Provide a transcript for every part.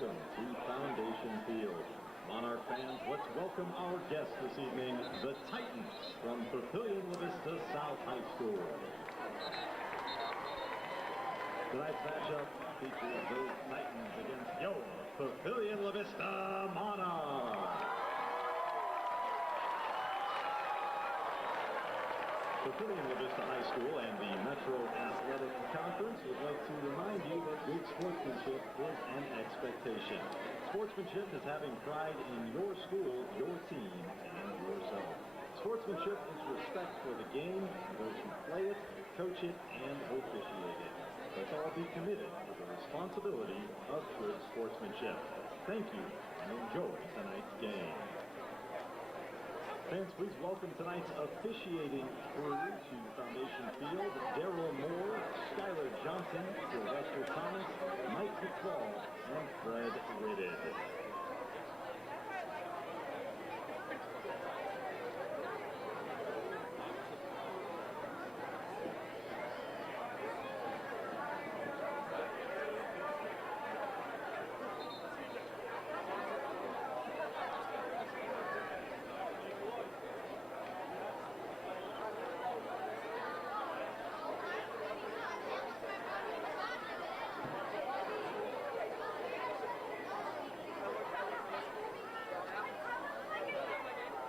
welcome to Foundation Field. Monarch fans, let's welcome our guests this evening, the Titans from Papillion La-Vista South High School. Tonight's matchup features those Titans against your Papillion La-Vista Monarchs. Papillion La-Vista High School and the Metro Athletic Conference would like to remind you that good sportsmanship is an expectation. Sportsmanship is having pride in your school, your team, and yourself. Sportsmanship is respect for the game, those who play it, coach it, and officiate it. Let's all be committed to the responsibility of good sportsmanship. Thank you, and enjoy tonight's game. Fans, please welcome tonight's officiating crew to Foundation Field: Daryl Moore, Skylar Johnson, Sylvester Thomas, Mike McFall, and Fred Whitted.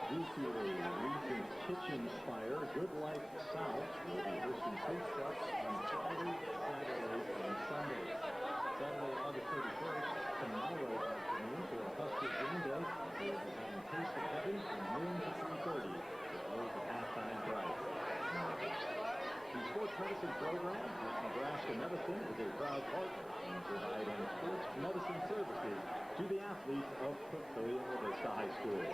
Due to a recent kitchen fire, Good Life South will be hosting food trucks on Friday, Saturday, and Sunday. Saturday, August 31st, tomorrow afternoon for a Husker game day, they will be having Taste of Heaven from noon to 3:30 with loads of halftime prizes. The sports medicine program at Nebraska Medicine is a proud partner in providing sports medicine services to the athletes of Papillion La-Vista High School.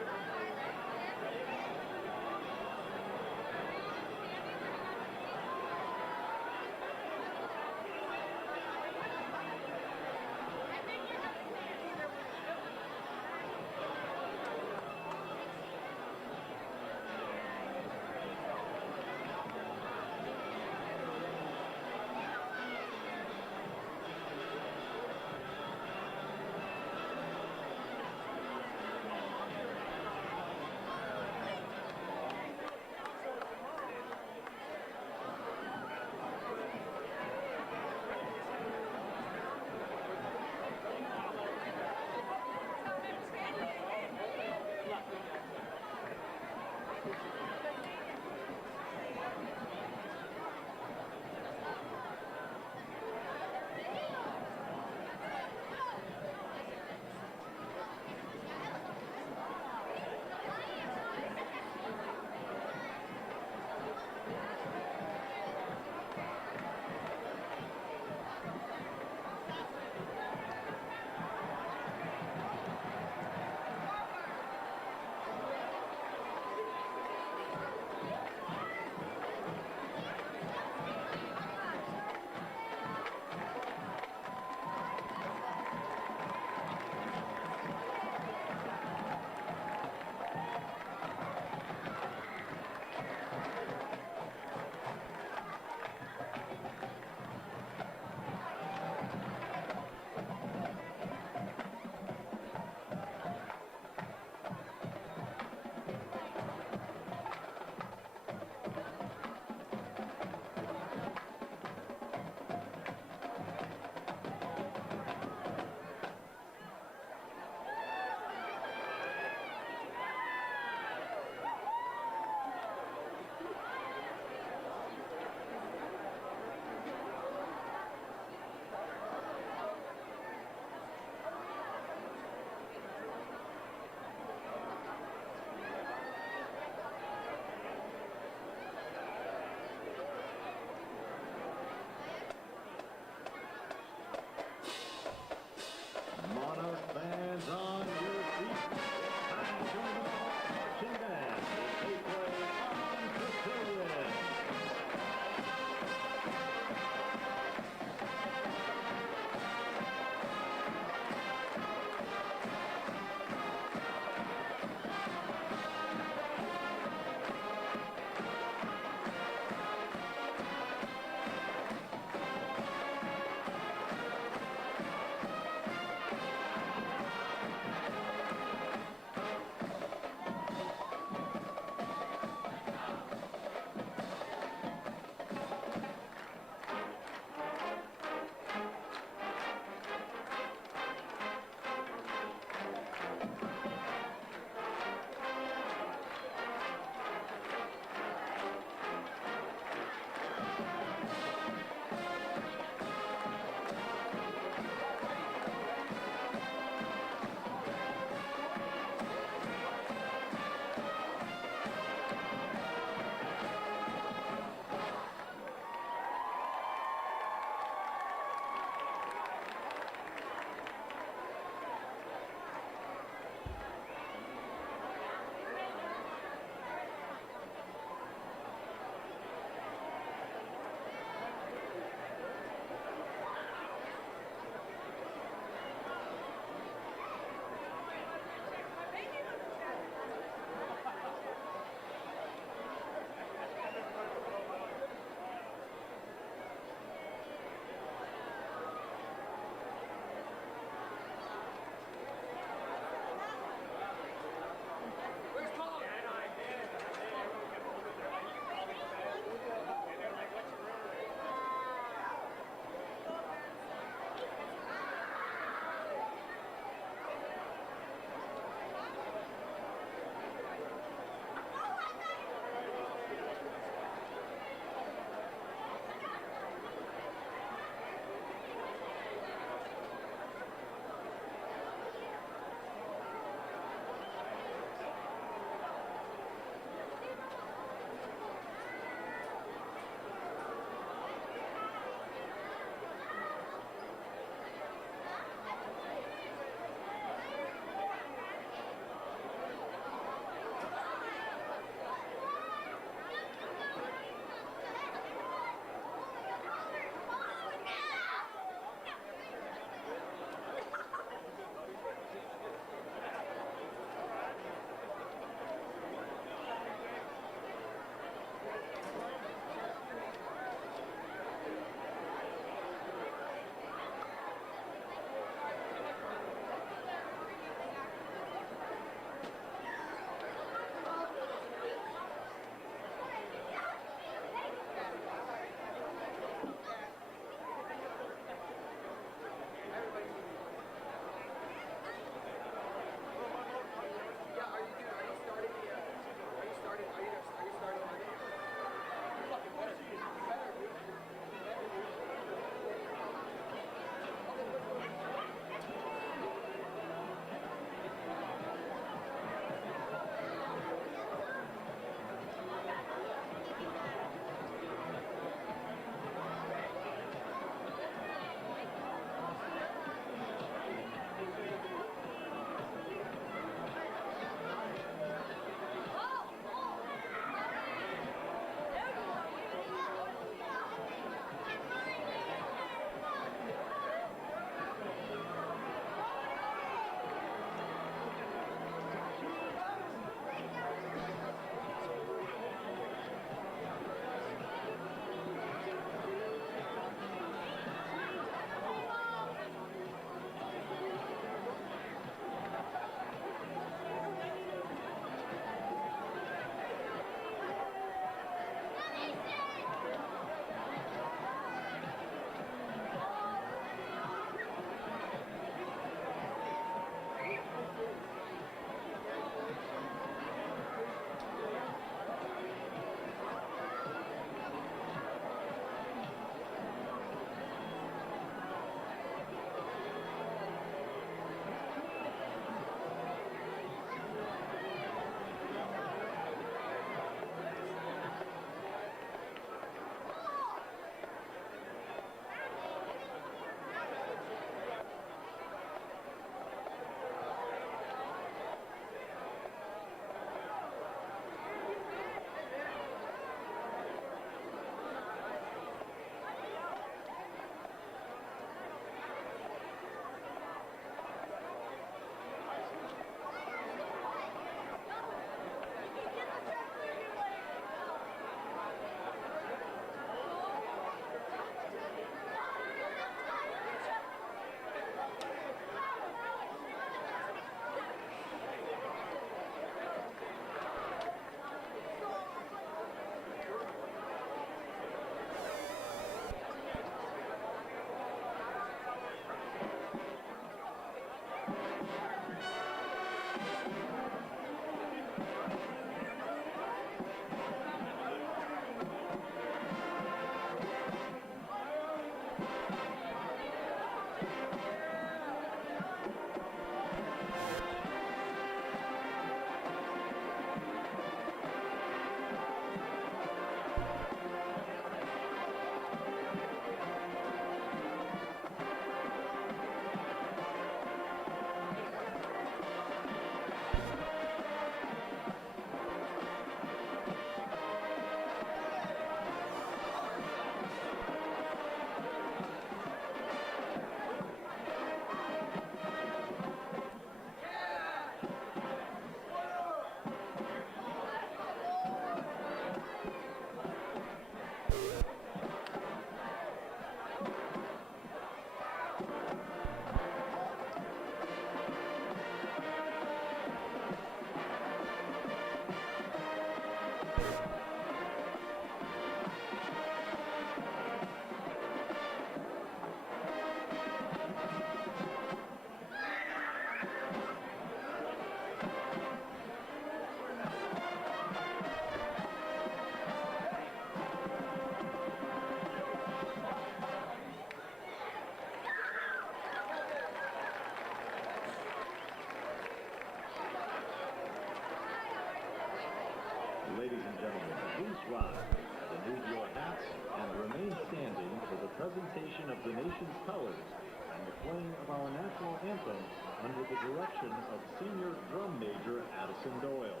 gentlemen, please rise, salute your hats, and remain standing for the presentation of the nation's colors and the playing of our national anthem under the direction of Senior Drum Major Addison Doyle.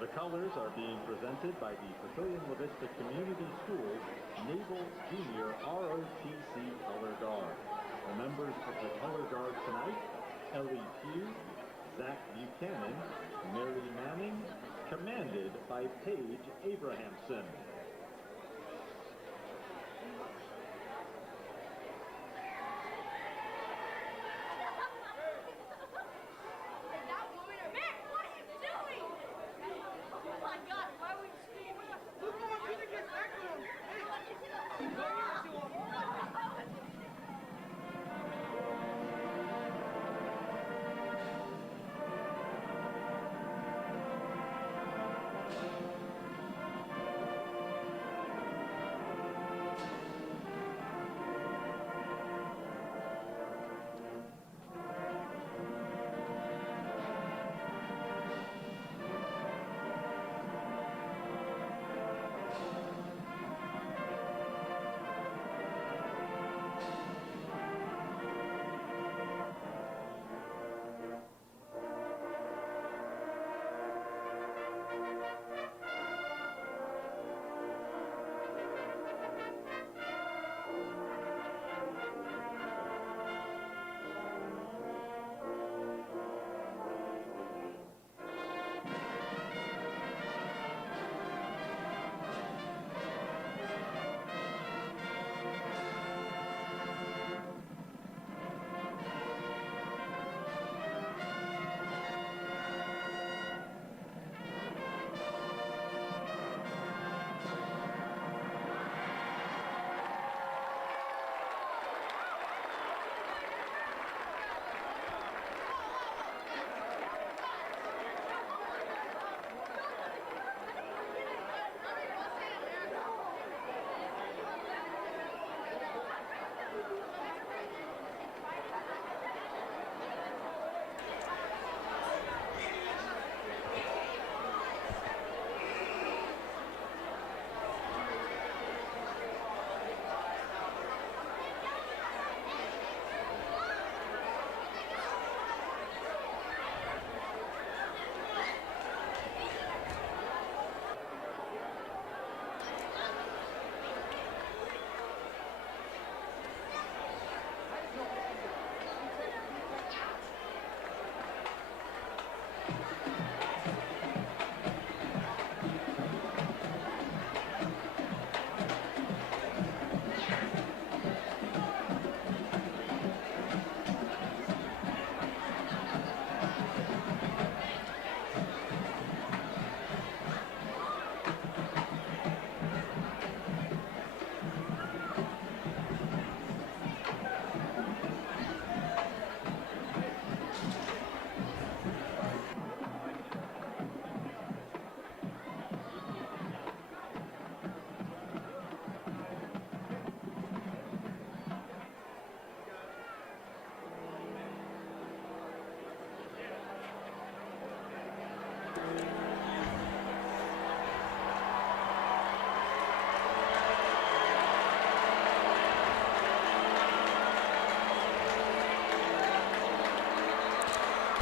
The colors are being presented by the Papillion La-Vista Community Schools Naval Junior ROTC Color Guard. The members of the Color Guard tonight: Ellie Pugh, Zach Buchanan, Mary Manning, commanded by Paige Abrahamson.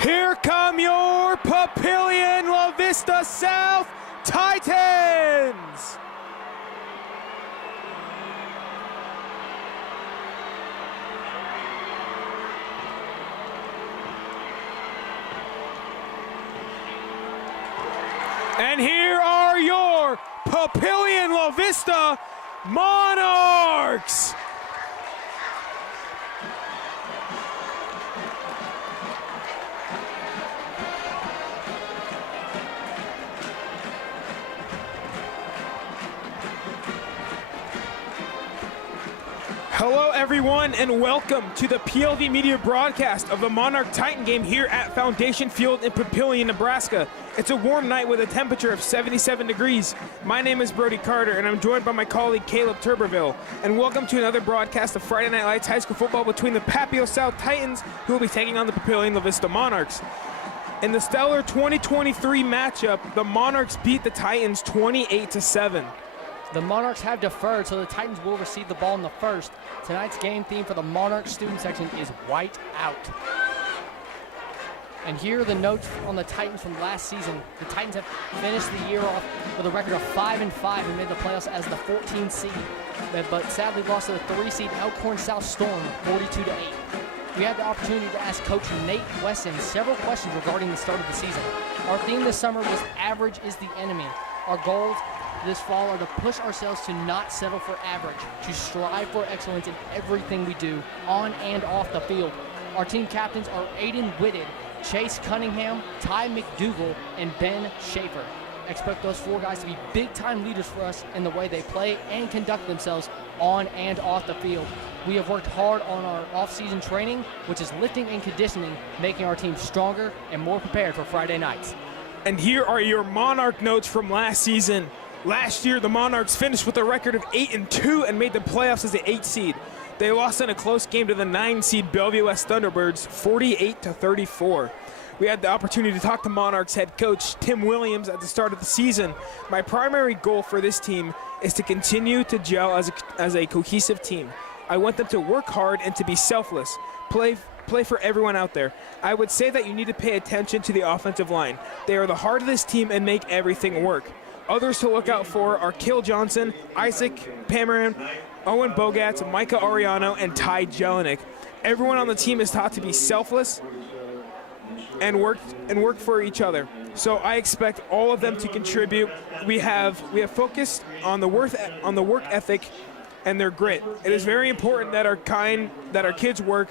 Here come your Papillion La-Vista South Titans! And here are your Papillion La-Vista Monarchs! Hello everyone and welcome to the PLV Media broadcast of the Monarch Titan game here at Foundation Field in Papillion, Nebraska. It's a warm night with a temperature of 77 degrees. My name is Brody Carter and I'm joined by my colleague Caleb Turberville. And welcome to another broadcast of Friday Night Lights High School Football between the Papillion South Titans, who will be taking on the Papillion La-Vista Monarchs. In the stellar 2023 matchup, the Monarchs beat the Titans 28-7. The Monarchs have deferred, so the Titans will receive the ball in the first. Tonight's game theme for the Monarchs student section is white out. And here are the notes on the Titans from last season. The Titans have finished the year off with a record of 5-5 and made the playoffs as the 14th seed, but sadly lost to the 3-seed Elkhorn South Storm 42-8. We had the opportunity to ask Coach Nate Wesson several questions regarding the start of the season. Our theme this summer was average is the enemy. Our goals this fall are to push ourselves to not settle for average, to strive for excellence in everything we do, on and off the field. Our team captains are Aiden Whitted, Chase Cunningham, Ty McDougal, and Ben Schaefer. Expect those four guys to be big-time leaders for us in the way they play and conduct themselves on and off the field. We have worked hard on our off-season training, which is lifting and conditioning, making our team stronger and more prepared for Friday nights. And here are your Monarch notes from last season. Last year, the Monarchs finished with a record of 8-2 and made the playoffs as the 8th seed. They lost in a close game to the 9-seed Bellevue West Thunderbirds, 48-34. We had the opportunity to talk to Monarchs head coach Tim Williams at the start of the season. My primary goal for this team is to continue to gel as a cohesive team. I want them to work hard and to be selfless, play for everyone out there. I would say that you need to pay attention to the offensive line. They are the heart of this team and make everything work. Others to look out for are Kale Johnson, Isaac Pamaran, Owen Bogatz, Micah Ariano, and Ty Jelinek. Everyone on the team is taught to be selfless and work for each other. So I expect all of them to contribute. We have focused on the work ethic and their grit. It is very important that our kids work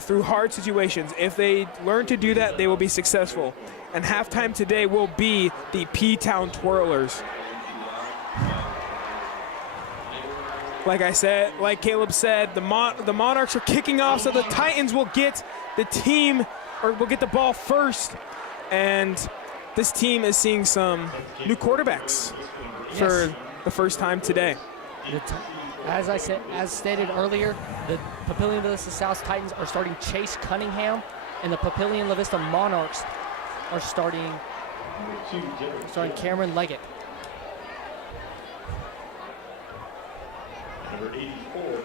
through hard situations. If they learn to do that, they will be successful. And halftime today will be the P-Town Twirlers. Like Caleb said, the Monarchs are kicking off, so the Titans will get the ball first. And this team is seeing some new quarterbacks for the first time today. As stated earlier, the Papillion La-Vista South Titans are starting Chase Cunningham, and the Papillion La-Vista Monarchs are starting Cameron Leggett. Number 84,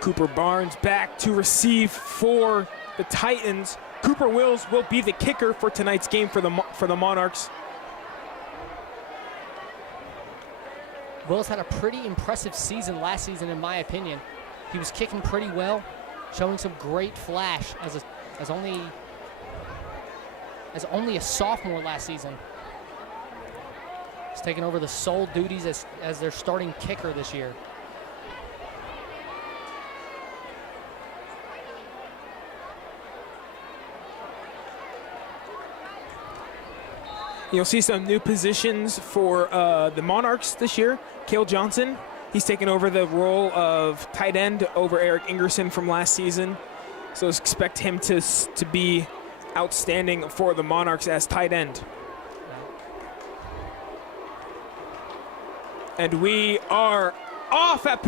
Cooper Barnes back to receive for the Titans. Cooper Wills will be the kicker for tonight's game for the Monarchs. Wills had a pretty impressive season last season, in my opinion. He was kicking pretty well, showing some great flash as only a sophomore last season. He's taking over the sole duties as their starting kicker this year. You'll see some new positions for the Monarchs this year. Kale Johnson, he's taken over the role of tight end over Eric Ingerson from last season. So expect him to be outstanding for the Monarchs as tight end. And we are off at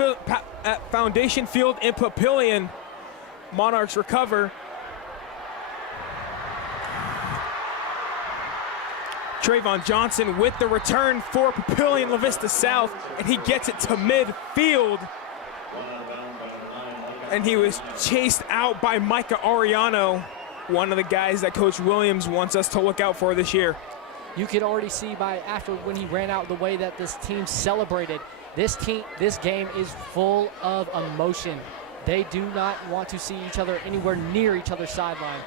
Foundation Field in Papillion. Monarchs recover. Trayvon Johnson with the return for Papillion La-Vista South, and he gets it to midfield. And he was chased out by Micah Ariano, one of the guys that Coach Williams wants us to look out for this year. You could already see when he ran out, the way that this team celebrated. This game is full of emotion. They do not want to see each other anywhere near each other's sideline.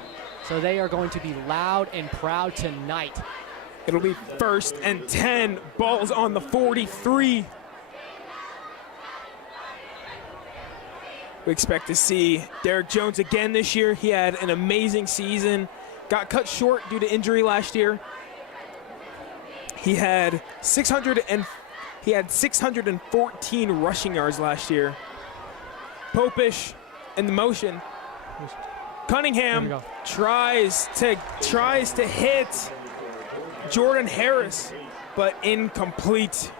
So they are going to be loud and proud tonight. It'll be 1st and 10. Ball's on the 43. We expect to see Derek Jones again this year. He had an amazing season. Got cut short due to injury last year. He had 614 rushing yards last year. Popish in the motion. Cunningham tries to hit Jordan Harris, but incomplete.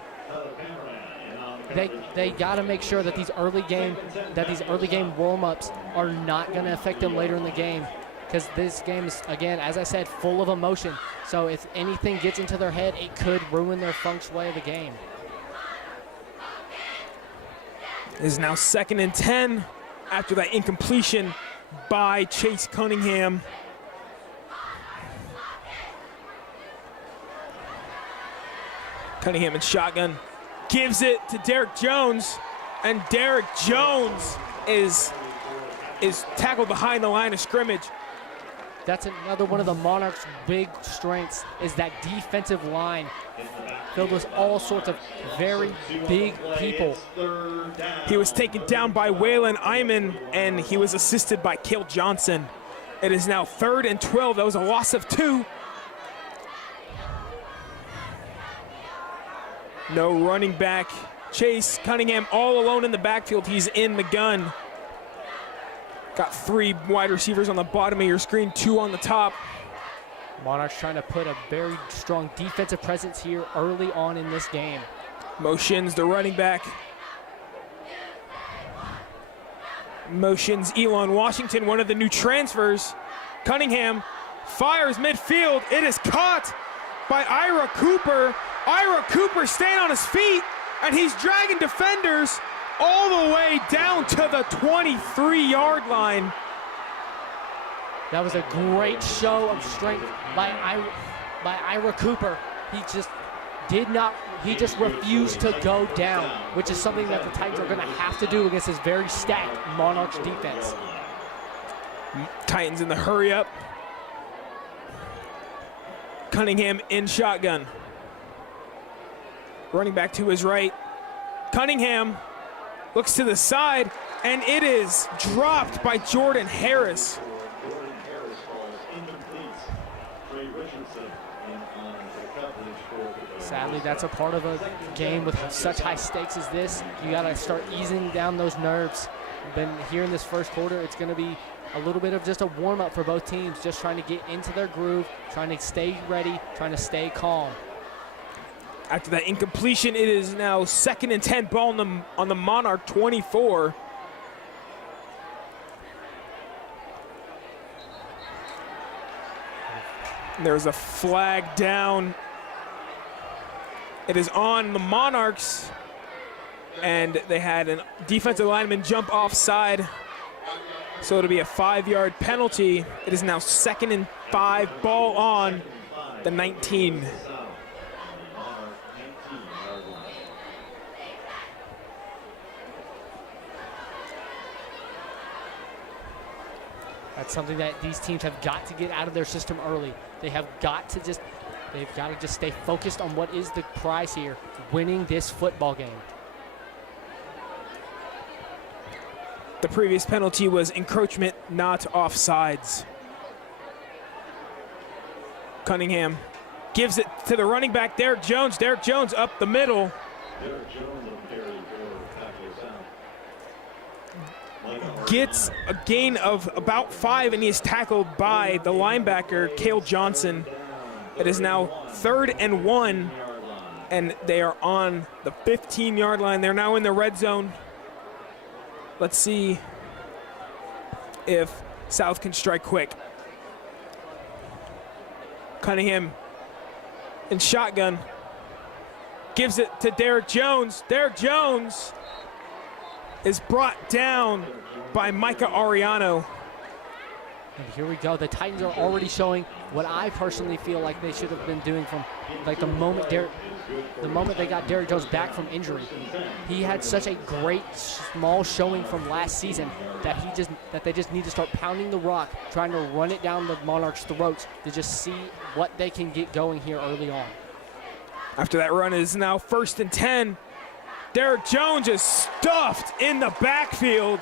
They got to make sure that these early game warm-ups are not going to affect them later in the game. because this game is, again, as I said, full of emotion. So if anything gets into their head, it could ruin their feng shui of the game. It is now 2nd and 10 after that incompletion by Chase Cunningham. Cunningham in shotgun, gives it to Derek Jones, and Derek Jones is tackled behind the line of scrimmage. That's another one of the Monarchs' big strengths, is that defensive line filled with all sorts of very big people. He was taken down by Waylon Iman, and he was assisted by Cale Johnson. It is now 3rd and 12. That was a loss of 2. No running back. Chase Cunningham all alone in the backfield. He's in the gun. Got 3 wide receivers on the bottom of your screen, 2 on the top. Monarchs trying to put a very strong defensive presence here early on in this game. Motions the running back. Motions Elon Washington, one of the new transfers. Cunningham fires midfield. It is caught by Ira Cooper. Ira Cooper staying on his feet, and he's dragging defenders all the way down to the 23-yard line. That was a great show of strength by Ira Cooper. He just refused to go down, which is something that the Titans are going to have to do against this very stacked Monarchs defense. Titans in the hurry up. Cunningham in shotgun. Running back to his right. Cunningham looks to the side, and it is dropped by Jordan Harris. Sadly, that's a part of a game with such high stakes as this. You got to start easing down those nerves. Then here in this first quarter, it's going to be a little bit of just a warm-up for both teams, just trying to get into their groove, trying to stay ready, trying to stay calm. After that incompletion, it is now 2nd and 10, ball on the Monarch 24. There's a flag down. It is on the Monarchs, and they had a defensive lineman jump offside, so it'll be a 5-yard penalty. It is now 2nd and 5, ball on the 19. That's something that these teams have got to get out of their system early. They've got to just stay focused on what is the prize here, winning this football game. The previous penalty was encroachment, not offsides. Cunningham gives it to the running back, Derek Jones. Derek Jones up the middle. Gets a gain of about 5, and he is tackled by the linebacker, Cale Johnson. It is now 3rd and 1, and they are on the 15-yard line. They're now in the red zone. Let's see if South can strike quick. Cunningham in shotgun. Gives it to Derek Jones. Derek Jones is brought down by Micah Ariano. And here we go. The Titans are already showing what I personally feel like they should have been doing from like the moment they got Derek Jones back from injury. He had such a great small showing from last season that they just need to start pounding the rock, trying to run it down the Monarchs' throats to just see what they can get going here early on. After that run, it is now 1st and 10. Derek Jones is stuffed in the backfield.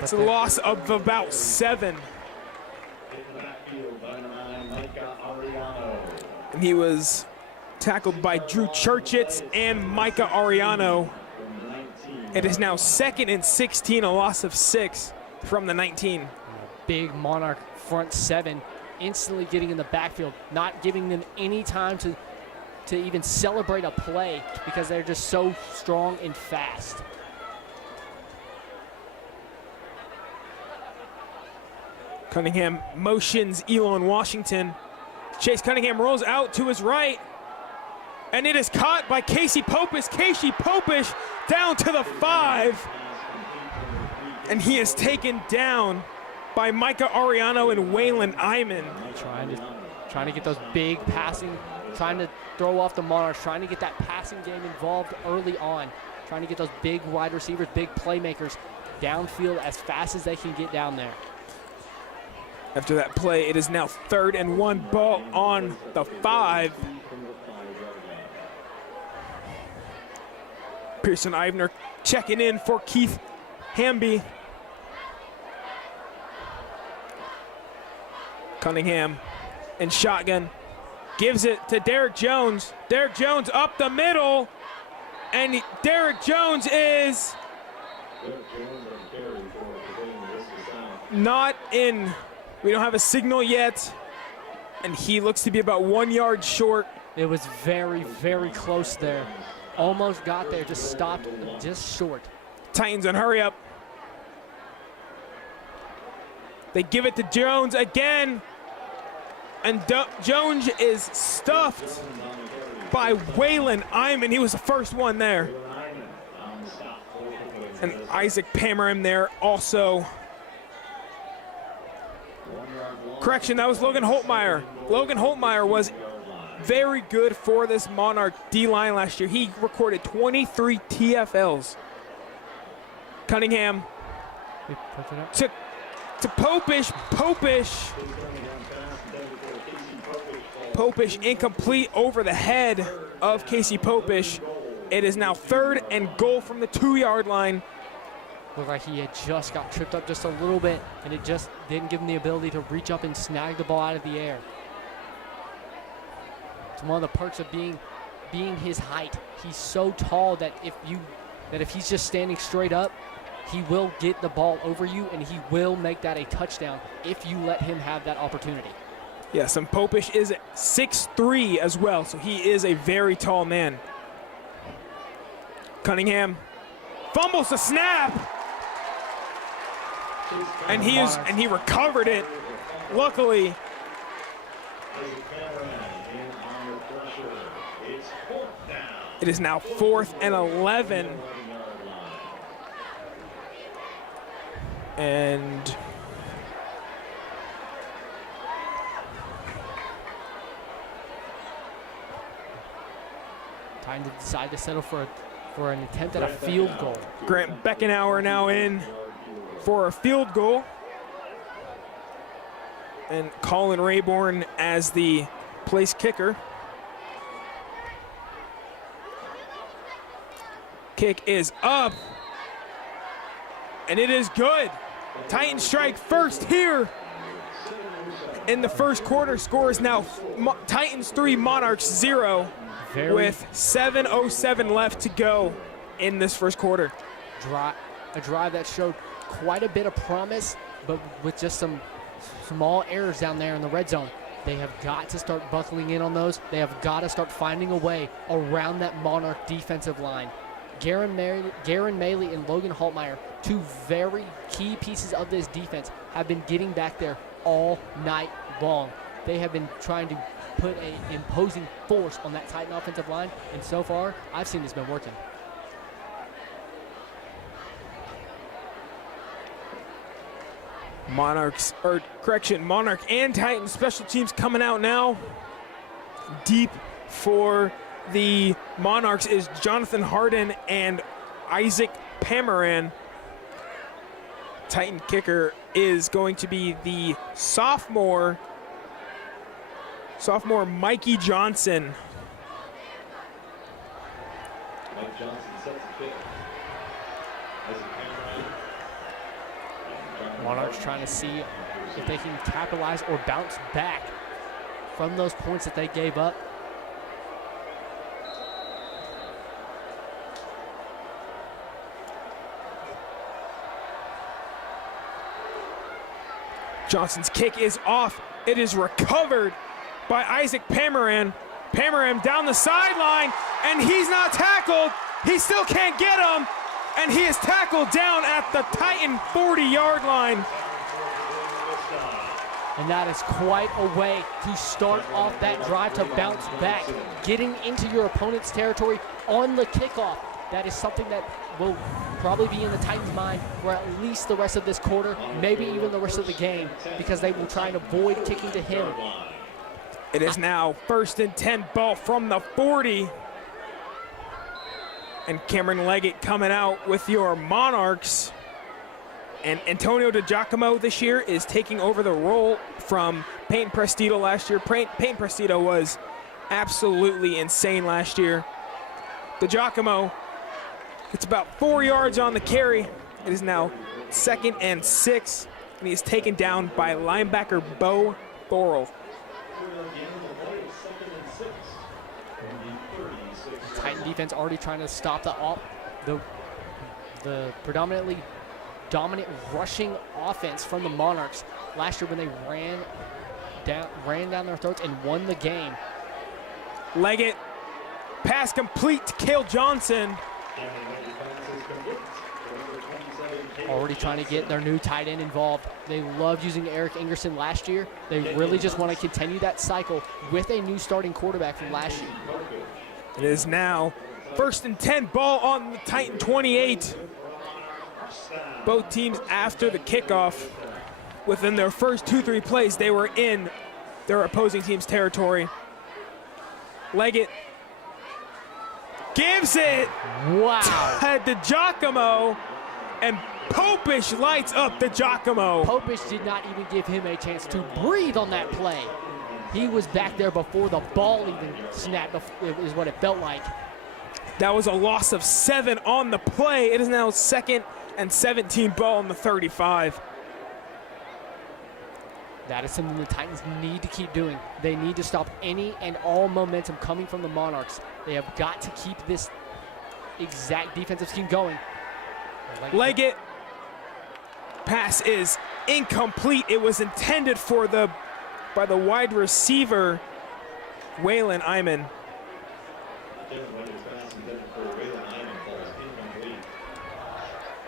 It's a loss of about 7. And he was tackled by Drew Churchitz and Micah Ariano. It is now 2nd and 16, a loss of 6 from the 19. Big Monarch front 7 instantly getting in the backfield, not giving them any time to even celebrate a play because they're just so strong and fast. Cunningham motions Elon Washington. Chase Cunningham rolls out to his right, and it is caught by Casey Popish. Casey Popish down to the 5, and he is taken down by Micah Ariano and Waylon Iman. Trying to get those big passing, trying to throw off the Monarchs, trying to get that passing game involved early on, trying to get those big wide receivers, big playmakers downfield as fast as they can get down there. After that play, it is now 3rd and 1, ball on the 5. Pearson Ivner checking in for Keith Hamby. Cunningham in shotgun, gives it to Derek Jones. Derek Jones up the middle, and Derek Jones is not in. We don't have a signal yet, and he looks to be about 1 yard short. It was very, very close there. Almost got there, just stopped just short. Titans on hurry up. They give it to Jones again, and Jones is stuffed by Waylon Iman. He was the first one there. And Isaac Pamarim there also. Correction, that was Logan Holtmeyer. Logan Holtmeyer was very good for this Monarch D-line last year. He recorded 23 TFLs. Cunningham to Popish. Popish incomplete over the head of Casey Popish. It is now 3rd and goal from the 2 yard line. Looked like he had just got tripped up just a little bit, and it just didn't give him the ability to reach up and snag the ball out of the air. It's one of the perks of being his height. He's so tall that if he's just standing straight up, he will get the ball over you, and he will make that a touchdown if you let him have that opportunity. Yes, and Popish is 6'3" as well, so he is a very tall man. Cunningham fumbles the snap, and he recovered it. Luckily, it is now 4th and 11, and Titans decide to settle for an attempt at a field goal. Grant Beckenauer now in for a field goal, and Colin Rayborn as the place kicker. Kick is up, and it is good. Titans strike first here in the first quarter. Score is now Titans 3, Monarchs 0, with 7:07 left to go in this first quarter. A drive that showed quite a bit of promise, but with just some small errors down there in the red zone. They have got to start buckling in on those. They have got to start finding a way around that Monarch defensive line. Garen Maley and Logan Holtmeyer, two very key pieces of this defense, have been getting back there all night long. They have been trying to put an imposing force on that Titan offensive line, and so far, I've seen it's been working. Monarch and Titans special teams coming out now. Deep for the Monarchs is Jonathan Harden and Isaac Pamaran. Titan kicker is going to be the sophomore Mikey Johnson. Mike Johnson sets the kick. Monarchs trying to see if they can capitalize or bounce back from those points that they gave up. Johnson's kick is off. It is recovered by Isaac Pamaran. Pamaran down the sideline, and he's not tackled. He still can't get him, and he is tackled down at the Titan 40-yard line. And that is quite a way to start off that drive to bounce back. Getting into your opponent's territory on the kickoff. That is something that will probably be in the Titans' mind for at least the rest of this quarter, maybe even the rest of the game, because they will try and avoid kicking to him. It is now 1st and 10, ball from the 40. And Cameron Leggett coming out with your Monarchs. And Antonio DiGiacomo this year is taking over the role from Peyton Prestito last year. Peyton Prestito was absolutely insane last year. DiGiacomo, it's about 4 yards on the carry. It is now 2nd and 6, and he is taken down by linebacker Bo Thorell. Titan defense already trying to stop the predominantly dominant rushing offense from the Monarchs last year when they ran down their throats and won the game. Leggett, pass complete to Cale Johnson. Already trying to get their new tight end involved. They loved using Eric Ingerson last year. They really just want to continue that cycle with a new starting quarterback from last year. It is now 1st and 10, ball on the Titan 28. Both teams after the kickoff, within their first 2-3 plays, they were in their opposing team's territory. Leggett gives it wow to DiGiacomo, and Popish lights up DiGiacomo. Popish did not even give him a chance to breathe on that play. He was back there before the ball even snapped, is what it felt like. That was a loss of 7 on the play. It is now 2nd and 17, ball on the 35. That is something the Titans need to keep doing. They need to stop any and all momentum coming from the Monarchs. They have got to keep this exact defensive scheme going. Leggett, pass is incomplete. It was intended for by the wide receiver, Waylon Iman.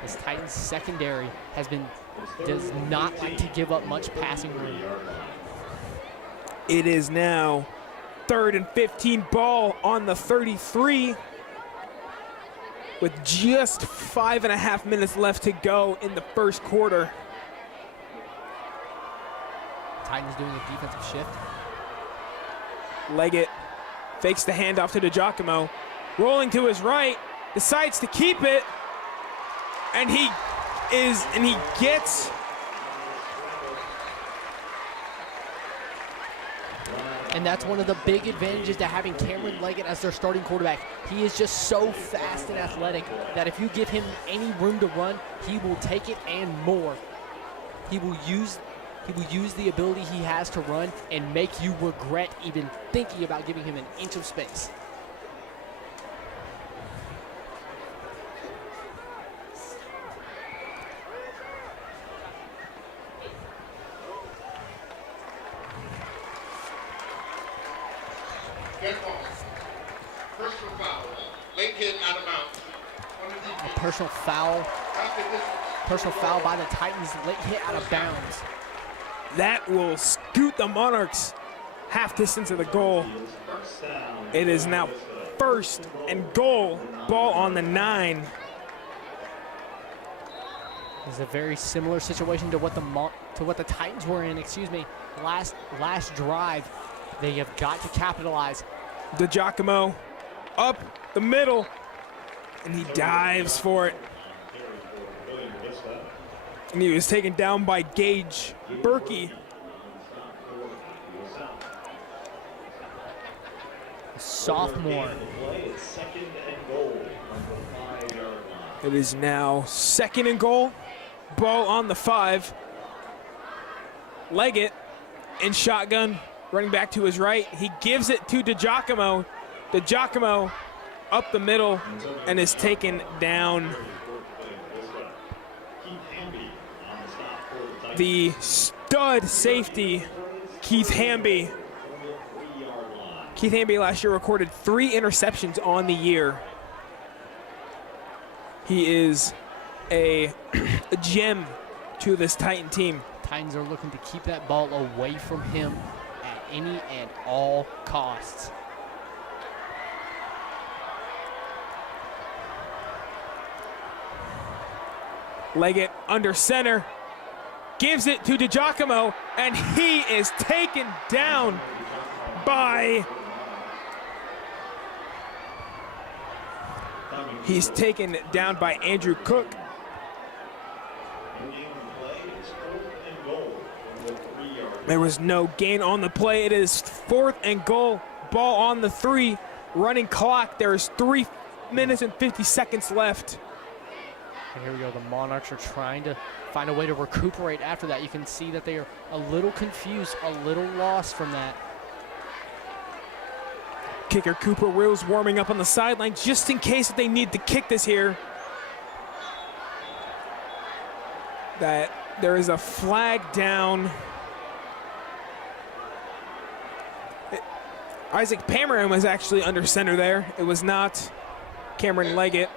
This Titans secondary does not like to give up much passing room. It is now 3rd and 15, ball on the 33, with just 5.5 minutes left to go in the first quarter. Titans doing a defensive shift. Leggett fakes the handoff to DiGiacomo, rolling to his right, decides to keep it, and he gets. And that's one of the big advantages to having Cameron Leggett as their starting quarterback. He is just so fast and athletic that if you give him any room to run, he will take it and more. He will use the ability he has to run and make you regret even thinking about giving him an inch of space. Personal foul. Late hit out of bounds. A personal foul by the Titans, late hit out of bounds. That will scoot the Monarchs half distance of the goal. It is now 1st and goal, ball on the 9. This is a very similar situation to what the Titans were in, last drive. They have got to capitalize. DiGiacomo up the middle, and he dives for it. And he was taken down by Gage Berkey. Sophomore. It is now 2nd and goal, ball on the 5. Leggett in shotgun, running back to his right. He gives it to DiGiacomo. DiGiacomo up the middle and is taken down. The stud safety, Keith Hamby. Keith Hamby last year recorded 3 interceptions on the year. He is a gem to this Titan team. Titans are looking to keep that ball away from him at any and all costs. Leggett under center, gives it to DiGiacomo, and he is taken down by... He's taken down by Andrew Cook. There was no gain on the play. It is 4th and goal. Ball on the 3. Running clock. There is 3 minutes and 50 seconds left. And here we go. The Monarchs are trying to find a way to recuperate after that. You can see that they are a little confused, a little lost from that. Kicker Cooper Wills warming up on the sideline just in case that they need to kick this here. That there is a flag down. Isaac Pamarin was actually under center there. It was not Cameron Leggett.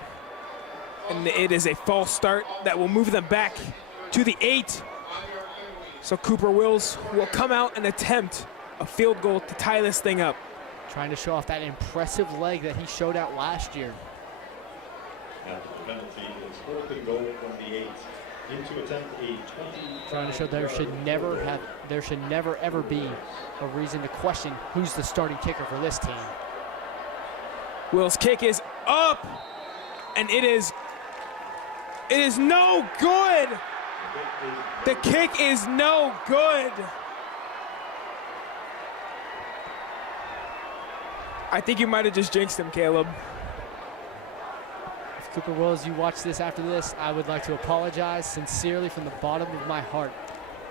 And it is a false start that will move them back to the 8. So Cooper Wills will come out and attempt a field goal to tie this thing up. Trying to show off that impressive leg that he showed out last year. After the penalty, it's 4th and goal from the 8. Into attempt a 20. Trying to show there should never ever be a reason to question who's the starting kicker for this team. Will's kick is up, and it is no good. The kick is no good. I think you might have just jinxed him, Caleb. If Cooper Wills, you watch this after this, I would like to apologize sincerely from the bottom of my heart.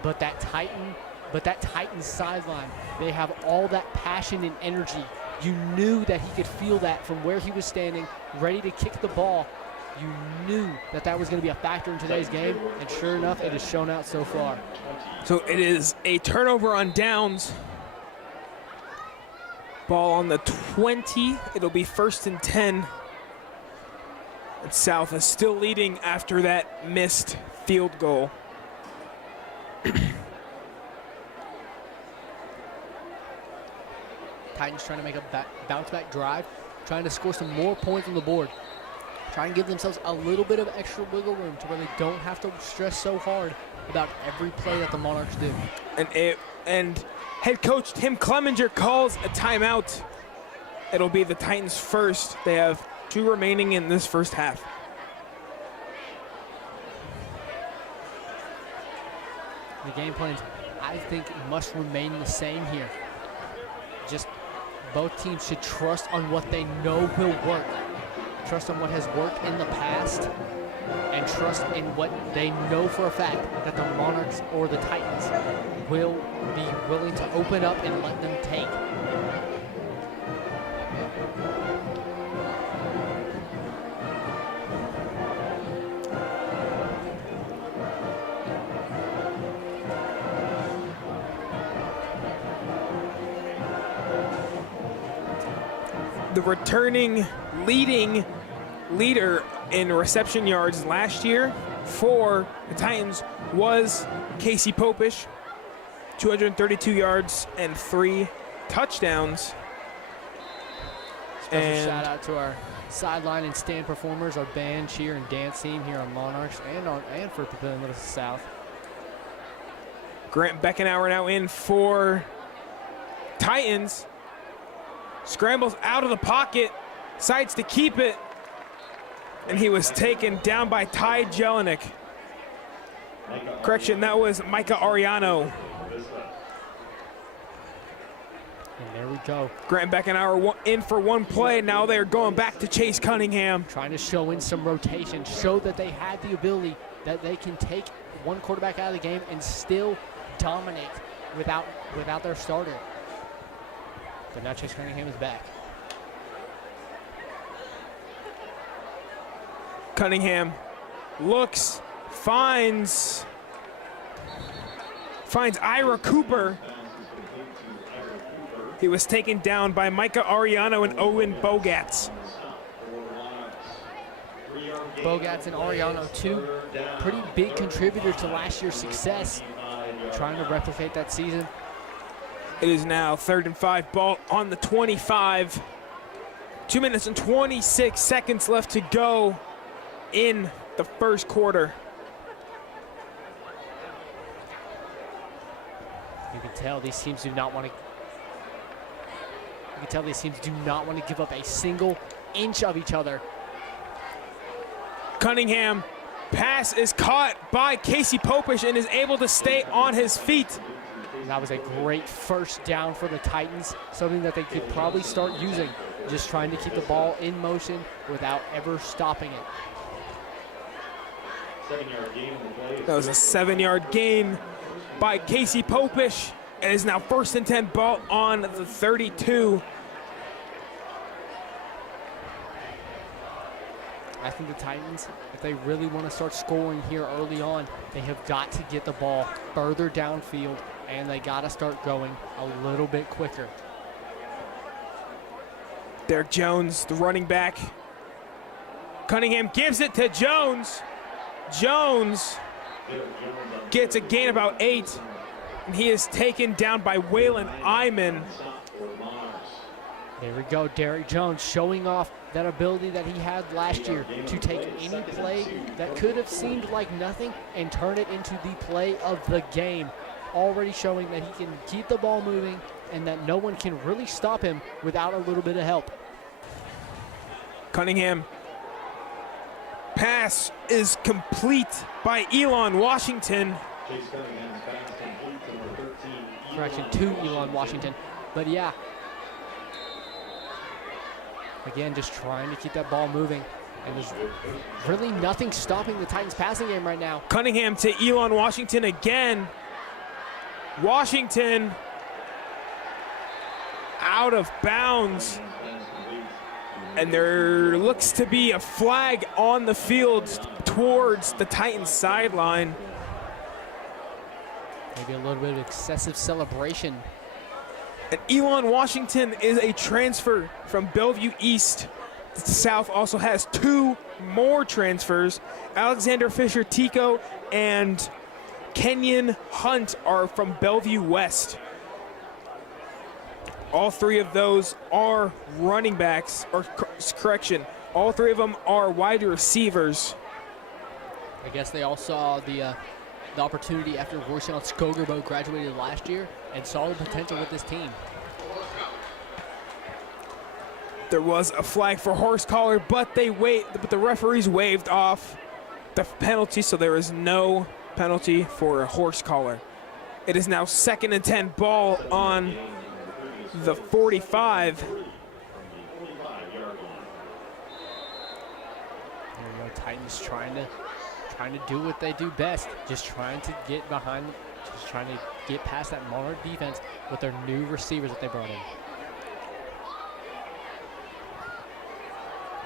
But that Titans sideline, they have all that passion and energy. You knew that he could feel that from where he was standing, ready to kick the ball. You knew that that was going to be a factor in today's game, and sure enough, it has shown out so far. So it is a turnover on downs. Ball on the 20. It'll be 1st and 10. And South is still leading after that missed field goal. Titans trying to make a bounce-back drive, trying to score some more points on the board. Trying to give themselves a little bit of extra wiggle room to where they don't have to stress so hard about every play that the Monarchs do. And head coach Tim Clemenger calls a timeout. It'll be the Titans' first. They have 2 remaining in this first half. The game plans, I think, must remain the same here. Just both teams should trust on what they know will work. Trust on what has worked in the past, and trust in what they know for a fact that the Monarchs or the Titans will be willing to open up and let them take. The returning leader in reception yards last year for the Titans was Casey Popish, 232 yards and 3 touchdowns. Special shout out to our sideline and stand performers, our band, cheer, and dance team here on Monarchs and for Papillion La-Vista South. Grant Beckenauer now in for Titans. Scrambles out of the pocket, decides to keep it, and he was taken down by Ty Jelinek. Correction, that was Micah Ariano. And there we go. Grant Beckenauer in for 1 play. Now they're going back to Chase Cunningham. Trying to show in some rotation, show that they had the ability that they can take one quarterback out of the game and still dominate without their starter. But now Chase Cunningham is back. Cunningham looks, finds Ira Cooper. He was taken down by Micah Ariano and Owen Bogatz. Bogatz and Ariano, 2 pretty big contributors to last year's success. trying to replicate that season. It is now 3rd and 5, ball on the 25. 2 minutes and 26 seconds left to go in the first quarter. You can tell these teams do not want to. You can tell these teams do not want to give up a single inch of each other. Cunningham, pass is caught by Casey Popish and is able to stay on his feet. And that was a great first down for the Titans, something that they could probably start using, just trying to keep the ball in motion without ever stopping it. 7-yard gain on the play. That was a 7-yard gain by Casey Popish. It is now 1st and 10, ball on the 32. I think the Titans, if they really want to start scoring here early on, they have got to get the ball further downfield, and they got to start going a little bit quicker. Derek Jones, the running back. Cunningham gives it to Jones. Jones gets a gain about 8. And he is taken down by Waylon Iman. There we go, Derek Jones showing off that ability that he had last year to take any play that could have seemed like nothing and turn it into the play of the game. Already showing that he can keep the ball moving and that no one can really stop him without a little bit of help. Cunningham. Pass is complete by Elon Washington. Correction, to Elon Washington. But yeah, again, just trying to keep that ball moving. And there's really nothing stopping the Titans passing game right now. Cunningham to Elon Washington again. Washington out of bounds. And there looks to be a flag on the field towards the Titans sideline. Maybe a little bit of excessive celebration. And Elon Washington is a transfer from Bellevue East. The South also has 2 more transfers. Alexander Fisher-Tico and Kenyon Hunt are from Bellevue West. All 3 of those are running backs, or correction, all 3 of them are wide receivers. I guess they all saw the opportunity after Royceon Skogerbo graduated last year and saw the potential with this team. There was a flag for horse collar, but the referees waived off the penalty, so there is no penalty for a horse collar. It is now 2nd and 10, ball on the 45. There you go, Titans trying to do what they do best, just trying to get behind, just trying to get past that Monarch defense with their new receivers that they brought in.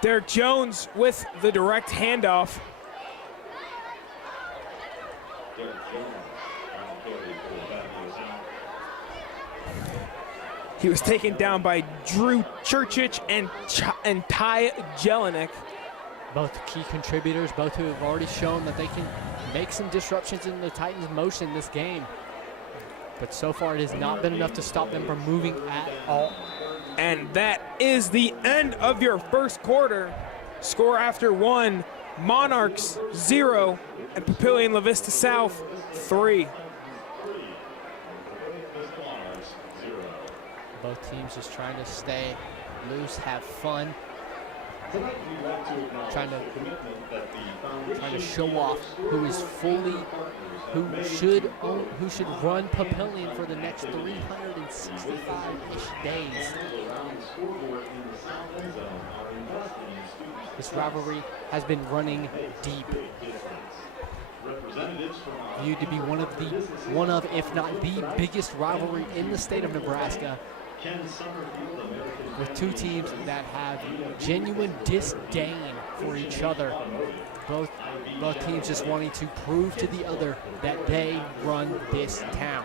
Derek Jones with the direct handoff. He was taken down by Drew Churchich and Ty Jelinek. Both key contributors, both who have already shown that they can make some disruptions in the Titans' motion this game. But so far it has not been enough to stop them from moving at all. And that is the end of your first quarter. Score after 1, Monarchs 0 and Papillion La-Vista South 3. Both teams just trying to stay loose, have fun, trying to show off who should run Papillion for the next 365-ish days. This rivalry has been running deep. Viewed to be one of, if not the biggest rivalry in the state of Nebraska, with 2 teams that have genuine disdain for each other. Both teams just wanting to prove to the other that they run this town.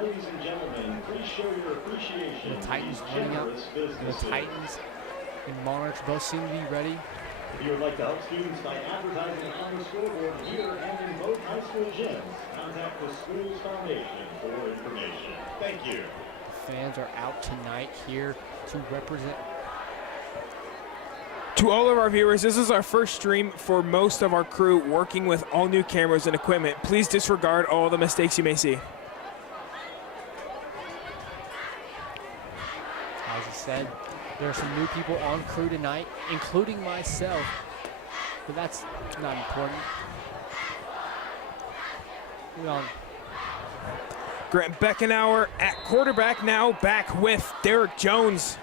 Ladies and gentlemen, please show your appreciation. The Titans to these running up. generous And the businesses. Titans and Monarchs both seem to be ready. If you would like to help students by advertising on the scoreboard here and in both high school gyms, contact the school's foundation for information. Thank you. Fans are out tonight here to represent. To all of our viewers, this is our first stream for most of our crew working with all new cameras and equipment. Please disregard all the mistakes you may see. As I said, there are some new people on crew tonight, including myself, but that's not important. Moving on. Grant Beckenauer at quarterback now, back with Derek Jones.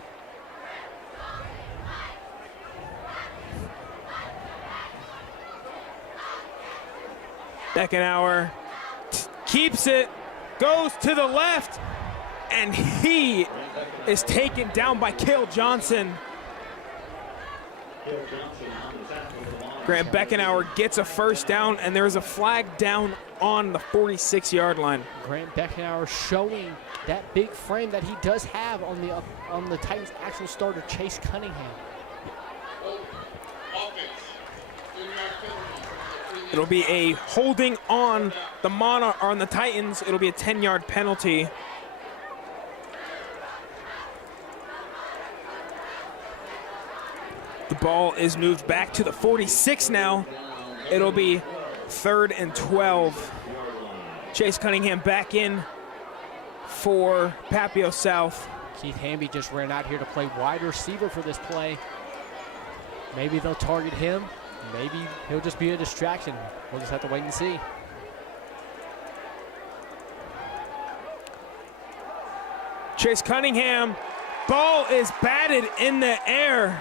Beckenauer keeps it, goes to the left, and he is taken down by Cale Johnson. Grant Beckenauer gets a first down, and there's a flag down on the 46-yard line. Grant Beckenauer showing that big frame that he does have on the Titans' actual starter, Chase Cunningham. It'll be a holding on the Titans. It'll be a 10-yard penalty. The ball is moved back to the 46 now. It'll be 3rd and 12. Chase Cunningham back in for Papillion South. Keith Hamby just ran out here to play wide receiver for this play. Maybe they'll target him. Maybe he'll just be a distraction. We'll just have to wait and see. Chase Cunningham, ball is batted in the air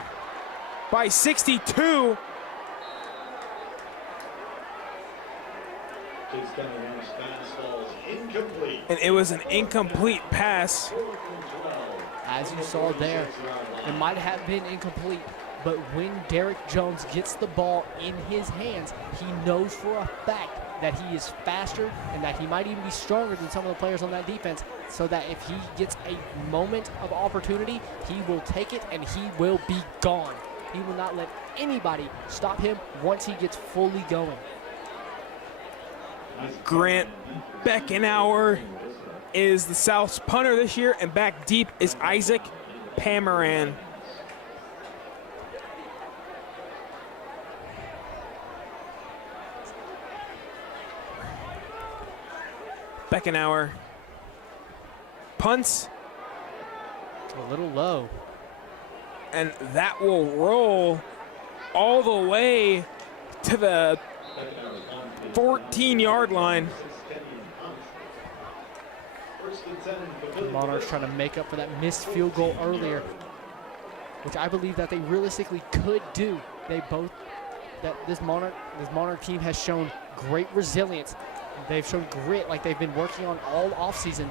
by 62. Chase Cunningham's pass falls incomplete. And it was an incomplete pass. As you saw there, it might have been incomplete, but when Derek Jones gets the ball in his hands, he knows for a fact that he is faster and that he might even be stronger than some of the players on that defense, so that if he gets a moment of opportunity, he will take it and he will be gone. He will not let anybody stop him once he gets fully going. Grant Beckenauer is the South's punter this year, and back deep is Isaac Pamaran. Beckenauer punts, A little low. and that will roll all the way to the 14-yard line. The Monarchs trying to make up for that missed field goal earlier, which I believe that they realistically could do. This Monarch team has shown great resilience. They've shown grit like they've been working on all offseason.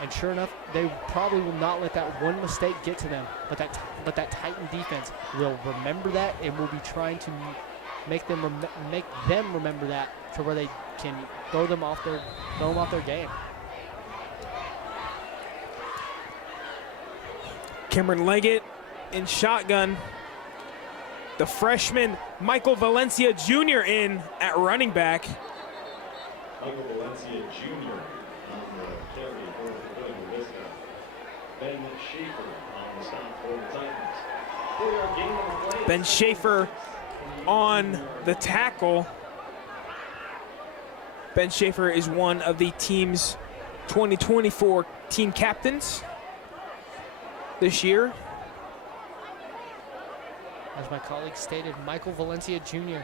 And sure enough, they probably will not let that one mistake get to them. But that Titan defense will remember that and will be trying to make them remember that, to where they can throw them off their game. Cameron Leggett in shotgun. The freshman Michael Valencia Jr. in at running back. Michael Valencia Jr. on the carry for Papillion La-Vista. Ben Schaefer on the stop for the Titans. 4-yard gain on the play. Ben Schaefer on the tackle. Ben Schaefer is one of the team's 2024 team captains this year. As my colleague stated, Michael Valencia Jr.,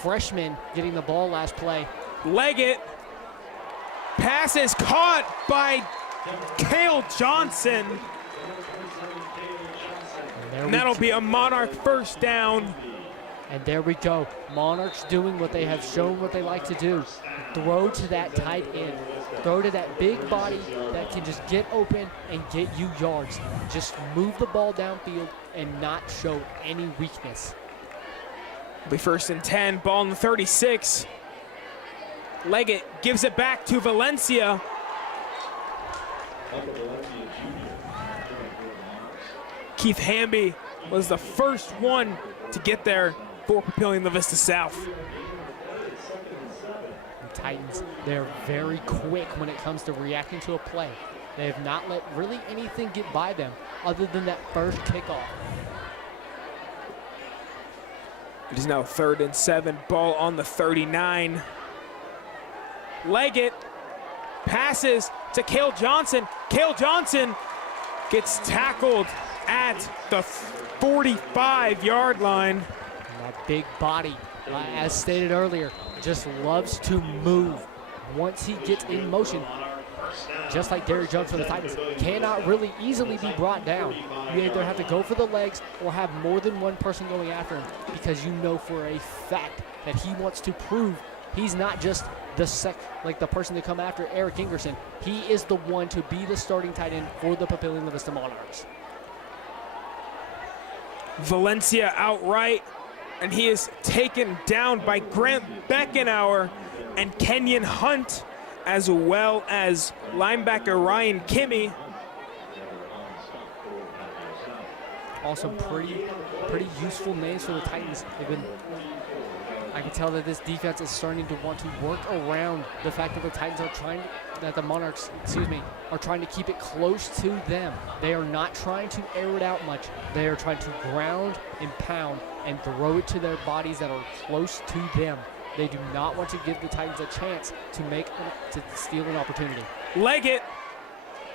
freshman, getting the ball last play. Leggett, pass is caught by Cale Johnson. And that'll be a Monarch first down. And there we go. Monarchs doing what they have shown what they like to do. Throw to that tight end. Throw to that big body that can just get open and get you yards. Just move the ball downfield and not show any weakness. It'll be 1st and 10, ball in the 36. Leggett gives it back to Valencia. Keith Hamby was the first one to get there for Papillion La-Vista South. The Titans, they're very quick when it comes to reacting to a play. They have not let really anything get by them other than that first kickoff. It is now 3rd and 7, ball on the 39. Leggett passes to Cale Johnson. Cale Johnson gets tackled at the 45-yard line. And that big body, as stated earlier, just loves to move. Once he gets in motion, just like Derrick Jones for the Titans, cannot really easily be brought down. You either have to go for the legs or have more than one person going after him, because you know for a fact that he wants to prove he's not just the person to come after Eric Ingerson. He is the one to be the starting tight end for the Papillion La-Vista Monarchs. Valencia outright, and he is taken down by Grant Beckenauer and Kenyon Hunt, as well as linebacker Ryan Kimmy. Also pretty useful names for the Titans. I can tell that this defense is starting to want to work around the fact that the Titans are the Monarchs, are trying to keep it close to them. They are not trying to air it out much. They are trying to ground and pound and throw it to their bodies that are close to them. They do not want to give the Titans a chance to steal an opportunity. Leggett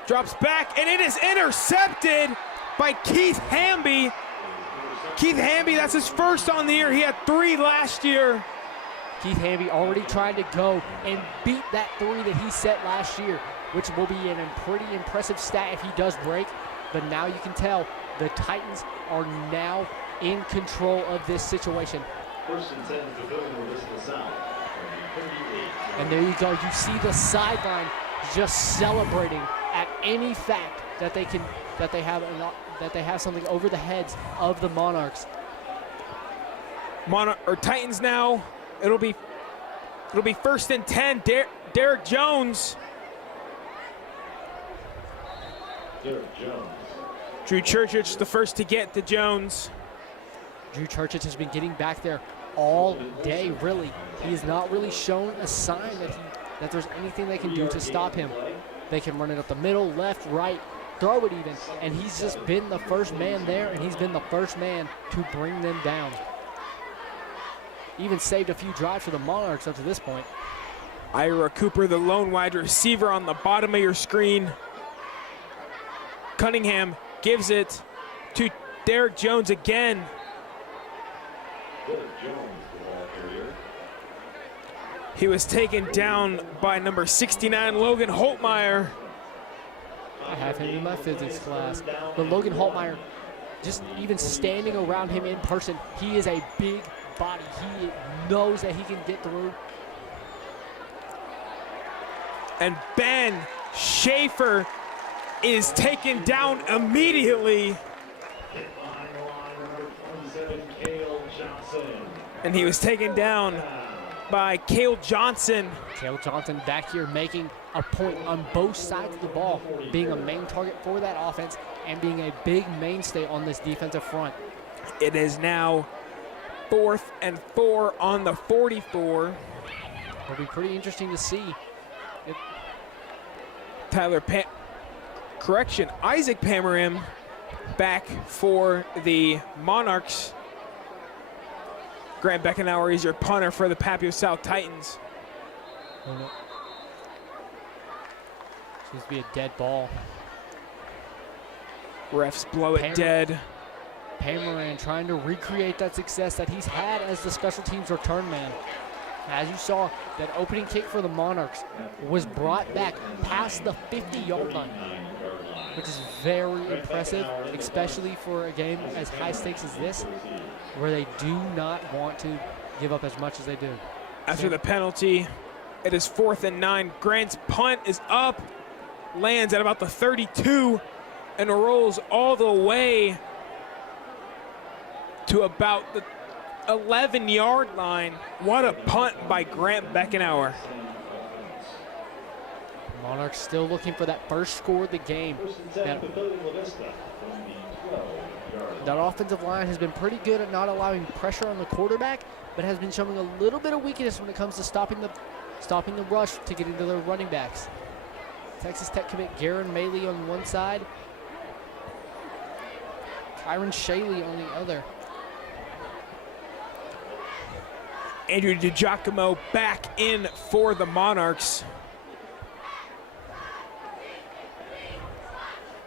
drops back, and it is intercepted by Keith Hamby. Keith Hamby, that's his first on the year. He had 3 last year. Keith Hamby already trying to go and beat that 3 that he set last year, which will be a pretty impressive stat if he does break. But now you can tell the Titans are now in control of this situation. 1st and 10 to Papillion La-Vista South. And there you go. You see the sideline just celebrating at any fact that they have something over the heads of the Monarchs. Titans now. It'll be 1st and 10. Derrick Jones. Derrick Jones. Drew Churchich the first to get to Jones. Drew Churchich has been getting back there all day, really. He has not really shown a sign that there's anything they can do to stop him. They can run it up the middle, left, right, throw it even, and he's just been the first man there, and he's been the first man to bring them down. Even saved a few drives for the Monarchs up to this point. Ira Cooper, the lone wide receiver on the bottom of your screen. Cunningham gives it to Derrick Jones again. He was taken down by number 69, Logan Holtmeyer. I have him in my physics class. But Logan Holtmeyer, just even standing around him in person, he is a big body. He knows that he can get through. And Ben Schaefer is taken down immediately. And he was taken down by Cale Johnson. Cale Johnson back here making a point on both sides of the ball, being a main target for that offense and being a big mainstay on this defensive front. It is now 4th and 4 on the 44. It'll be pretty interesting to see. Isaac Pamarim back for the Monarchs. Grant Beckenauer is your punter for the Papio South Titans. Oh, no. Seems to be a dead ball. Refs blow it dead. Pamaran trying to recreate that success that he's had as the special teams return man. As you saw, that opening kick for the Monarchs was brought back past the 50-yard line, which is very impressive, especially for a game as high stakes as this, where they do not want to give up as much as they do. After the penalty, it is 4th and 9. Grant's punt is up, lands at about the 32, and rolls all the way to about the 11-yard line. What a punt by Grant Beckenauer. Monarchs still looking for that first score of the game. That offensive line has been pretty good at not allowing pressure on the quarterback, but has been showing a little bit of weakness when it comes to stopping the rush to get into their running backs. Texas Tech commit Garen Maley on one side, Kyron Shaley on the other. Andrew DiGiacomo back in for the Monarchs.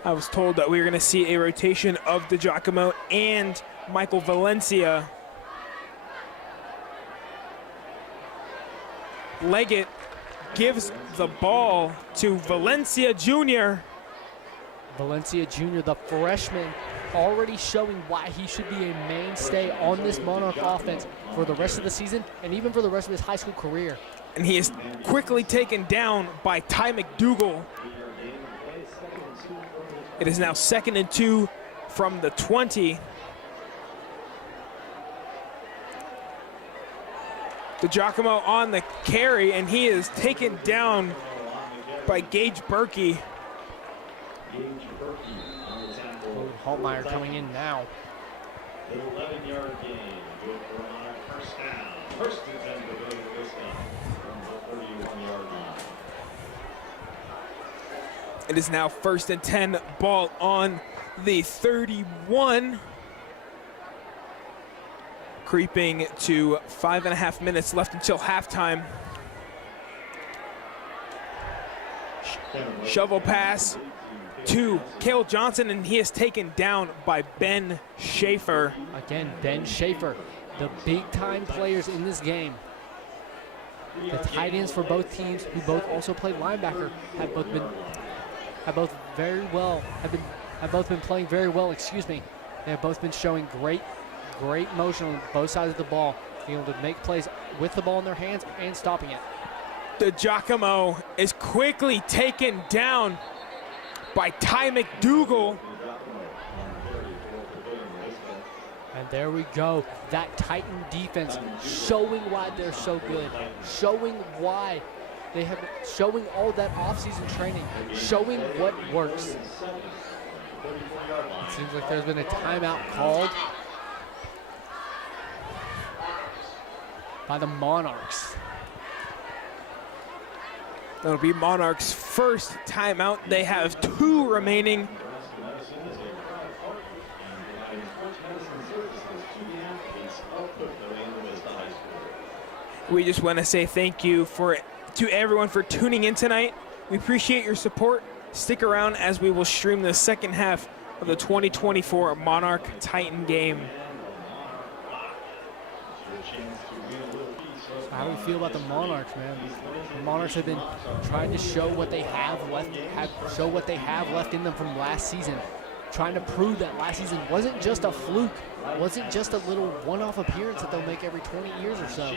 I was told that we were going to see a rotation of DiGiacomo and Michael Valencia. Leggett gives the ball to Valencia Jr. Valencia Jr., the freshman, already showing why he should be a mainstay on this Monarch offense for the rest of the season and even for the rest of his high school career. And he is quickly taken down by Ty McDougal. It is now 2nd and 2 from the 20. DiGiacomo on the carry, and he is taken down by Gage Berkey. Haltmeyer coming in now. 11-yard gain. Good for a Monarch first down. First and 10 for Papillion La-Vista from the 31-yard line. It is now 1st and 10, ball on the 31. Creeping to 5.5 minutes left until halftime. Shovel pass to Cale Johnson, and he is taken down by Ben Schaefer. Again, Ben Schaefer, the big-time players in this game. The tight ends for both teams, who both also play linebacker, have both been playing very well. Excuse me. They have both been showing great motion on both sides of the ball, being able to make plays with the ball in their hands and stopping it. DiGiacomo is quickly taken down by Ty McDougal. And there we go. That Titan defense showing why they're so good, showing why they have been showing all that offseason training, showing what works. It seems like there's been a timeout called by the Monarchs. That'll be Monarchs' first timeout. They have 2 remaining. We just want to say thank you to everyone for tuning in tonight. We appreciate your support. Stick around as we will stream the second half of the 2024 Monarch Titan game. How do we feel about the Monarchs, man? The Monarchs have been trying to show what they have left in them from last season. Trying to prove that last season wasn't just a fluke, wasn't just a little one-off appearance that they'll make every 20 years or so.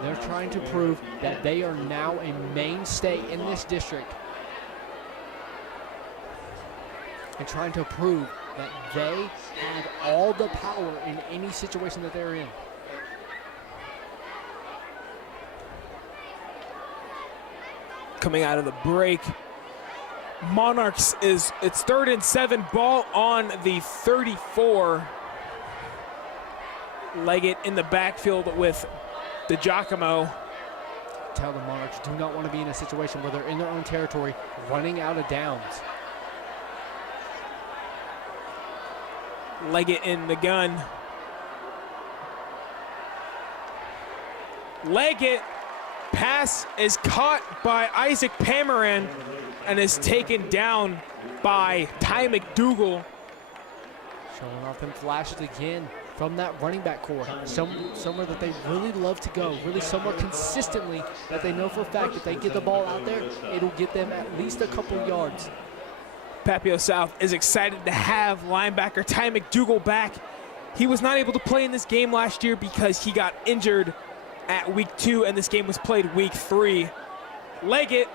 They're trying to prove that they are now a mainstay in this district. And trying to prove that they have all the power in any situation that they're in. Coming out of the break, Monarchs it's 3rd and 7, ball on the 34. Leggett in the backfield with DiGiacomo. Tell the Monarchs do not want to be in a situation where they're in their own territory running out of downs. Leggett in the gun. Leggett, pass is caught by Isaac Pamaran and is taken down by Ty McDougal. Showing off them flashes again from that running back core. Somewhere that they really love to go, really somewhere consistently that they know for a fact that they get the ball out there, it'll get them at least a couple yards. Papillion South is excited to have linebacker Ty McDougal back. He was not able to play in this game last year because he got injured at week 2, and this game was played week 3. Leggett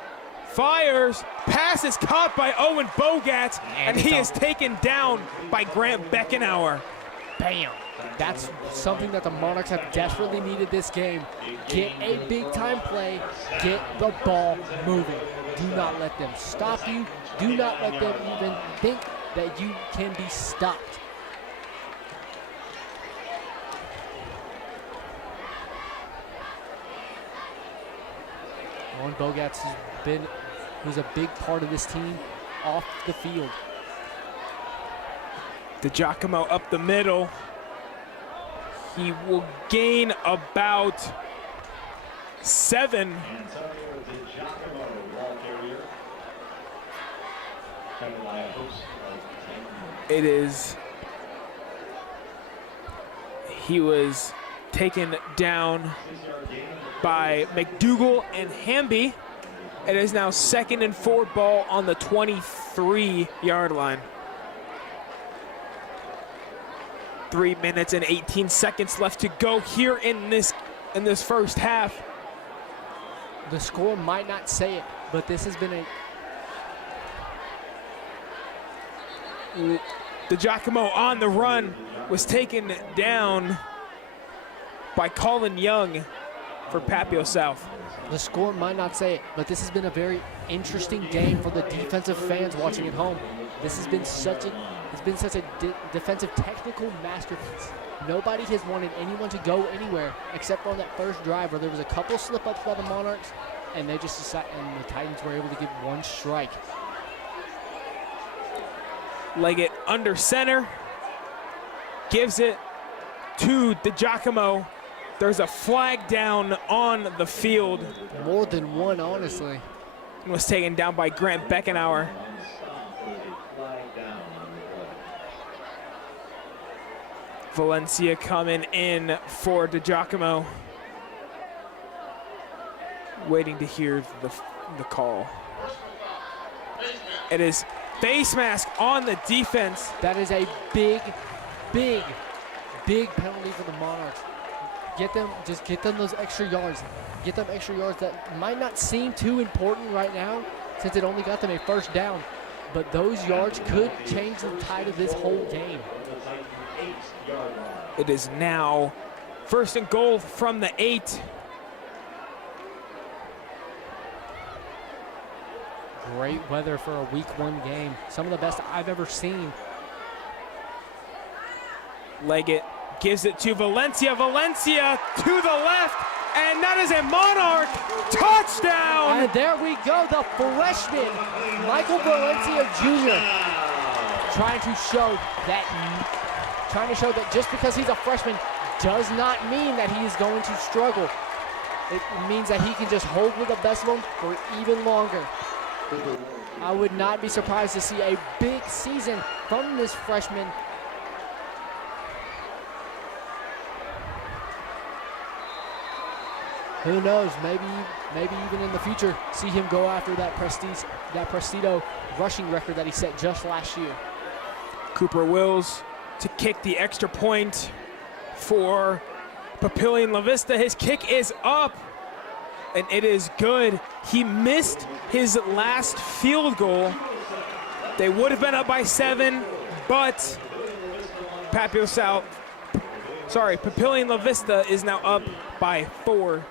fires, pass is caught by Owen Bogat, and he is taken down by Grant Beckenauer. Bam! That's something that the Monarchs have desperately needed this game. Get a big-time play, get the ball moving. do not let them stop you. Do not let them even think that you can be stopped. Owen Bogats who's a big part of this team off the field. DiGiacomo up the middle. He will gain about 7. It is, he was taken down by McDougal and Hamby. It is now 2nd and 4 ball on the 23-yard line. 3 minutes and 18 seconds left to go here in this first half. The score might not say it, but this has been DiGiacomo on the run was taken down by Colin Young for Papillion South. The score might not say it, but this has been a very interesting game for the defensive fans watching at home. This has been such a defensive technical masterpiece. Nobody has wanted anyone to go anywhere except on that first drive where there was a couple slip-ups by the Monarchs, and they just decided, and the Titans were able to get 1 strike. Leggett under center, gives it to DiGiacomo. There's a flag down on the field. More than one, honestly. And was taken down by Grant Beckenauer. Valencia coming in for DiGiacomo. Waiting to hear the call. It is face mask on the defense. That is a big penalty for the Monarchs. Just get them those extra yards. Get them extra yards that might not seem too important right now since it only got them a first down. But those yards could change the tide of this whole game. It is now 1st and goal from the 8. Great weather for a week 1 game. Some of the best I've ever seen. Leggett gives it to Valencia. Valencia to the left, and that is a Monarch touchdown. And there we go, the freshman, Michael Valencia Jr. trying to show that just because he's a freshman does not mean that he is going to struggle. It means that he can just hold with the best of them for even longer. I would not be surprised to see a big season from this freshman. Who knows? Maybe even in the future, see him go after that Prestido rushing record that he set just last year. Cooper Wills to kick the extra point for Papillion La-Vista. His kick is up, and it is good. He missed his last field goal. They would have been up by 7, but Papillion La-Vista is now up by 4.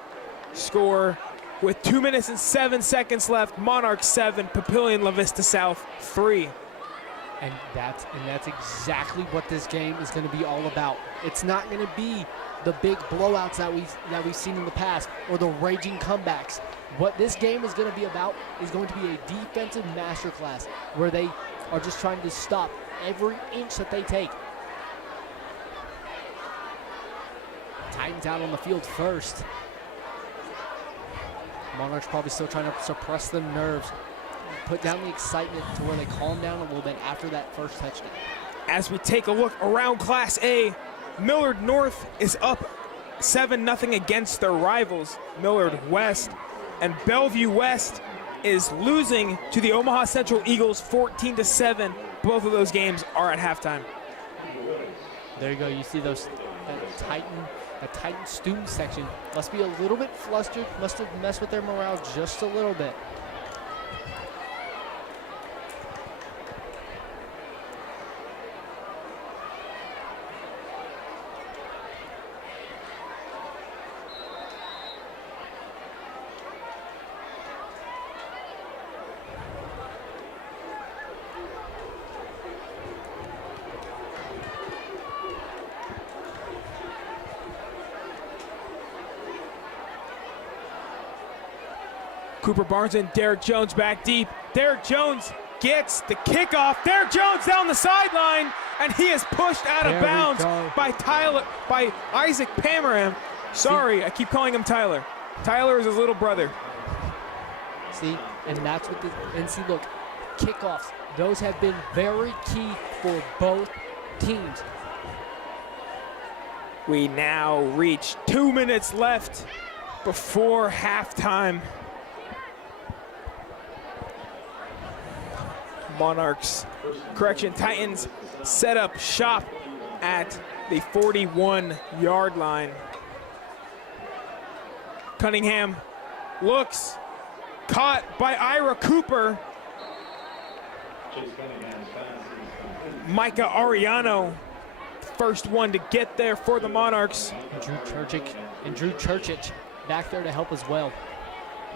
Score with 2 minutes and 7 seconds left. Monarchs 7, Papillion La-Vista South 3. And that's exactly what this game is going to be all about. It's not going to be the big blowouts that we've seen in the past or the raging comebacks. What this game is going to be about is going to be a defensive masterclass where they are just trying to stop every inch that they take. Titans out on the field first. Monarchs probably still trying to suppress the nerves, put down the excitement to where they calm down a little bit after that first touchdown. As we take a look around Class A, Millard North is up 7-0 against their rivals, Millard West. And Bellevue West is losing to the Omaha Central Eagles 14-7. Both of those games are at halftime. There you go. You see those Titan student section must be a little bit flustered, must have messed with their morale just a little bit. Cooper Barnes and Derek Jones back deep. Derek Jones gets the kickoff. Derek Jones down the sideline, and he is pushed out of bounds by Isaac Pamaram. Sorry, I keep calling him Tyler. Tyler is his little brother. See, and that's what and see, look, kickoffs, those have been very key for both teams. We now reach 2 minutes left before halftime. Monarchs, Titans set up shop at the 41-yard line. Cunningham looks, caught by Ira Cooper. Micah Ariano, first one to get there for the Monarchs. Drew Churchich back there to help as well.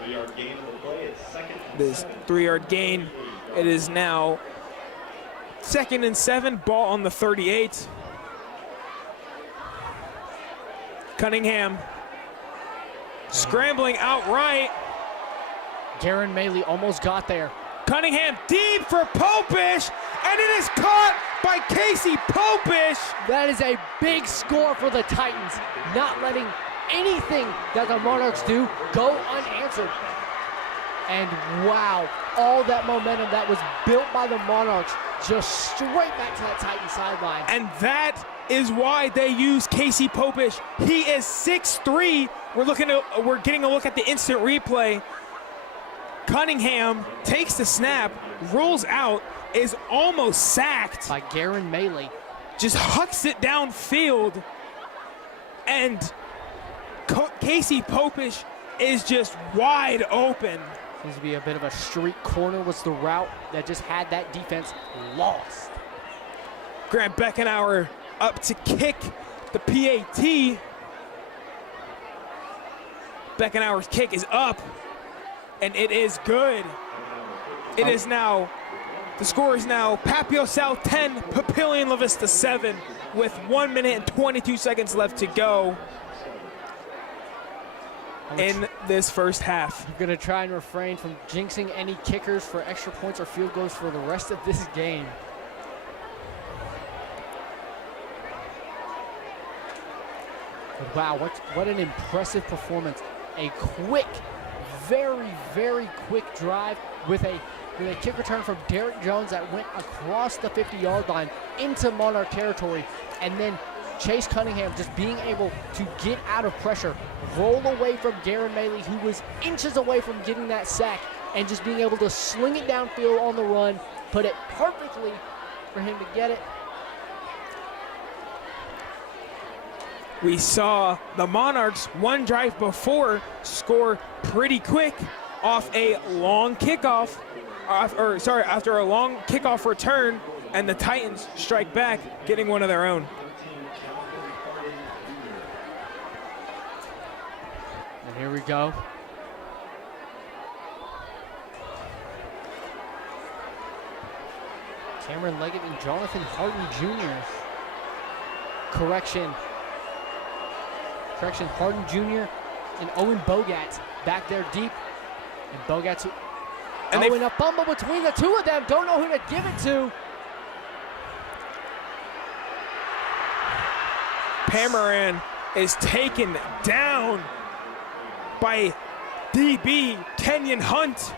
3-yard gain on the play. It's second. This 3-yard gain. It is now 2nd and 7, ball on the 38. Cunningham scrambling outright. Garen Maley almost got there. Cunningham deep for Popish, and it is caught by Casey Popish. That is a big score for the Titans, not letting anything that the Monarchs do go unanswered. And wow, all that momentum that was built by the Monarchs just straight back to that Titan sideline. And that is why they use Casey Popish. He is 6'3". We're getting a look at the instant replay. Cunningham takes the snap, rolls out, is almost sacked by Garen Maley. Just hucks it downfield, and Casey Popish is just wide open. Seems to be a bit of a street corner was the route that just had that defense lost. Grant Beckenauer up to kick the PAT. Beckenauer's kick is up, and it is good. It is now, the score is now Papillion South 10, Papillion La-Vista 7, with 1 minute and 22 seconds left to go in this first half. I'm gonna try and refrain from jinxing any kickers for extra points or field goals for the rest of this game. But wow, what an impressive performance. A quick, very, very quick drive with a kick return from Derek Jones that went across the 50-yard line into Monarch territory, and then Chase Cunningham just being able to get out of pressure, roll away from Garen Maley, who was inches away from getting that sack, and just being able to sling it downfield on the run, put it perfectly for him to get it. We saw the Monarchs one drive before score pretty quick off a long kickoff, after a long kickoff return, and the Titans strike back, getting one of their own. And here we go. Cameron Leggett and Jonathan Harden Jr. Correction, Harden Jr. and Owen Bogat back there deep. And Bogat's, and a fumble between the two of them. Don't know who to give it to. Pamaran is taken down by DB Kenyon Hunt.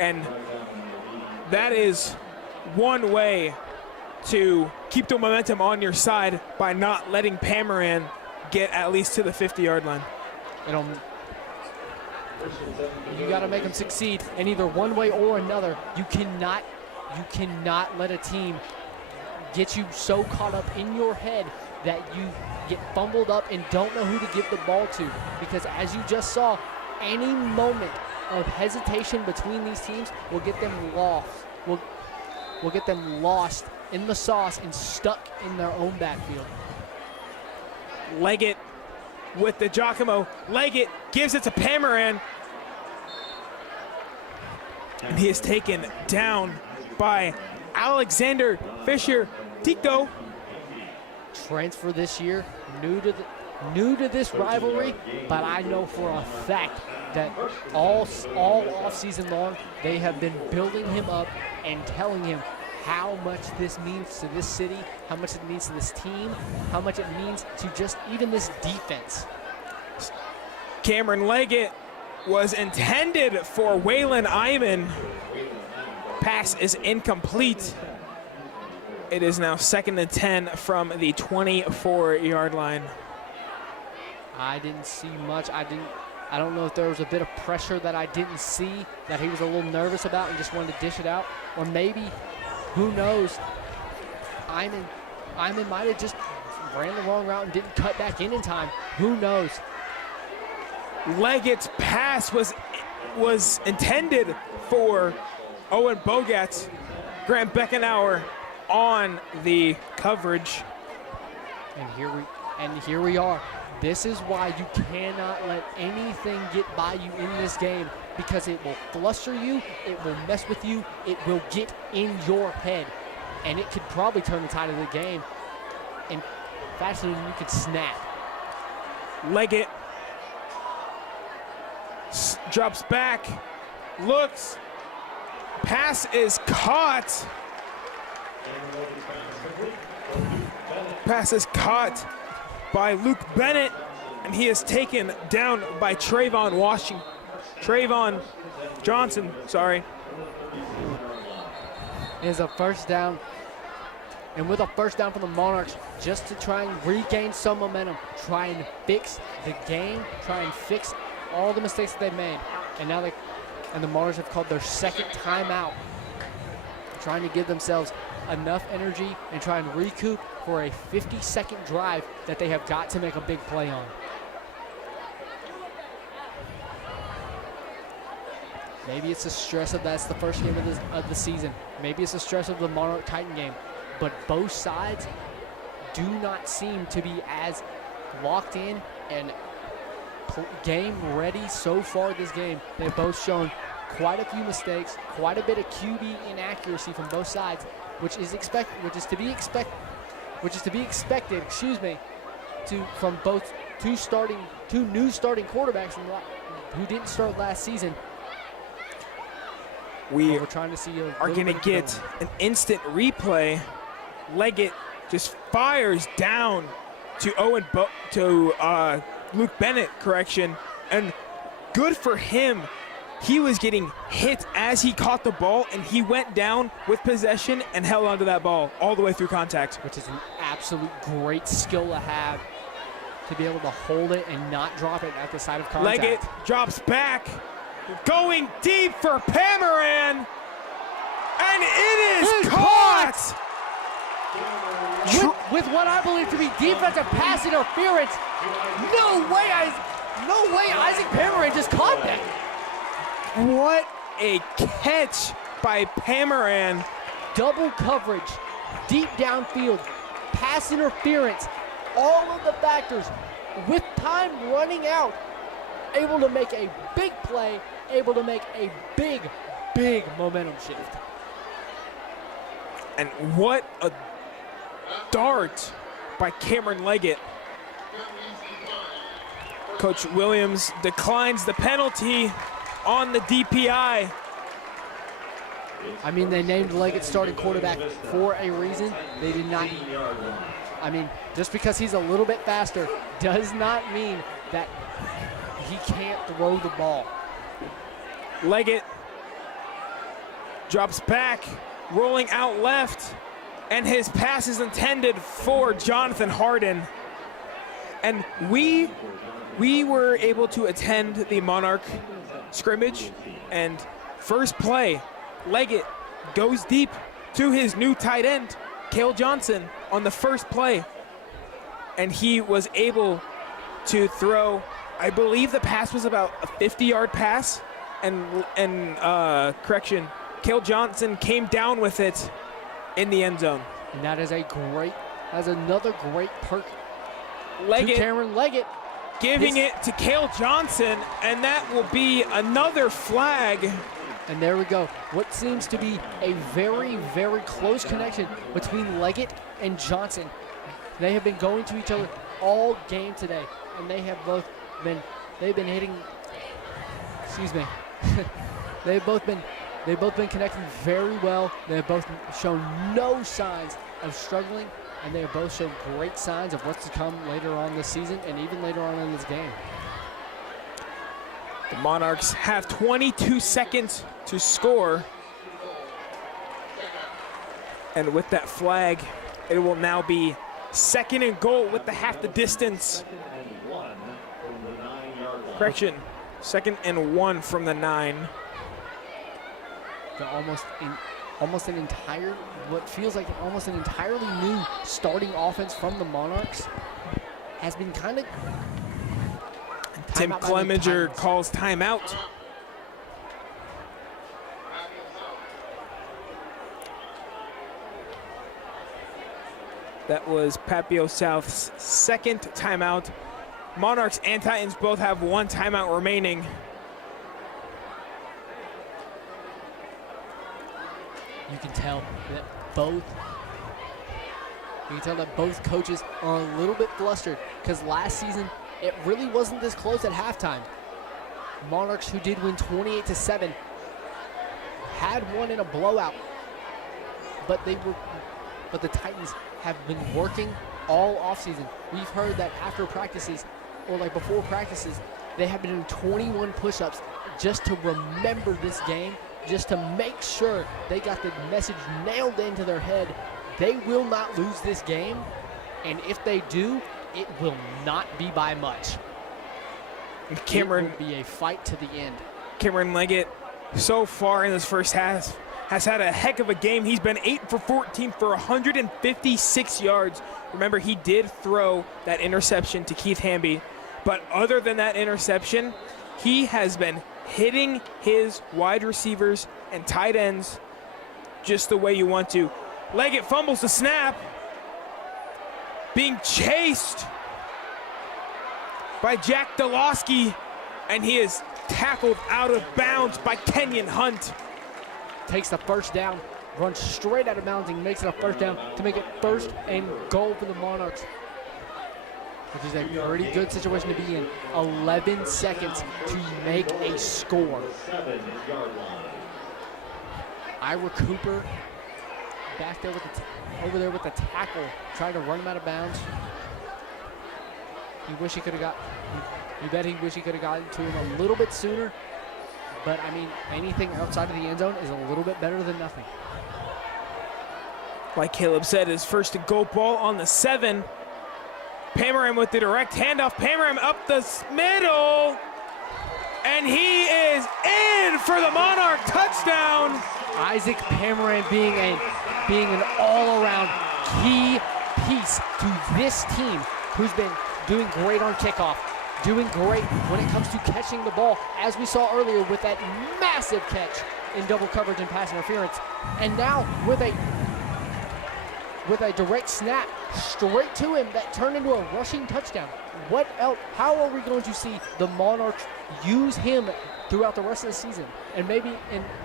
And that is one way to keep the momentum on your side, by not letting Pamaran get at least to the 50-yard line. You got to make them succeed in either one way or another. You cannot let a team get you so caught up in your head that you get fumbled up and don't know who to give the ball to. Because as you just saw, any moment of hesitation between these teams will get them lost. Will get them lost in the sauce and stuck in their own backfield. Leggett with the Giacomo. Leggett gives it to Pamaran, and he is taken down by Alexander Fisher Tico. Transfer this year, new to this rivalry, but I know for a fact that all off season long they have been building him up and telling him how much this means to this city, how much it means to this team, how much it means to just even this defense. Cameron Leggett was intended for Waylon Iman. Pass is incomplete. It is now 2nd and 10 from the 24-yard line. I didn't see much. I don't know if there was a bit of pressure that I didn't see that he was a little nervous about and just wanted to dish it out. Or maybe, who knows, Iman might have just ran the wrong route and didn't cut back in time. Who knows? Leggett's pass was intended for Owen Bogat. Grant Beckenauer on the coverage. And here we are. This is why you cannot let anything get by you in this game, because it will fluster you, it will mess with you, it will get in your head, and it could probably turn the tide of the game and faster than you could snap. Leggett drops back, looks, pass is caught. Pass is caught by Luke Bennett, and he is taken down by Trayvon Johnson, sorry. It is a first down, and with a first down for the Monarchs, just to try and regain some momentum, try and fix the game, try and fix all the mistakes that they made. And now the Monarchs have called their second timeout, trying to give themselves enough energy and try and recoup for a 50-second drive that they have got to make a big play on. Maybe it's the stress of that's the first game of the season. Maybe it's the stress of the Monarch Titan game. But both sides do not seem to be as locked in and game ready so far this game. They've both shown quite a few mistakes, quite a bit of QB inaccuracy from both sides, which is to be expected, from both two new starting quarterbacks who didn't start last season. We're trying to see are going to get an instant replay. Leggett just fires down to Luke Bennett, and good for him. He was getting hit as he caught the ball, and he went down with possession and held onto that ball all the way through contact. Which is an absolute great skill to have, to be able to hold it and not drop it at the side of contact. Leggett drops back, going deep for Pamaran, and it is caught! With what I believe to be defensive pass interference, no way Isaac Pamaran just caught that. What a catch by Pamaran. Double coverage, deep downfield, pass interference, all of the factors with time running out, able to make a big play, able to make a big momentum shift. And what a dart by Cameron Leggett. Coach Williams declines the penalty on the DPI. I mean, they named Leggett starting quarterback for a reason. They did not. I mean, just because he's a little bit faster does not mean that he can't throw the ball. Leggett drops back, rolling out left, and his pass is intended for Jonathan Harden. And we were able to attend the Monarch scrimmage, and first play, Leggett goes deep to his new tight end, Cale Johnson, on the first play, and he was able to throw, I believe the pass was about a 50-yard pass, and Cale Johnson came down with it in the end zone. And that's another great perk. Leggett, to Cameron Leggett, giving it to Cale Johnson, and that will be another flag. And there we go. What seems to be a very close connection between Leggett and Johnson. They have been going to each other all game today, and they've been hitting excuse me. they've both been connecting very well. They have both shown no signs of struggling, and they have both shown great signs of what's to come later on this season and even later on in this game. The Monarchs have 22 seconds to score. And with that flag, it will now be 2nd and goal with the half the distance. Correction, 2nd and 1 from the 9. Almost an entire, what feels like almost an entirely new starting offense from the Monarchs has been kind of. Tim Clemenger calls timeout. That was Papillion South's 2nd timeout. Monarchs and Titans both have 1 timeout remaining. You can tell that both coaches are a little bit flustered because last season it really wasn't this close at halftime. Monarchs, who did win 28-7, had one in a blowout, but the Titans have been working all offseason. We've heard that after practices, or like before practices, they have been doing 21 push-ups just to remember this game, just to make sure they got the message nailed into their head. They will not lose this game, and if they do, it will not be by much. Cameron it will be a fight to the end. Cameron Leggett, so far in this first half, has had a heck of a game. He's been 8 for 14 for 156 yards. Remember, he did throw that interception to Keith Hamby, but other than that interception, he has been hitting his wide receivers and tight ends just the way you want to. Leggett fumbles the snap, being chased by Jack Dolosky, and he is tackled out of bounds by Kenyon Hunt. Takes the first down, runs straight out of bounds and makes it a first down to make it 1st and goal for the Monarchs, which is a pretty good situation to be in. 11 seconds to make a score. Ira Cooper back there over there with the tackle, trying to run him out of bounds. You bet he wish he could have gotten to him a little bit sooner. But, I mean, anything outside of the end zone is a little bit better than nothing. Like Caleb said, his 1st and goal ball on the 7. Pamaram with the direct handoff. Pamaram up the middle. And he is in for the Monarch touchdown. Isaac Pamaram being an all-around key piece to this team, who's been doing great on kickoff, doing great when it comes to catching the ball, as we saw earlier with that massive catch in double coverage and pass interference. And now with a direct snap straight to him that turned into a rushing touchdown. What else? How are we going to see the Monarchs use him throughout the rest of the season and maybe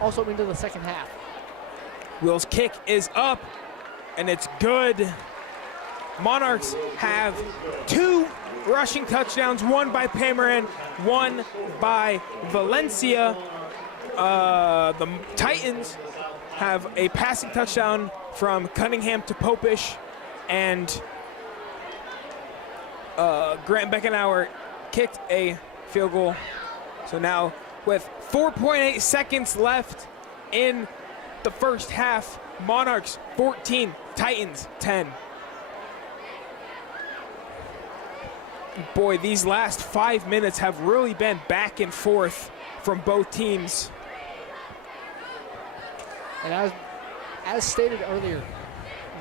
also into the second half? Will's kick is up, and it's good. Monarchs have 2 rushing touchdowns, 1 by Pamaran, 1 by Valencia. The Titans have a passing touchdown from Cunningham to Popish, and Grant Beckenauer kicked a field goal. So now with 4.8 seconds left in the first half, Monarchs 14, Titans 10. Boy, these last 5 minutes have really been back and forth from both teams. And as stated earlier,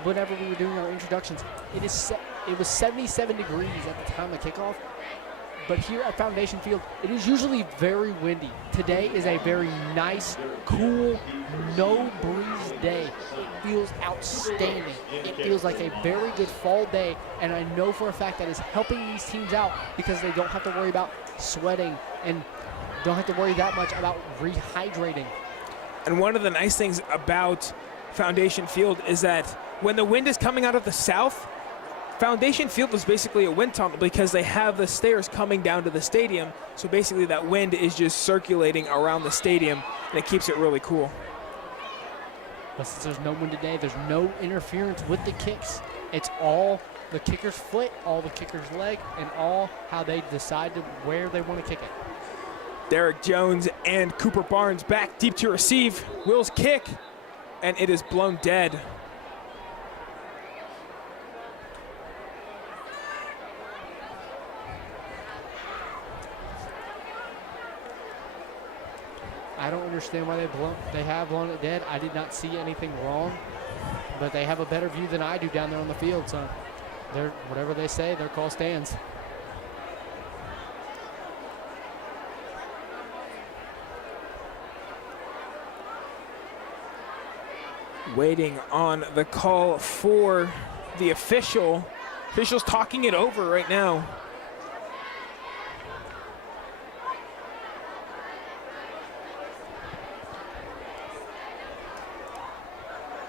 whenever we were doing our introductions, it was 77 degrees at the time of kickoff. But here at Foundation Field, it is usually very windy. Today is a very nice, cool, no breeze day. It feels outstanding. It feels like a very good fall day, and I know for a fact that is helping these teams out because they don't have to worry about sweating and don't have to worry that much about rehydrating. And one of the nice things about Foundation Field is that when the wind is coming out of the south, Foundation Field was basically a wind tunnel because they have the stairs coming down to the stadium. So basically that wind is just circulating around the stadium, and it keeps it really cool. But since there's no wind today, there's no interference with the kicks. It's all the kicker's foot, all the kicker's leg, and all how they decide where they want to kick it. Derek Jones and Cooper Barnes back deep to receive. Will's kick, and it is blown dead. I don't understand why they have blown it dead. I did not see anything wrong, but they have a better view than I do down there on the field. So, whatever they say, their call stands. Waiting on the call for the official. Official's talking it over right now.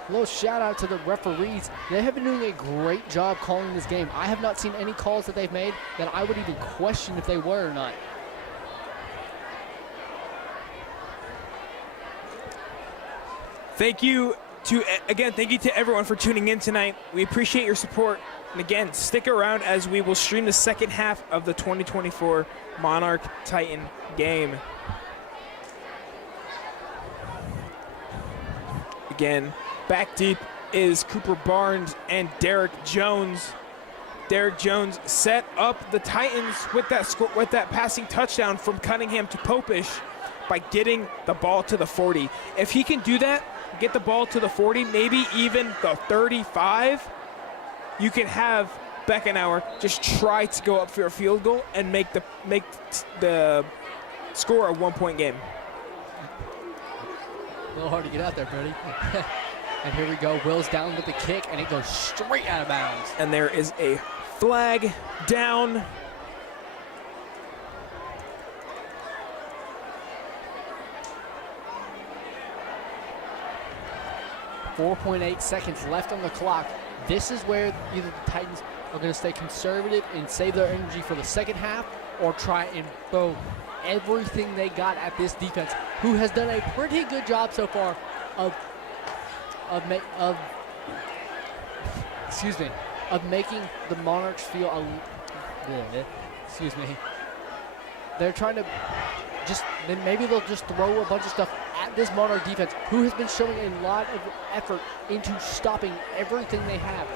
A little shout out to the referees. They have been doing a great job calling this game. I have not seen any calls that they've made that I would even question if they were or not. Thank you to everyone for tuning in tonight. We appreciate your support. And again, stick around as we will stream the second half of the 2024 Monarch Titan game. Again, back deep is Cooper Barnes and Derek Jones. Derek Jones set up the Titans with that passing touchdown from Cunningham to Popish by getting the ball to the 40. If he can do that, get the ball to the 40, maybe even the 35, you can have Beckenauer just try to go up for a field goal and make the score a one-point game. A little hard to get out there, Brody. And here we go. Will's down with the kick, and it goes straight out of bounds. And there is a flag down. .8 seconds left on the clock. This is where either the Titans are going to stay conservative and save their energy for the second half, or try and throw everything they got at this defense, who has done a pretty good job so far of making the Monarchs feel they're trying to maybe they'll just throw a bunch of stuff at this Monarch defense, who has been showing a lot of effort into stopping everything they have.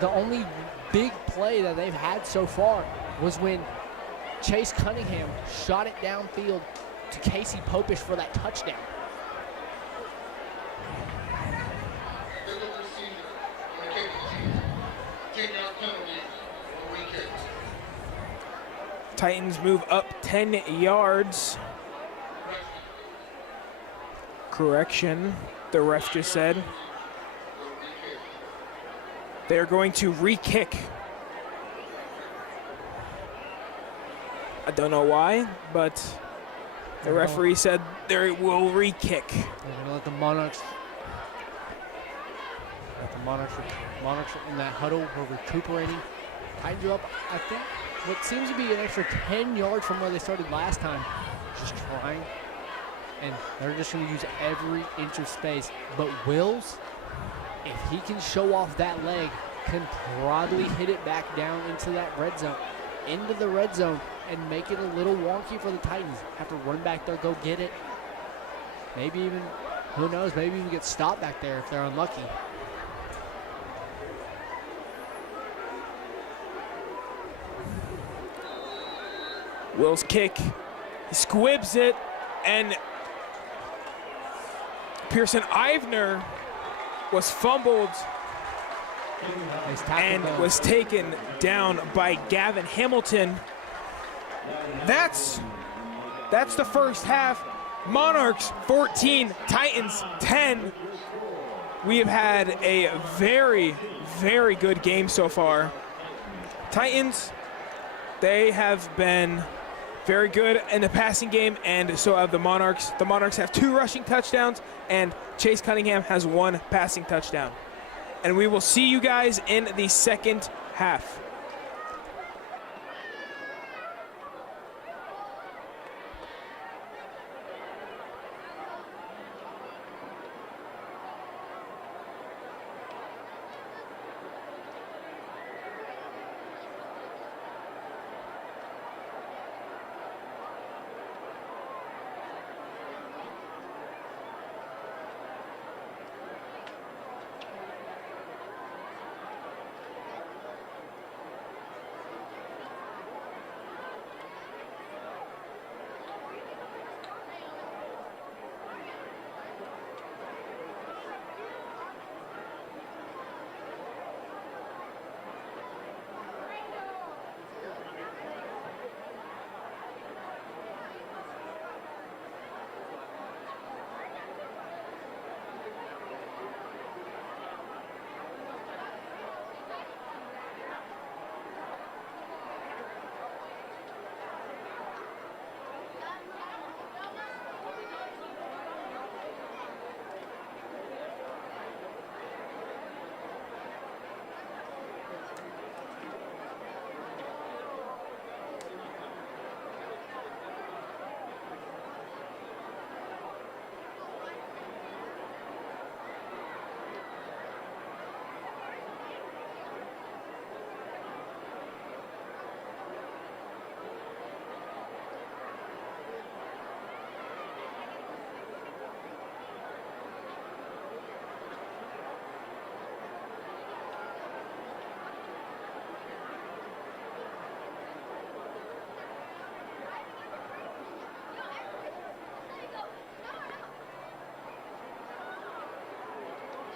The only big play that they've had so far was when Chase Cunningham shot it downfield to Casey Popish for that touchdown. Titans move up 10 yards. Correction, the ref just said. They're going to re-kick. I don't know why, but the referee said they will re-kick. They're going to let the Monarchs in that huddle. We're recuperating. Titans are up, I think, what seems to be an extra 10 yards from where they started last time. Just trying. And they're just going to use every inch of space. But Wills, if he can show off that leg, can probably hit it back down into that red zone, and make it a little wonky for the Titans. Have to run back there, go get it. Maybe even, who knows, maybe even get stopped back there if they're unlucky. Will's kick, he squibs it, and Pearson Ivner was fumbled and was taken down by Gavin Hamilton. That's the first half. Monarchs 14, Titans 10. We have had a very, very good game so far. Titans, they have been very good in the passing game, and so have the Monarchs. The Monarchs have 2 rushing touchdowns, and Chase Cunningham has 1 passing touchdown. and we will see you guys in the second half.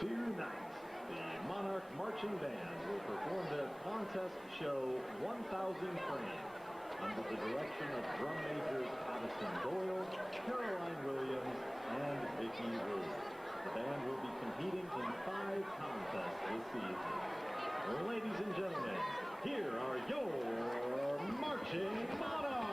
Tonight, the Monarch Marching Band will perform their contest show 1,000 Frames under the direction of drum majors Addison Doyle, Caroline Williams, and Vicki Ruth. The band will be competing in 5 contests this season. Ladies and gentlemen, here are your Marching Monarchs!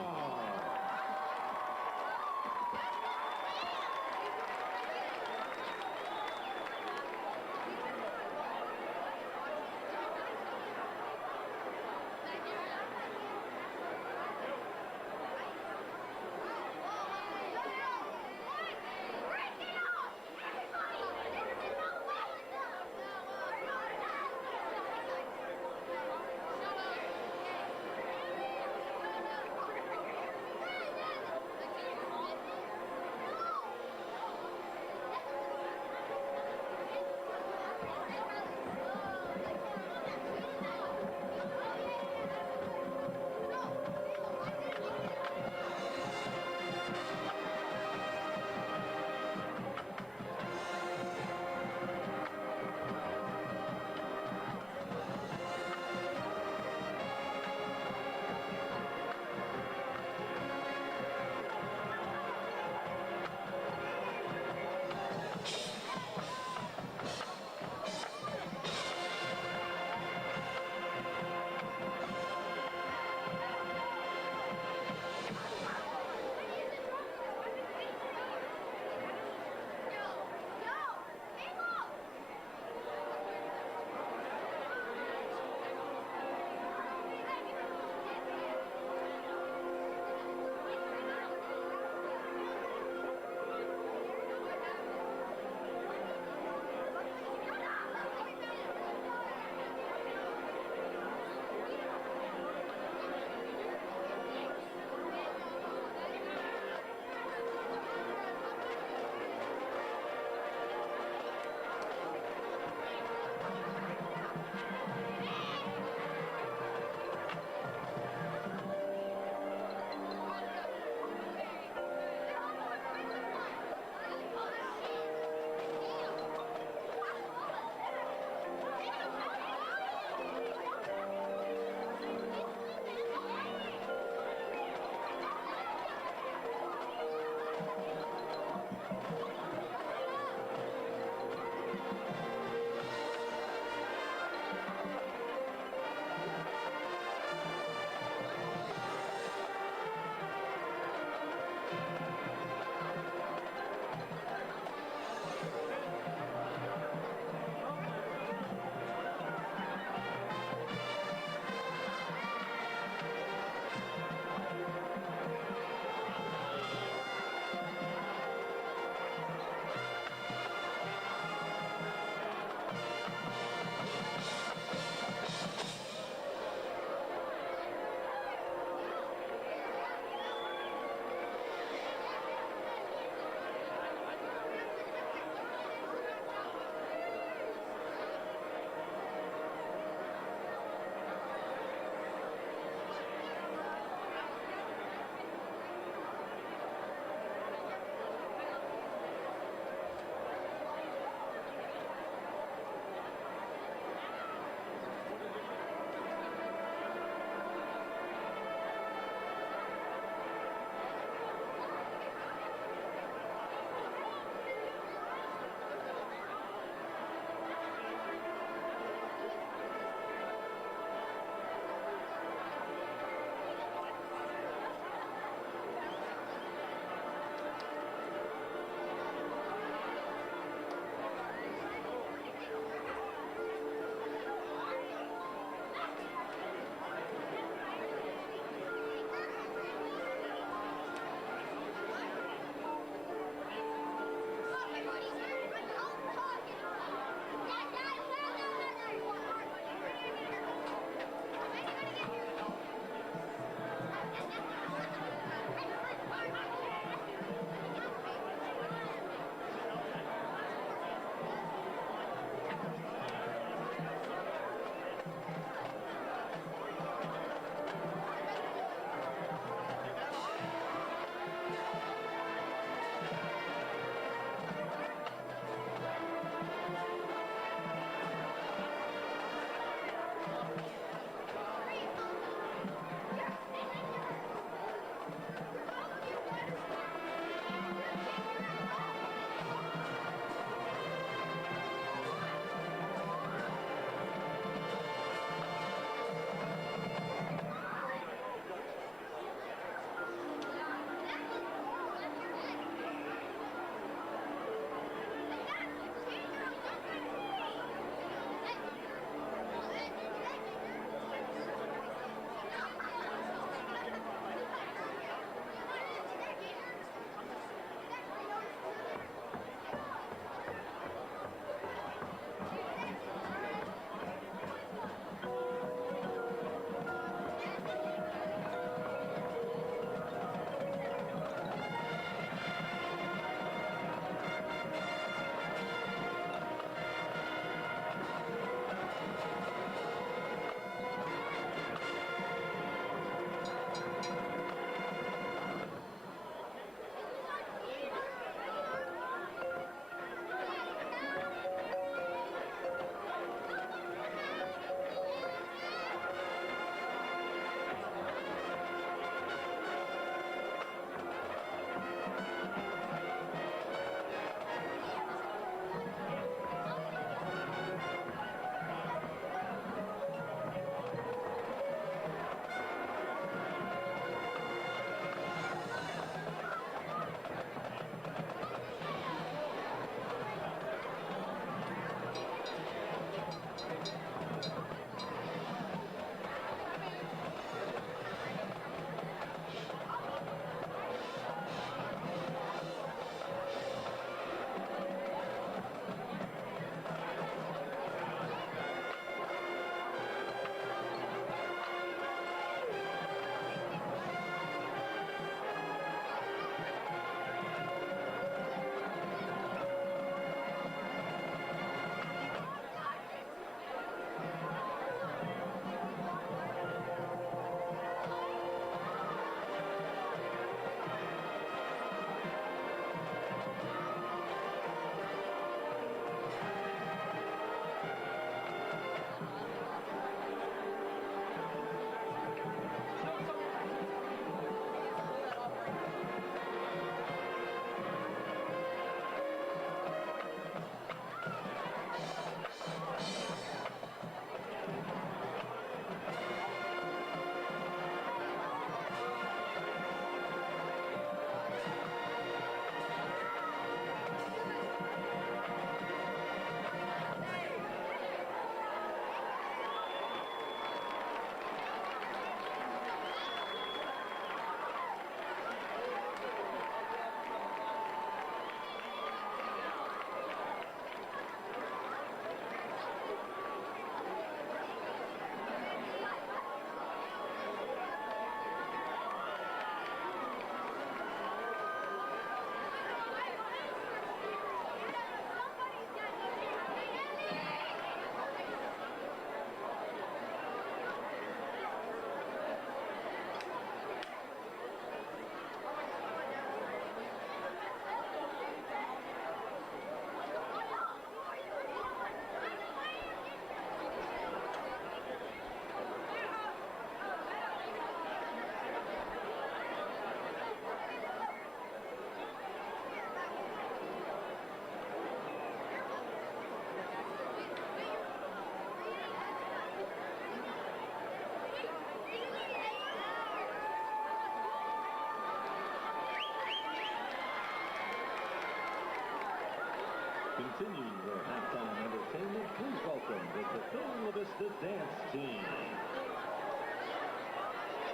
continuing their halftime entertainment, please welcome the Papillion La-Vista dance team.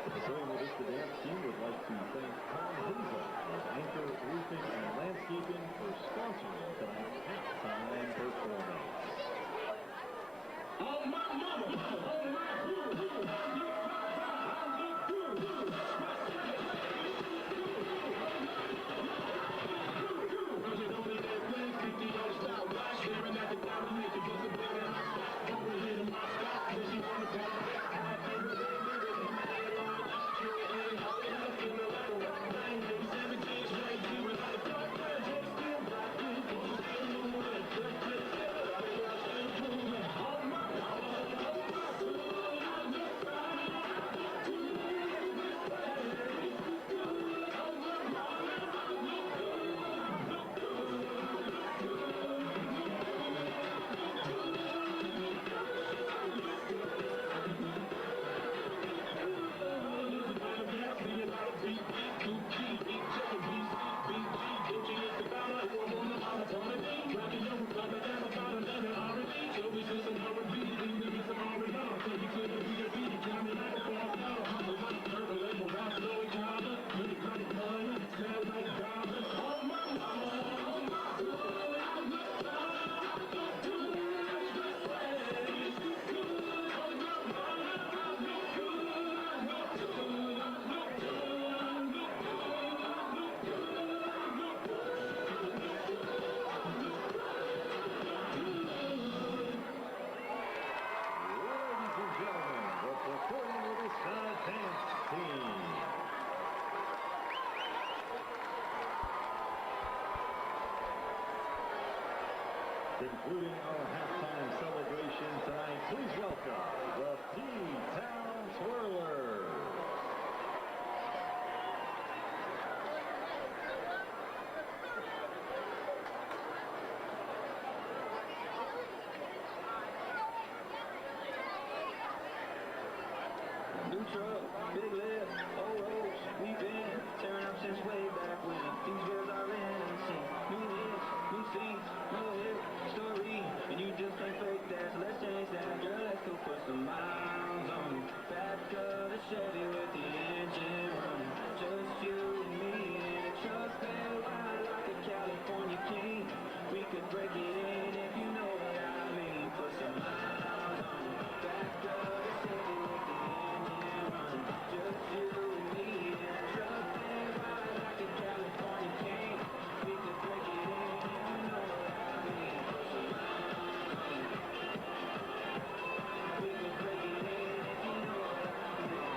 The Papillion La-Vista dance team would like to thank Tom Hazel of Anchor Roofing and Landscaping for sponsoring tonight's halftime performance. Oh, my mama! Oh, my Concluding our halftime celebration tonight, please welcome the P-Town Twirlers. New truck, big lip, old ropes, we've been tearing up since way back when. These girls are innocent, new hits, new scenes, no hit story, and you just can't fake that, so let's change that. Girl, let's go put some miles on it. Back of the Chevy with the engine running, just you and me in a truck that ride like a California king. We could break it in if you know what I mean. Put some miles on it. Back of the Chevy with the engine running, just you and me in a truck that ride like a California king. We could break it in if you know what I mean. Put some miles on it. We could break it in if you know what I mean.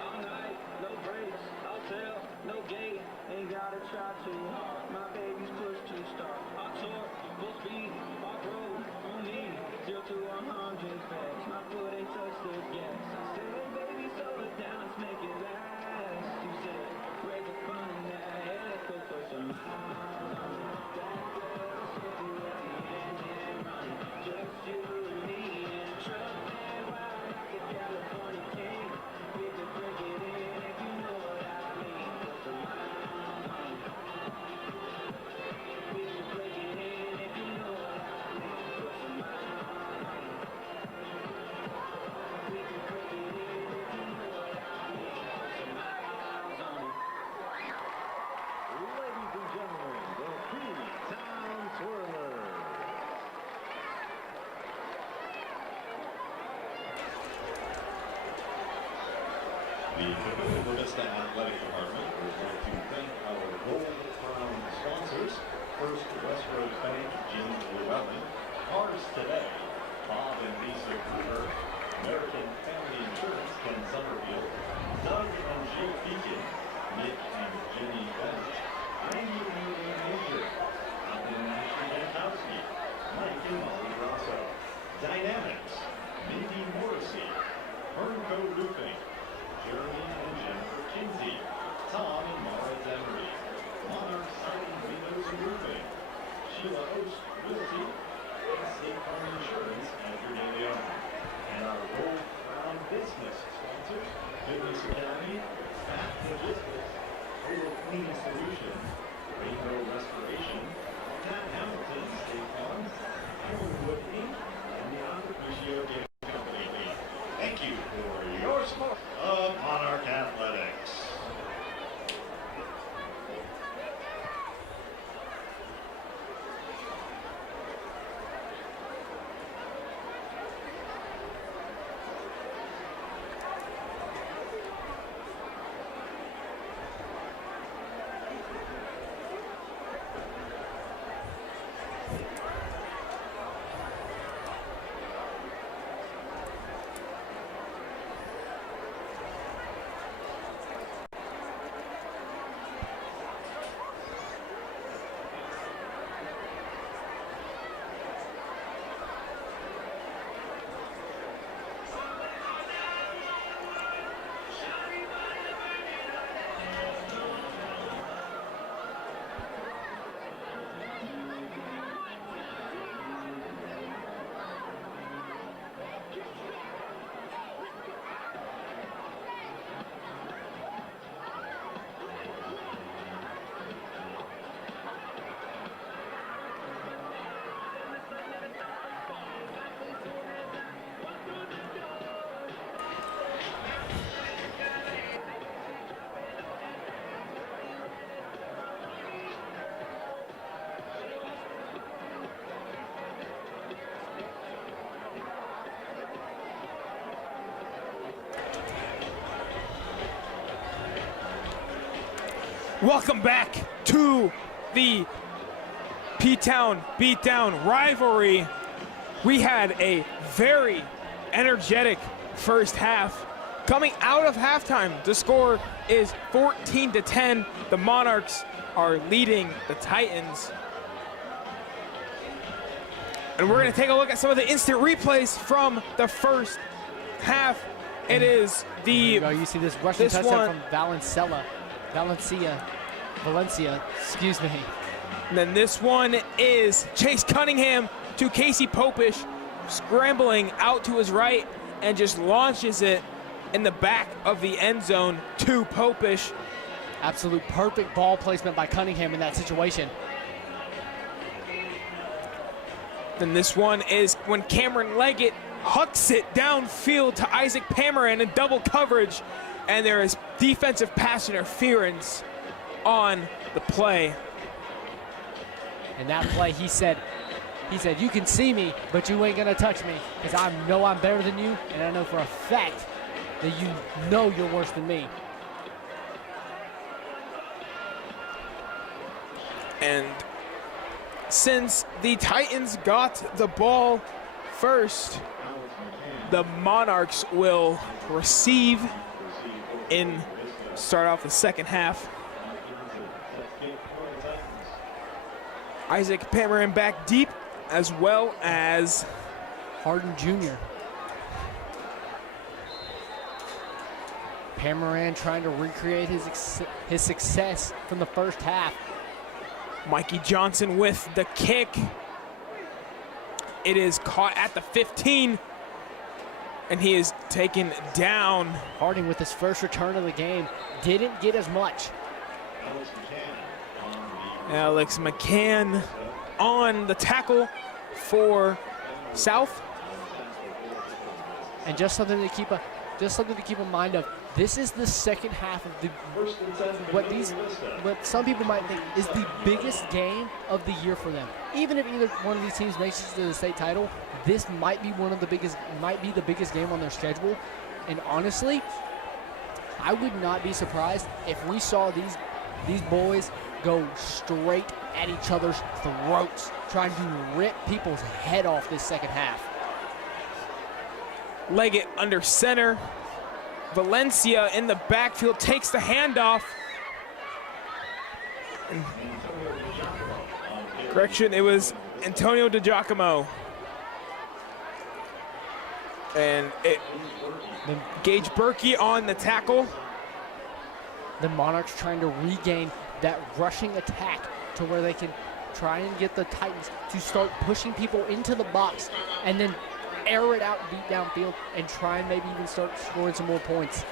All night, no brakes, I'll tell, no gate, ain't gotta try too hard. My baby's push to start. I torque, full speed, off road, on me, 0 to 100 fast. My foot ain't touched the gas. I said, hey baby, slow it down, let's make it last. You said, break the fun in that head, let's go for some miles on it. Back of the city with the engine running, just you and me in a truck that ride like a California king. We could break it in if you know what I mean. Put some miles on it. We could break it in if you know what I mean. Put some miles on it. We could break it in if you know what I mean. Put some miles on it. Ladies and gentlemen, the P-Town Twirlers. The Papillion La-Vista Athletic Department would like to thank our Gold Crown sponsors. First, West Road Bank, Jim Llewellyn, Cars Today, Bob and Lisa Cooper, American Family Insurance, Ken Summerfield, Doug and Jill Beacon, Nick and Jenny Bennett, I'm Major, Alvin and Ashley Jankowski, Mike and Molly Rosso, Dynamics, Mindy Morrissey, Hernco Roofing, Jeremy and Jennifer Kinsey, Tom and Mara Demery, Monarchs Siding Windows and Roofing, Sheila Ost Realty, and State Farm Insurance as your daily owner. Welcome back to the P-Town Beatdown rivalry. We had a very energetic first half. Coming out of halftime, the score is 14-10. The Monarchs are leading the Titans. And we're gonna take a look at some of the instant replays from the first half. It is the... You see this rushing touchdown from Valencia, excuse me. And then this one is Chase Cunningham to Casey Popish, scrambling out to his right and just launches it in the back of the end zone to Popish. Absolute perfect ball placement by Cunningham in that situation. Then this one is when Cameron Leggett hucks it downfield to Isaac Pamaran in double coverage, and there is defensive pass interference on the play. And that play, he said, you can see me, but you ain't gonna touch me, because I know I'm better than you, and I know for a fact that you know you're worse than me. And since the Titans got the ball first, the Monarchs will receive in start off the second half. Isaac Pamaran back deep, as well as Harden Jr. Pamaran trying to recreate his success from the first half. Mikey Johnson with the kick. It is caught at the 15, and he is taken down. Harding with his first return of the game didn't get as much. Alex McCann on the tackle for South. And just something to keep in mind of. This is the second half of what some people might think is the biggest game of the year for them. Even if either one of these teams makes it to the state title, this might be the biggest game on their schedule. And honestly, I would not be surprised if we saw these boys go straight at each other's throats, trying to rip people's head off this second half. Leggett under center. Valencia in the backfield takes the handoff. Correction, it was Antonio DiGiacomo. And Gage Berkey on the tackle. The Monarchs trying to regain that rushing attack to where they can try and get the Titans to start pushing people into the box and then air it out deep downfield and try and maybe even start scoring some more points.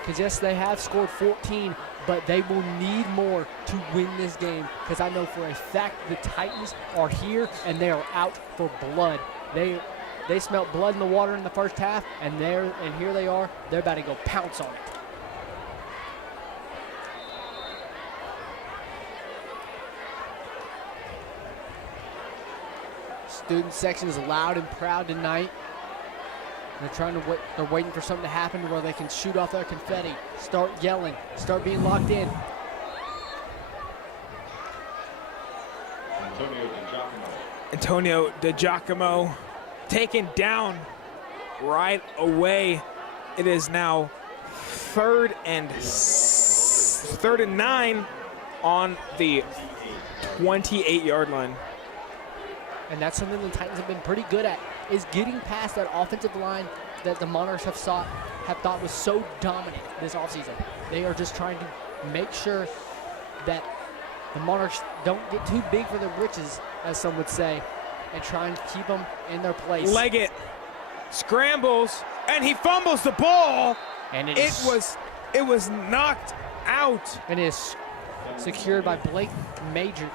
Because yes, they have scored 14, but they will need more to win this game, because I know for a fact the Titans are here and they are out for blood. They smelt blood in the water in the first half, and here they are. They're about to go pounce on it. Student section is loud and proud tonight. They're waiting for something to happen where they can shoot off their confetti, start yelling, start being locked in. Antonio DiGiacomo taken down right away. It is now third and 9 on the 28-yard line. And that's something the Titans have been pretty good at, is getting past that offensive line that the Monarchs have thought was so dominant this offseason. They are just trying to make sure that the Monarchs don't get too big for their britches, as some would say, and try and keep them in their place. Leggett scrambles, and he fumbles the ball. And it was knocked out. And it is secured by Blake Major,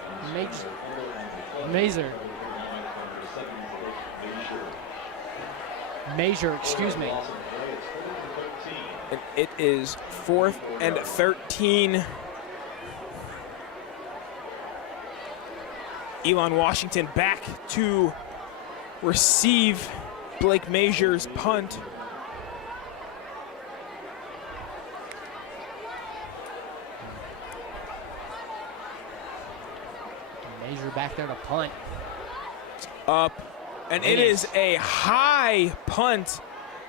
excuse me. And it is 4th and 13. Elon Washington back to receive Blake Major's punt. you're back there to punt. Up, and it is a high punt.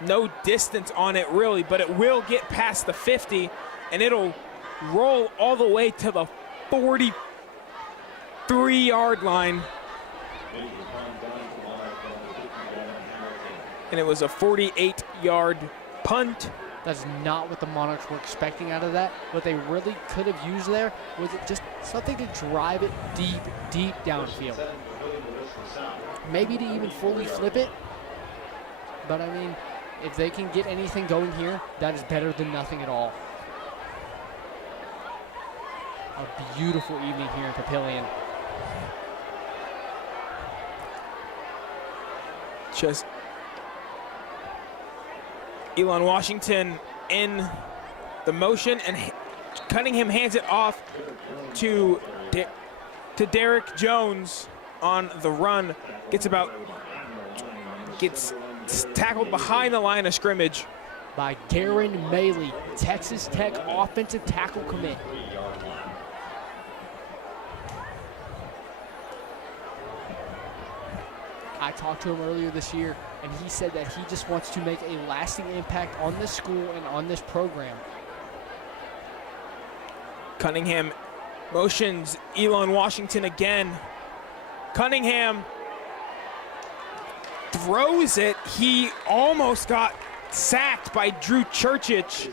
No distance on it really, but it will get past the 50, and it'll roll all the way to the 43-yard line. And it was a 48-yard punt. That's not what the Monarchs were expecting out of that. What they really could have used there was just something to drive it deep, deep downfield. Maybe to even fully flip it. But, I mean, if they can get anything going here, that is better than nothing at all. A beautiful evening here in Papillion. Just Elon Washington in the motion, and Cunningham hands it off to Derek Jones on the run. Gets tackled behind the line of scrimmage by Darren Maley, Texas Tech offensive tackle commit. I talked to him earlier this year, and he said that he just wants to make a lasting impact on this school and on this program. Cunningham motions Elon Washington again. Cunningham throws it. He almost got sacked by Drew Churchich.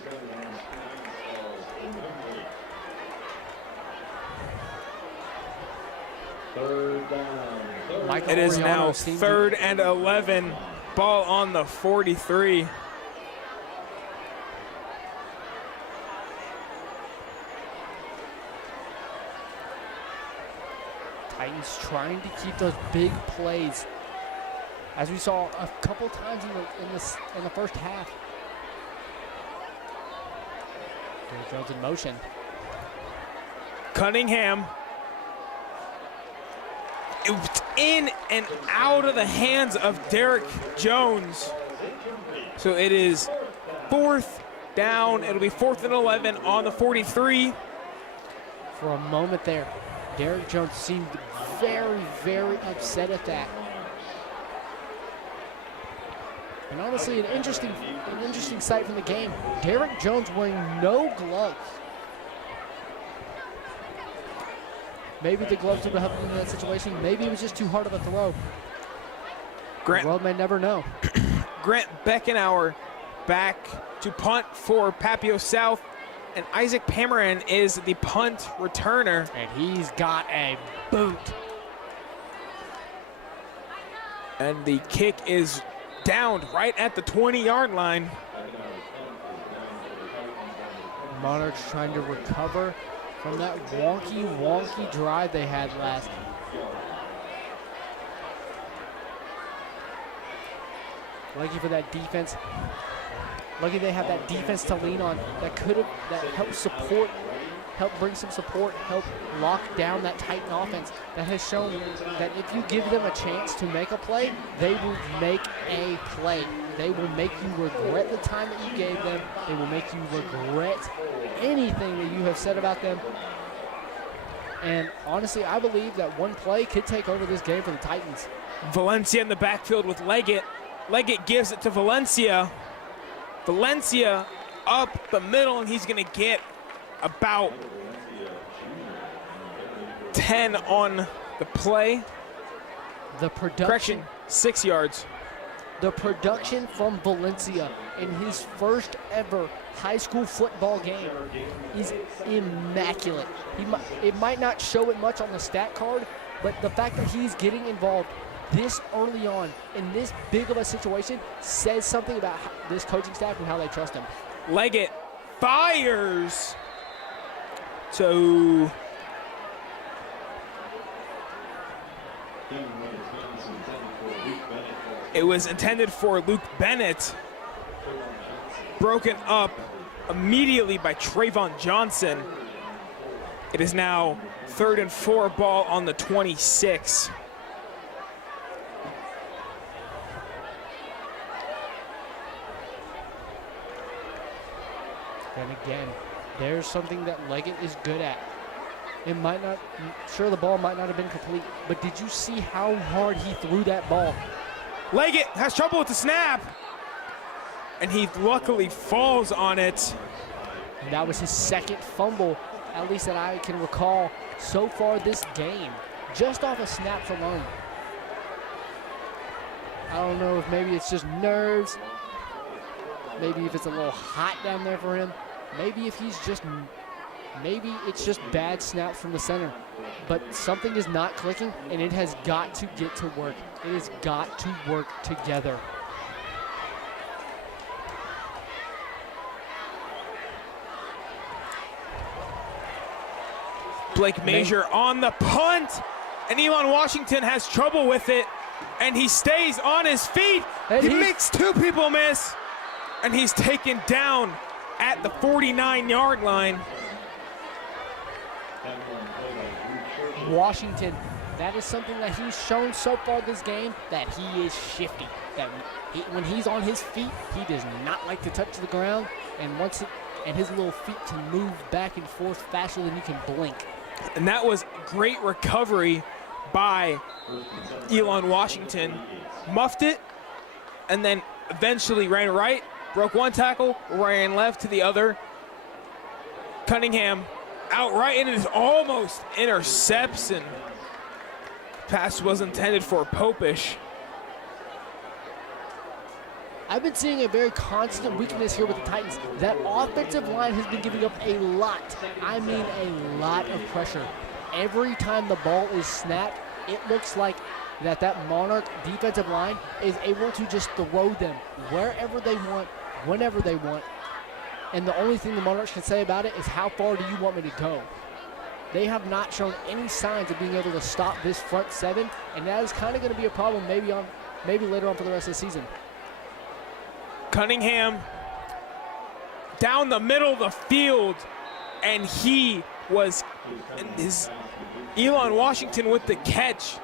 It is now 3rd and 11. Ball on the 43. Titans trying to keep those big plays, as we saw a couple times in the first half. Derek Jones in motion. Cunningham. It's in and out of the hands of Derek Jones. So it is 4th down. It'll be 4th and 11 on the 43. For a moment there, Derek Jones seemed very, very upset at that. And honestly, an interesting sight from the game. Derek Jones wearing no gloves. Maybe the gloves would have helped him in that situation. Maybe it was just too hard of a throw. The world may never know. Grant Beckenauer back to punt for Papio South, and Isaac Pamaran is the punt returner. And he's got a boot. And the kick is downed right at the 20-yard line. Monarchs trying to recover from that wonky drive they had last. Lucky for that defense. Lucky they have that defense to lean on that help bring some support, help lock down that Titan offense that has shown that if you give them a chance to make a play, they will make a play. They will make you regret the time that you gave them. They will make you regret anything that you have said about them. And honestly, I believe that one play could take over this game for the Titans. Valencia in the backfield with Leggett. Leggett gives it to Valencia. Valencia up the middle, and he's going to get about 10 on the play. The production. Correction, 6 yards. The production from Valencia in his first ever high school football game is immaculate. It might not show it much on the stat card, but the fact that he's getting involved this early on in this big of a situation says something about this coaching staff and how they trust him. Leggett fires. So it was intended for Luke Bennett. Broken up immediately by Trayvon Johnson. It is now 3rd and 4, ball on the 26. And again, there's something that Leggett is good at. It might not, sure, the ball might not have been complete, but did you see how hard he threw that ball? Leggett has trouble with the snap, and he luckily falls on it. And that was his second fumble, at least that I can recall so far this game, just off of snaps alone. I don't know if maybe it's just nerves, maybe if it's a little hot down there for him, maybe if he's just, maybe it's just bad snaps from the center. But something is not clicking, and it has got to get to work. It has got to work together. Blake Major on the punt, and Elon Washington has trouble with it, and he stays on his feet. He makes two people miss, and he's taken down at the 49-yard line. Washington, that is something that he's shown so far this game, that he is shifty. That when he's on his feet, he does not like to touch the ground, and his little feet can move back and forth faster than you can blink. And that was great recovery by Elon Washington. Muffed it, and then eventually ran right, broke one tackle, ran left to the other. Cunningham outright, and it almost intercepts, and pass was intended for Popish. I've been seeing a very constant weakness here with the Titans. That offensive line has been giving up a lot, I mean a lot of pressure. Every time the ball is snapped, it looks like that Monarch defensive line is able to just throw them wherever they want, whenever they want. And the only thing the Monarchs can say about it is, how far do you want me to go? They have not shown any signs of being able to stop this front seven, and that is kind of going to be a problem maybe later on for the rest of the season. Cunningham down the middle of the field, and he was Elon Washington with the catch.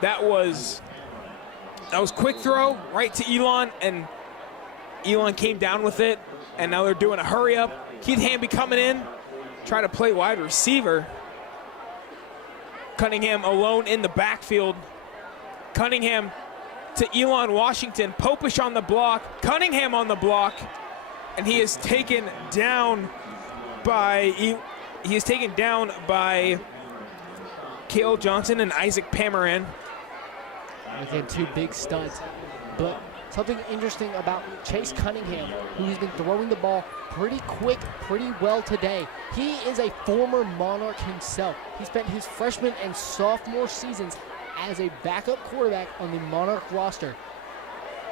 That was quick throw right to Elon, and Elon came down with it, and now they're doing a hurry up. Keith Hamby coming in, trying to play wide receiver. Cunningham alone in the backfield. Cunningham to Elon Washington. Popish on the block. Cunningham on the block, and he is taken down by Cale Johnson and Isaac Pamaran. Again, two big studs. But something interesting about Chase Cunningham, who has been throwing the ball pretty quick, pretty well today. He is a former Monarch himself. He spent his freshman and sophomore seasons as a backup quarterback on the Monarch roster.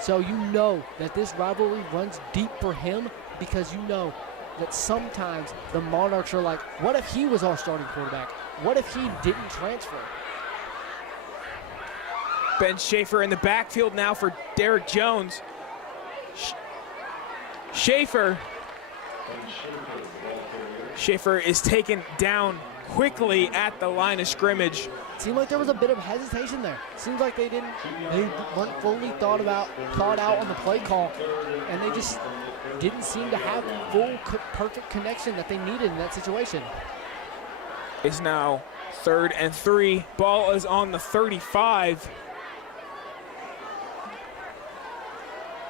So you know that this rivalry runs deep for him, because you know that sometimes the Monarchs are like, what if he was our starting quarterback? What if he didn't transfer? Ben Schaefer in the backfield now for Derek Jones. Schaefer is taken down quickly at the line of scrimmage. Seemed like there was a bit of hesitation there. Seems like they weren't fully thought out on the play call, and they just didn't seem to have full perfect connection that they needed in that situation. It's now 3rd and 3. Ball is on the 35.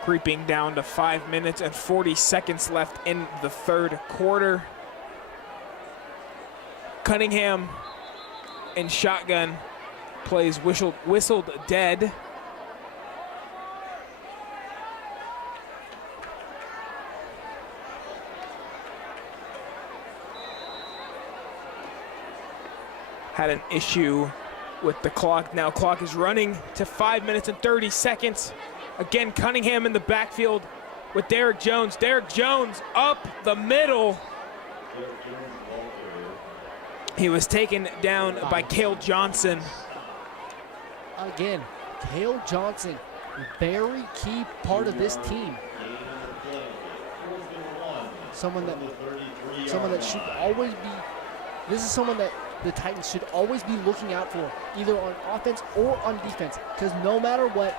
Creeping down to 5 minutes and 40 seconds left in the third quarter. Cunningham in shotgun, plays whistled dead. Had an issue with the clock. Now clock is running to 5 minutes and 30 seconds. Again, Cunningham in the backfield with Derek Jones. Derek Jones up the middle. He was taken down by Cale Johnson. Again, Cale Johnson, very key part of this team. Someone that should always be, this is someone that the Titans should always be looking out for, either on offense or on defense, because no matter what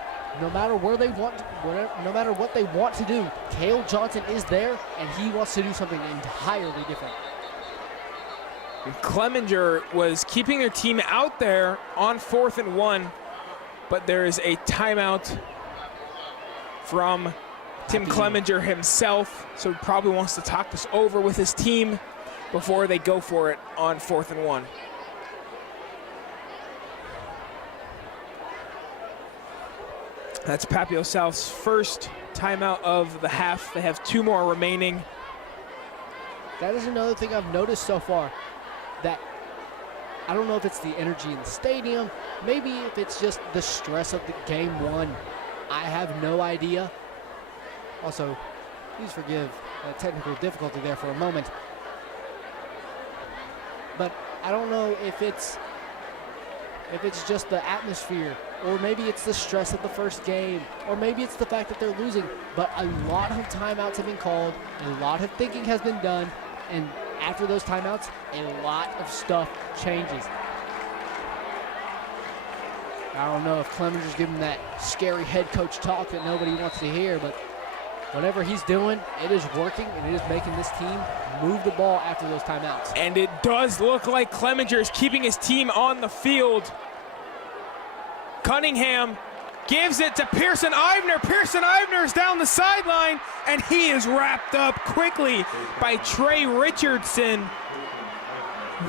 they want to do, Cale Johnson is there, and he wants to do something entirely different. Clemenger was keeping their team out there on 4th and 1, but there is a timeout from Tim Clemenger himself, so he probably wants to talk this over with his team before they go for it on 4th and 1. That's Papillion South's first timeout of the half. They have 2 more remaining. That is another thing I've noticed so far, that I don't know if it's the energy in the stadium, maybe if it's just the stress of the game one. I have no idea. Also, please forgive a technical difficulty there for a moment. But I don't know if it's just the atmosphere, or maybe it's the stress of the first game, or maybe it's the fact that they're losing. But a lot of timeouts have been called, a lot of thinking has been done, and after those timeouts, a lot of stuff changes. I don't know if Clemenger's giving that scary head coach talk that nobody wants to hear, but whatever he's doing, it is working, and it is making this team move the ball after those timeouts. And it does look like Clemenger is keeping his team on the field. Cunningham gives it to Pearson Ivner. Pearson Ivner is down the sideline, and he is wrapped up quickly by Trey Richardson.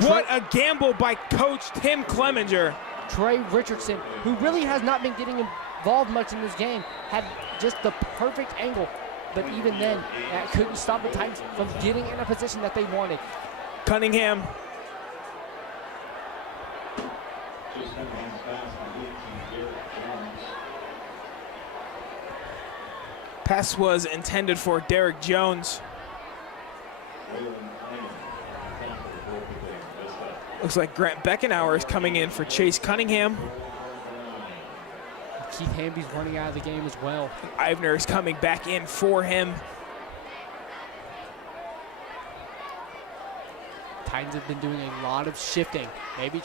What a gamble by Coach Tim Clemenger. Trey Richardson, who really has not been getting involved much in this game, had just the perfect angle. But even then, that couldn't stop the Titans from getting in a position that they wanted. Cunningham. Pass was intended for Derek Jones. Looks like Grant Beckenauer is coming in for Chase Cunningham. Keith Hamby's running out of the game as well. Ivner is coming back in for him. Titans have been doing a lot of shifting. Maybe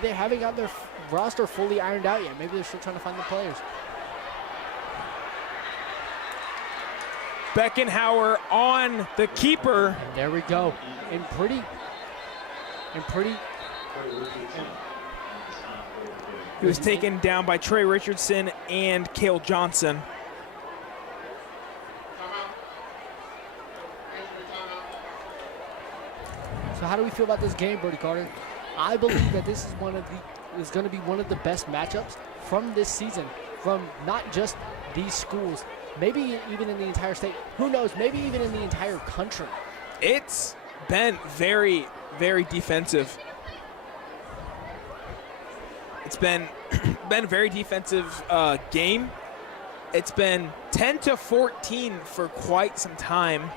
they haven't got their roster fully ironed out yet. Maybe they're still trying to find the players. Beckenauer on the keeper. And there we go. And pretty. He was taken down by Trey Richardson and Cale Johnson. So how do we feel about this game, Brody Carter? I believe that this is going to be one of the best matchups from this season, from not just these schools, maybe even in the entire state. Who knows? Maybe even in the entire country. It's been very, very defensive. It's been a very defensive game. It's been 10-14 for quite some time.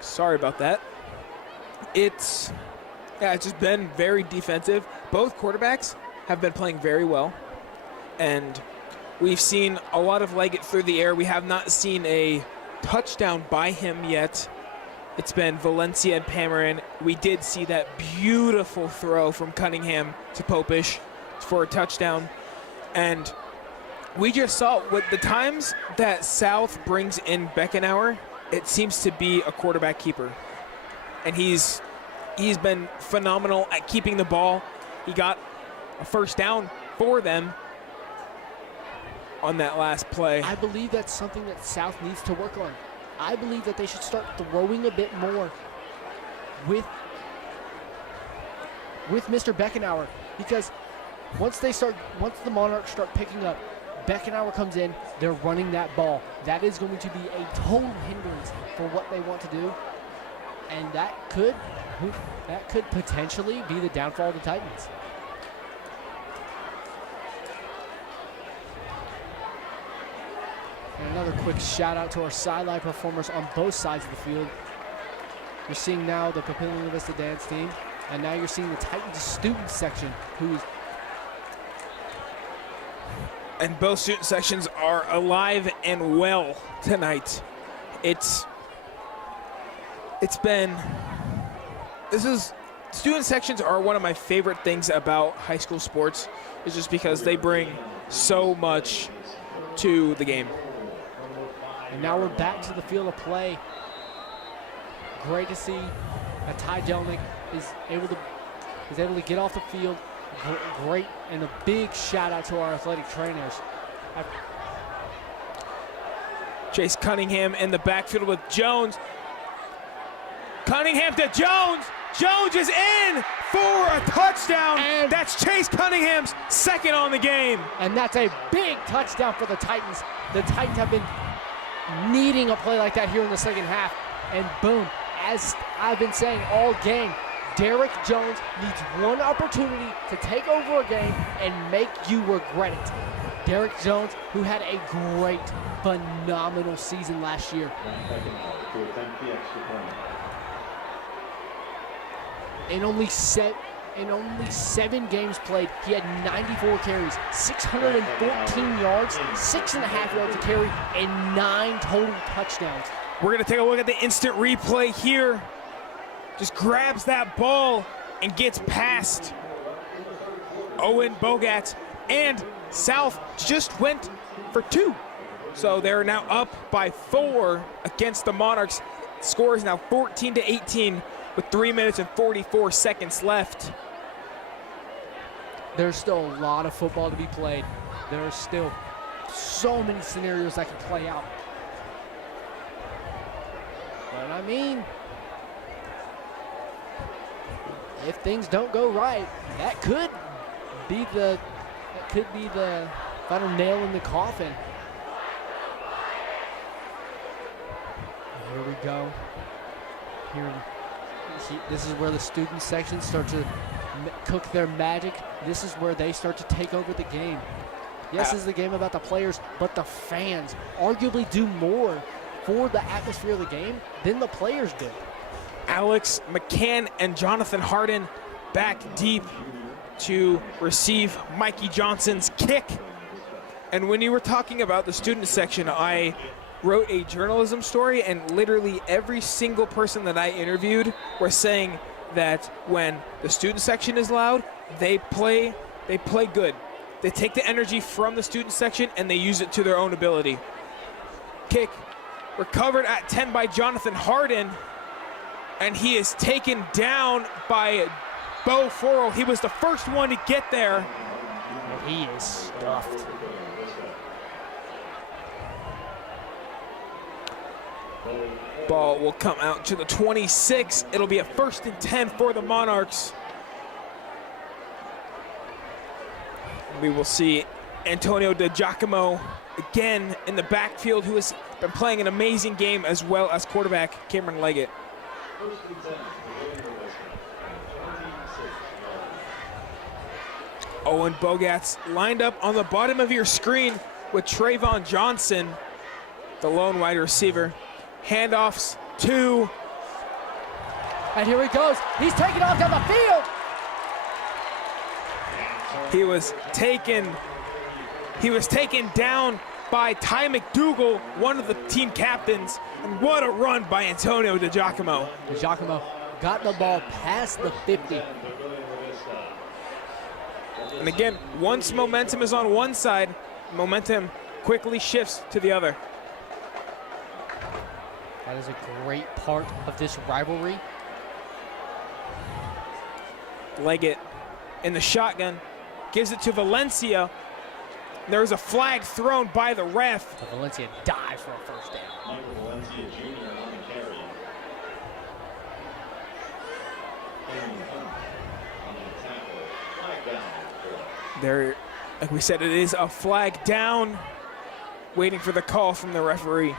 Sorry about that. It's just been very defensive. Both quarterbacks have been playing very well, and we've seen a lot of Leggett through the air. We have not seen a touchdown by him yet. It's been Valencia and Pamarin. We did see that beautiful throw from Cunningham to Popish for a touchdown. And we just saw with the times that South brings in Beckenauer, it seems to be a quarterback keeper. And he's been phenomenal at keeping the ball. He got a first down for them on that last play. I believe that's something that South needs to work on. I believe that they should start throwing a bit more with Mr. Beckenauer, because once the Monarchs start picking up, Beckenauer comes in, they're running that ball. That is going to be a total hindrance for what they want to do, and that could potentially be the downfall of the Titans. And another quick shout out to our sideline performers on both sides of the field. You're seeing now the Papillion La-Vista dance team, and now you're seeing the Titans student section, and both student sections are alive and well tonight. Student sections are one of my favorite things about high school sports, is just because they bring so much to the game. And now we're back to the field of play. great to see that Ty Jelnick is able to get off the field. Great, and a big shout out to our athletic trainers. Chase Cunningham in the backfield with Jones. Cunningham to Jones. Jones is in for a touchdown. And that's Chase Cunningham's second on the game. And that's a big touchdown for the Titans. The Titans have been needing a play like that here in the second half. And boom, as I've been saying all game, Derek Jones needs one opportunity to take over a game and make you regret it. Derek Jones, who had a great, phenomenal season last year. In only 7 games played, he had 94 carries, 614 yards, 6.5 yards a carry, and 9 total touchdowns. We're going to take a look at the instant replay here. Just grabs that ball and gets past Owen Bogatz. And South just went for 2. So they're now up by 4 against the Monarchs. Score is now 14-18 with 3 minutes and 44 seconds left. There's still a lot of football to be played. There's still so many scenarios that can play out. But I mean, if things don't go right, that could be the final nail in the coffin. Here we go. This is where the student section starts to cook their magic. This is where they start to take over the game. Yes, this is the game about the players, but the fans arguably do more for the atmosphere of the game than the players did. Alex McCann and Jonathan Harden back deep to receive Mikey Johnson's kick. And when you were talking about the student section, I wrote a journalism story, and literally every single person that I interviewed were saying that when the student section is loud, they play good. They take the energy from the student section and they use it to their own ability. Kick recovered at 10 by Jonathan Harden, and he is taken down by Bo Forrell. He was the first one to get there. He is stuffed. Ball will come out to the 26. It'll be a 1st and 10 for the Monarchs. We will see Antonio DiGiacomo again in the backfield, who has been playing an amazing game, as well as quarterback Cameron Leggett. Owen Bogatz lined up on the bottom of your screen with Trayvon Johnson, the lone wide receiver. Handoffs to. And here he goes. He's taking off down the field. He was taken down by Ty McDougal, one of the team captains. And what a run by Antonio DiGiacomo. DiGiacomo got the ball past the 50. And again, once momentum is on one side, momentum quickly shifts to the other. That is a great part of this rivalry. Leggett in the shotgun, gives it to Valencia. There's a flag thrown by the ref. But Valencia dives for a first down. Michael Valencia Jr. on the carry. On the tackle. Flag down. There, like we said, it is a flag down, waiting for the call from the referee.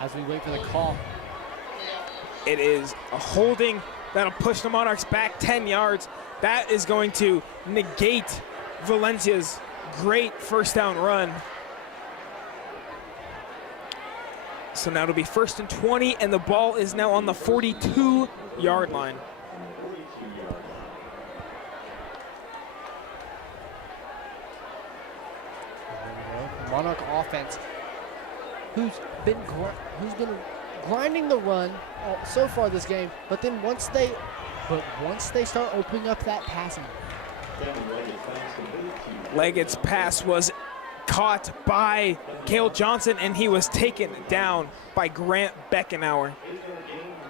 As we wait for the call. It is a holding that'll push the Monarchs back 10 yards. That is going to negate Valencia's great first down run. So now it'll be 1st and 20, and the ball is now on the 42-yard line. Monarch offense, who's been grinding the run so far this game, but then once they start opening up that passing. Leggett's pass was caught by Cale Johnson, and he was taken down by Grant Beckenauer.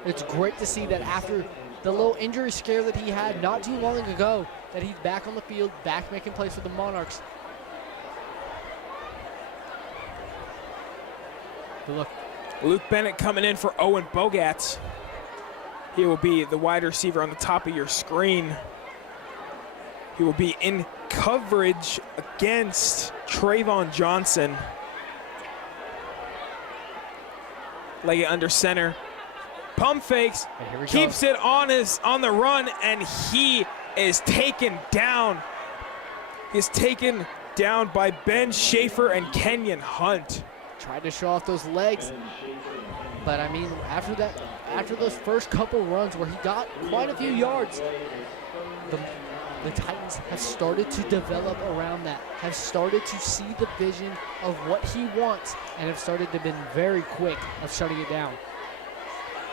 It's great to see that after the little injury scare that he had not too long ago, that he's back on the field, back making plays for the Monarchs. Good look. Luke Bennett coming in for Owen Bogatz. He will be the wide receiver on the top of your screen. He will be in coverage against Trayvon Johnson. Leggett under center. Pump fakes, keeps it on the run, and he is taken down. He's taken down by Ben Schaefer and Kenyon Hunt. Tried to show off those legs, but I mean, after those first couple runs where he got quite a few yards, the Titans have started to develop around that, have started to see the vision of what he wants, and have started to be very quick of shutting it down.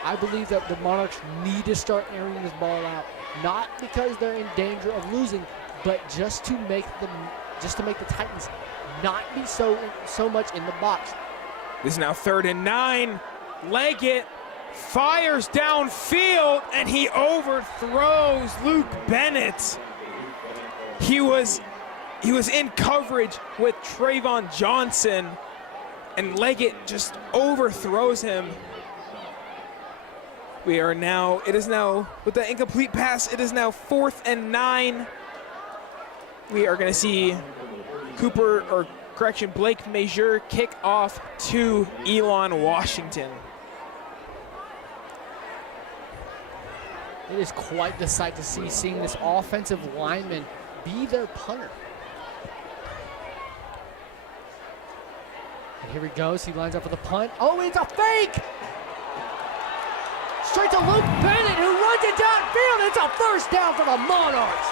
I believe that the Monarchs need to start airing this ball out, not because they're in danger of losing, but just to make the Titans not be so much in the box. This is now 3rd and 9. Leggett fires downfield, and he overthrows Luke Bennett. He was in coverage with Trayvon Johnson, and Leggett just overthrows him. It is now, with the incomplete pass, it is now 4th and 9. We are going to see Blake Major kick off to Elon Washington. It is quite the sight to see, seeing this offensive lineman be their punter. And here he goes, he lines up for the punt. Oh, it's a fake! Straight to Luke Bennett, who runs it downfield. It's a first down for the Monarchs.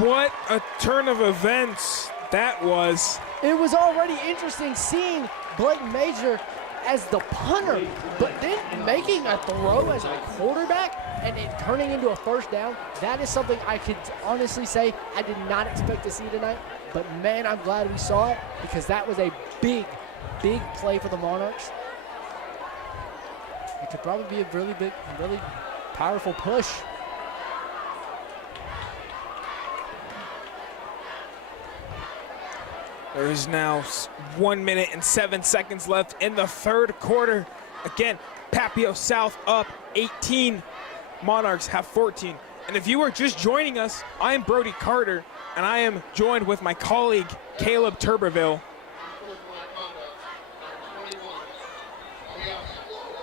What a turn of events that was. It was already interesting seeing Blake Major as the punter, but then making a throw as a quarterback and it turning into a first down. That is something I could honestly say I did not expect to see tonight, but man, I'm glad we saw it, because that was a big play for the Monarchs. It could probably be a really big, really powerful push. There is now 1 minute and 7 seconds left in the 3rd quarter. Again, Papio South up 18. Monarchs have 14. And if you are just joining us, I am Brody Carter, and I am joined with my colleague, Caleb Tuberville.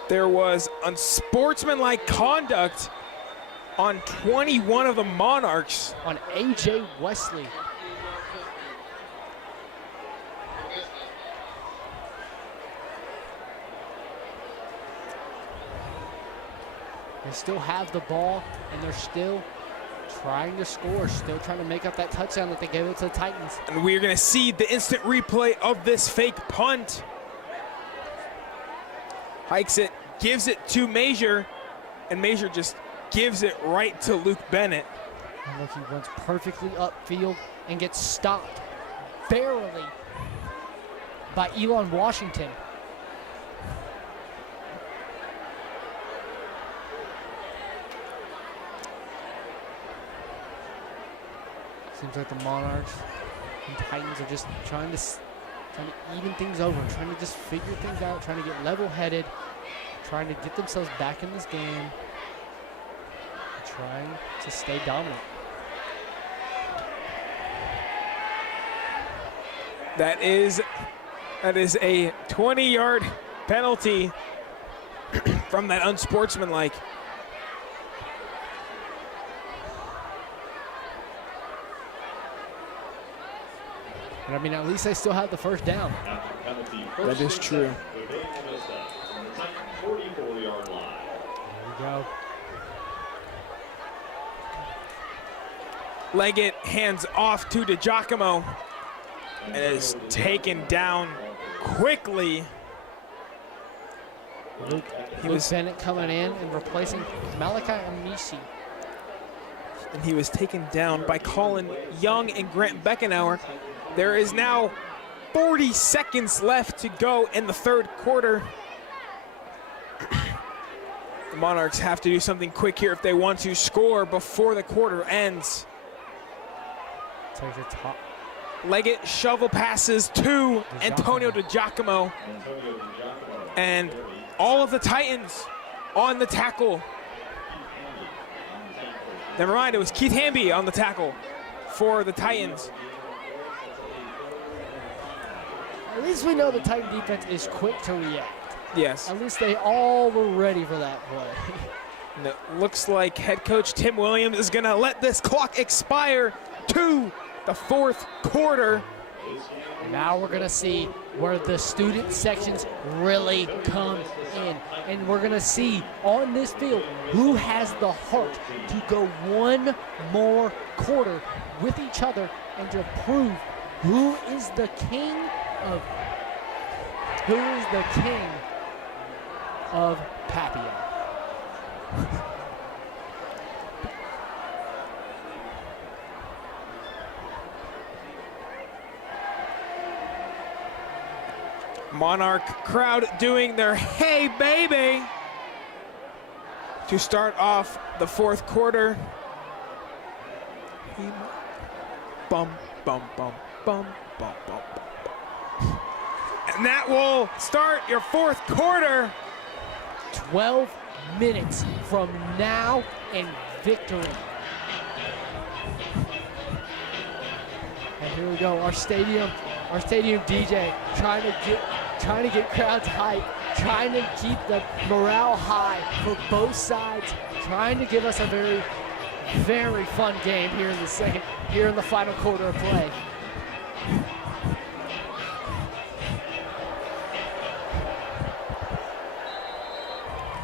There was unsportsmanlike conduct on 21 of the Monarchs. On A.J. Wesley. They still have the ball, and they're still trying to score, still trying to make up that touchdown that they gave it to the Titans. And we're going to see the instant replay of this fake punt. Hikes it, gives it to Major, and Major just gives it right to Luke Bennett. And look, he runs perfectly upfield and gets stopped barely by Elon Washington. Seems like the Monarchs and Titans are just trying to even things over, trying to just figure things out, trying to get level-headed, trying to get themselves back in this game, and trying to stay dominant. That is a 20-yard penalty from that unsportsmanlike. And I mean, at least they still have the first down. That is true. There we go. Leggett hands off to DiGiacomo and is taken down quickly. Luke Bennett coming in and replacing Malachi Amishi. and he was taken down by Colin Young and Grant Beckenauer. There is now 40 seconds left to go in the third quarter. The Monarchs have to do something quick here if they want to score before the quarter ends. Take the top. Leggett shovel passes to Antonio DiGiacomo. And all of the Titans on the tackle. Never mind, it was Keith Hamby on the tackle for the Titans. At least we know the Titan defense is quick to react. Yes. At least they all were ready for that play. And it looks like head coach Tim Williams is gonna let this clock expire to the fourth quarter. Now we're gonna see where the student sections really come in. And we're gonna see on this field who has the heart to go one more quarter with each other and to prove who is the king of Papillion. Monarch crowd doing their "Hey baby" to start off the fourth quarter. Bum, bum, bum, bum, bum, bum, bum. And that will start your fourth quarter. 12 minutes from now and victory. And here we go, our stadium DJ trying to get crowds hype, trying to keep the morale high for both sides, trying to give us a very, very fun game here in the final quarter of play.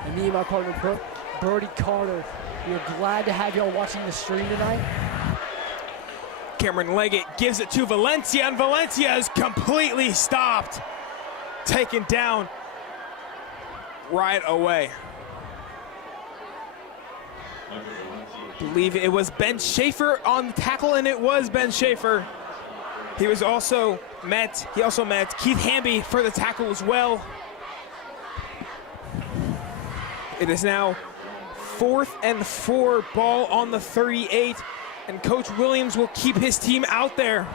And me and my partner, Brody Carter, we are glad to have y'all watching the stream tonight. Cameron Leggett gives it to Valencia, and Valencia is completely stopped. Taken down right away. I believe it was Ben Schaefer on the tackle, and it was Ben Schaefer. He also met Keith Hamby for the tackle as well. It is now 4th and 4, ball on the 38. And Coach Williams will keep his team out there.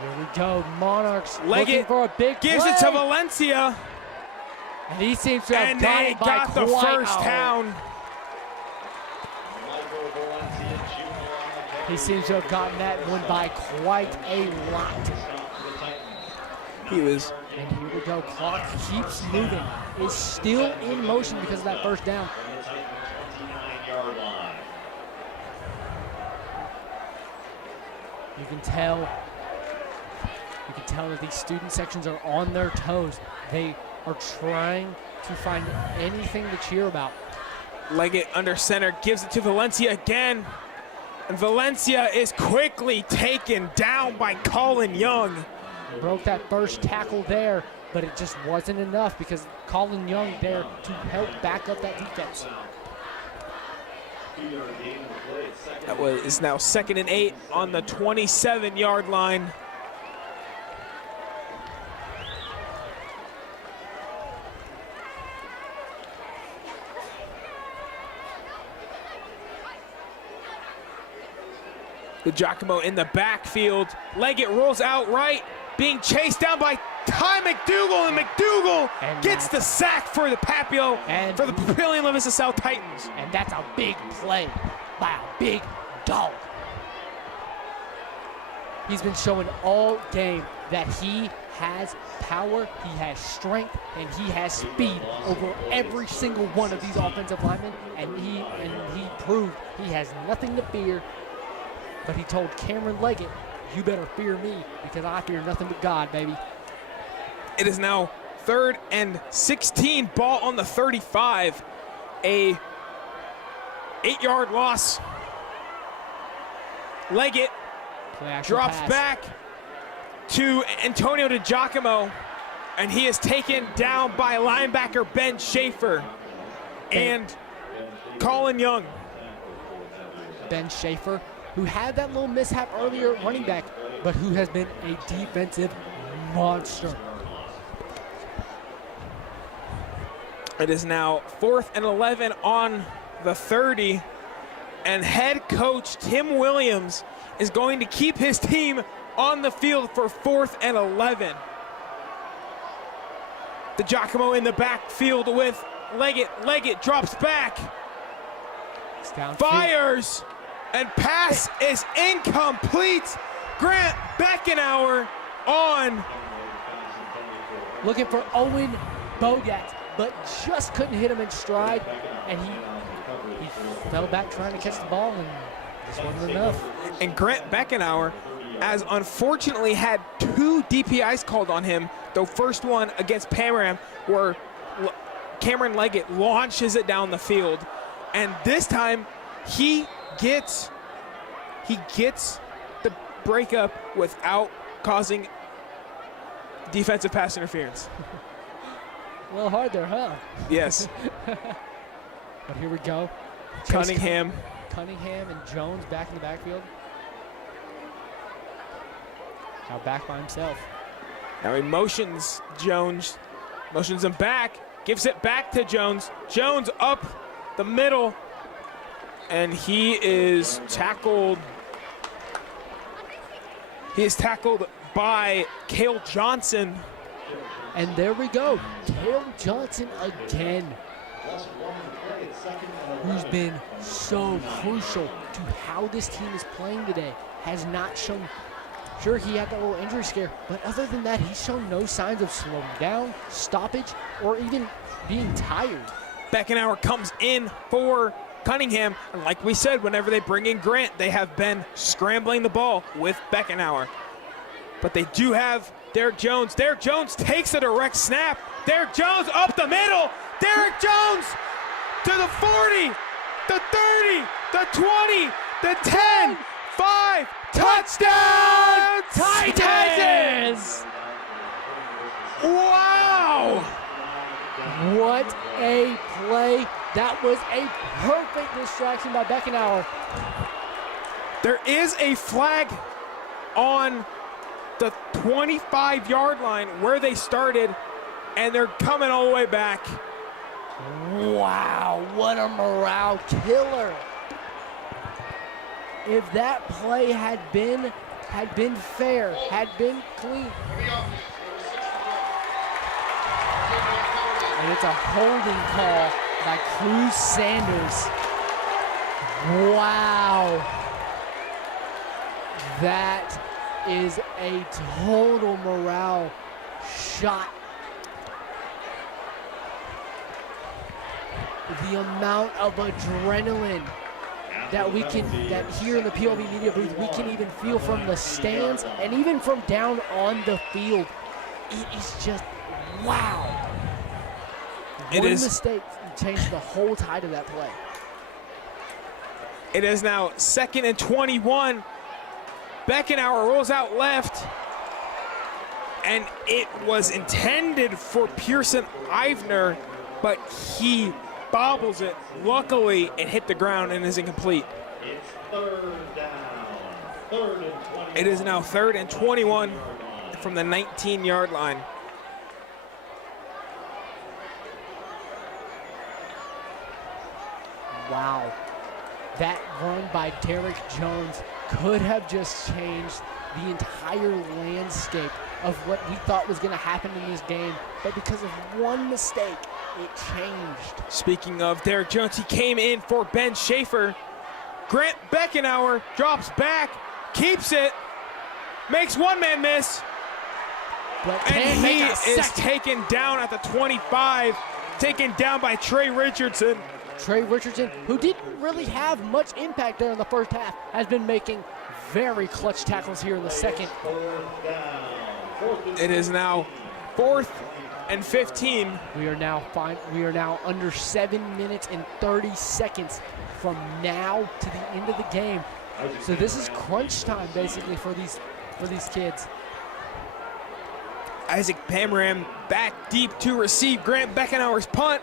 Here we go, Monarchs Leggett looking for a big gives play. it to Valencia. And he seems to have And got they it by got the quite first a- down. He seems to have gotten that one by quite a lot. He was. And here we go, clock keeps moving. Is still in motion because of that first down. You can tell that these student sections are on their toes. They are trying to find anything to cheer about. Leggett under center gives it to Valencia again. And Valencia is quickly taken down by Colin Young. Broke that first tackle there, but it just wasn't enough because Colin Young there to help back up that defense. Is now 2nd and 8 on the 27-yard line. DiGiacomo in the backfield. Leggett rolls out right, being chased down by Ty McDougal, and McDougal gets the sack for the Papillion, and for the Papillion La-Vista South Titans. And that's a big play by a big dog. He's been showing all game that he has power, he has strength, and he has speed over every single one of these offensive linemen, and he proved he has nothing to fear. But he told Cameron Leggett, you better fear me because I fear nothing but God, baby. It is now 3rd and 16, ball on the 35. A 8-yard loss. Leggett drops back to Antonio DiGiacomo, and he is taken down by linebacker Ben Schaefer and Colin Young. Ben Schaefer, who had that little mishap earlier at running back, but who has been a defensive monster. It is now 4th and 11 on the 30, and head coach Tim Williams is going to keep his team on the field for 4th and 11. The Giacomo in the backfield with Leggett. Leggett drops back, fires, and pass is incomplete. Grant Beckenauer on. Looking for Owen Bogat, but just couldn't hit him in stride, and he fell back trying to catch the ball, and just wasn't enough. And Grant Beckenauer has unfortunately had 2 DPIs called on him. The first one against Pameram, where Cameron Leggett launches it down the field, and this time he gets the breakup without causing defensive pass interference. A little hard there, huh? Yes. But here we go. Cunningham And Jones back in the backfield. Now back by himself. Now he motions Jones, motions him back, gives it back to Jones. Jones up the middle, and he is tackled. He is tackled by Cale Johnson. And there we go. Cale Johnson again, who's been so crucial to how this team is playing today, has not shown. Sure, he had that little injury scare, but other than that, he's shown no signs of slowing down, stoppage, or even being tired. Beckenauer comes in for Cunningham, and like we said, whenever they bring in Grant, they have been scrambling the ball with Beckenauer. But they do have Derek Jones. Derek Jones takes a direct snap. Derek Jones up the middle. Derek Jones to the 40, the 30, the 20, the 10, 5, touchdown Titans! Wow! What a play. That was a perfect distraction by Beckenauer. There is a flag on the 25-yard line where they started, and they're coming all the way back. Wow, what a morale killer. If that play had been fair, had been clean. And it's a holding call by Cruz Sanders. Wow. That is a total morale shot. The amount of adrenaline that here in the PLV media booth, we can even feel from the stands and even from down on the field. It is just, wow. One mistake changed the whole tide of that play. It is now 2nd and 21. Beckenauer rolls out left, and it was intended for Pearson Ivner, but he bobbles it. Luckily, it hit the ground and is incomplete. It's 3rd down. 3rd and 21. It is now 3rd and 21 from the 19-yard line. Wow. That run by Derek Jones could have just changed the entire landscape of what we thought was going to happen in this game. But because of one mistake, it changed. Speaking of Derek Jones, he came in for Ben Schaefer. Grant Beckenauer drops back, keeps it, makes one man miss, But and he is taken down at the 25, taken down by Trey Richardson. Trey Richardson, who didn't really have much impact there in the first half, has been making very clutch tackles here in the second. It is now 4th and 15. We are now under 7 minutes and 30 seconds from now to the end of the game. So this is crunch time basically for these kids. Isaac Pamram back deep to receive Grant Beckenauer's punt.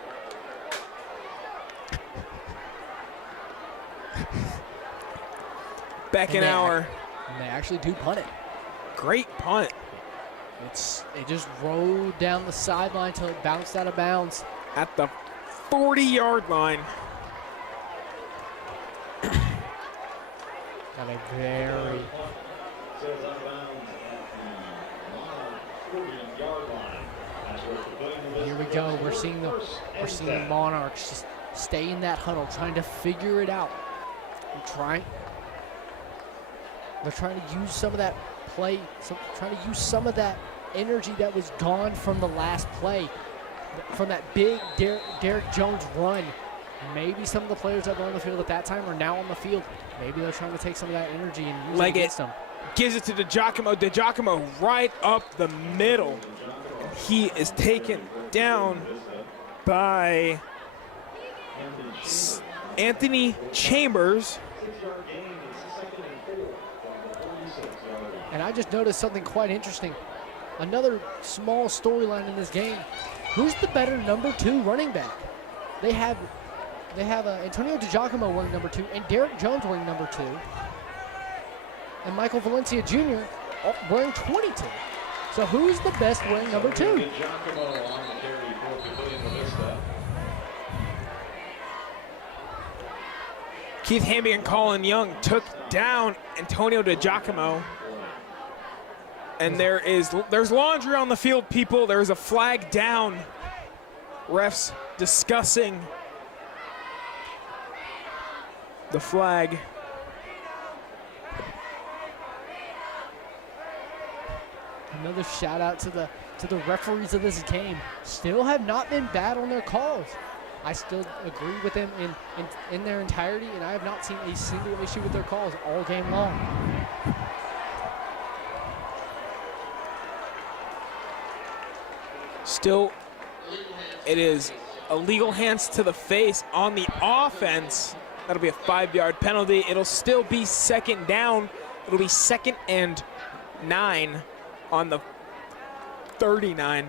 Beckenauer. And they actually do punt it. Great punt. It just rolled down the sideline until it bounced out of bounds. At the 40-yard line. Got a very... Says out of bounds at the Monarchs 40-yard line. That's where Papillion La-Vista Here we go. We're seeing the Monarchs just stay in that huddle, trying to figure it out. They're trying to use some of that play, trying to use some of that energy that was gone from the last play, from that big Derek Jones run. Maybe some of the players that were on the field at that time are now on the field. Maybe they're trying to take some of that energy and use it against them. Gives it to DiGiacomo. DiGiacomo right up the middle. He is taken down by Anthony Chambers. And I just noticed something quite interesting. Another small storyline in this game. Who's the better number 2 running back? They have Antonio DiGiacomo wearing number 2 and Derek Jones wearing number 2. And Michael Valencia Jr. wearing 22. So who's the best wearing number 2? DiGiacomo on the carry for Papillion La-Vista. Keith Hamby and Colin Young took down Antonio DiGiacomo. And there's laundry on the field, people. There's a flag down. Refs discussing the flag. Another shout out to the referees of this game. Still have not been bad on their calls. I still agree with them in their entirety, and I have not seen a single issue with their calls all game long. Still, it is illegal hands to the face on the offense. That'll be a 5-yard penalty. It'll still be second down. It'll be 2nd and 9 on the 39.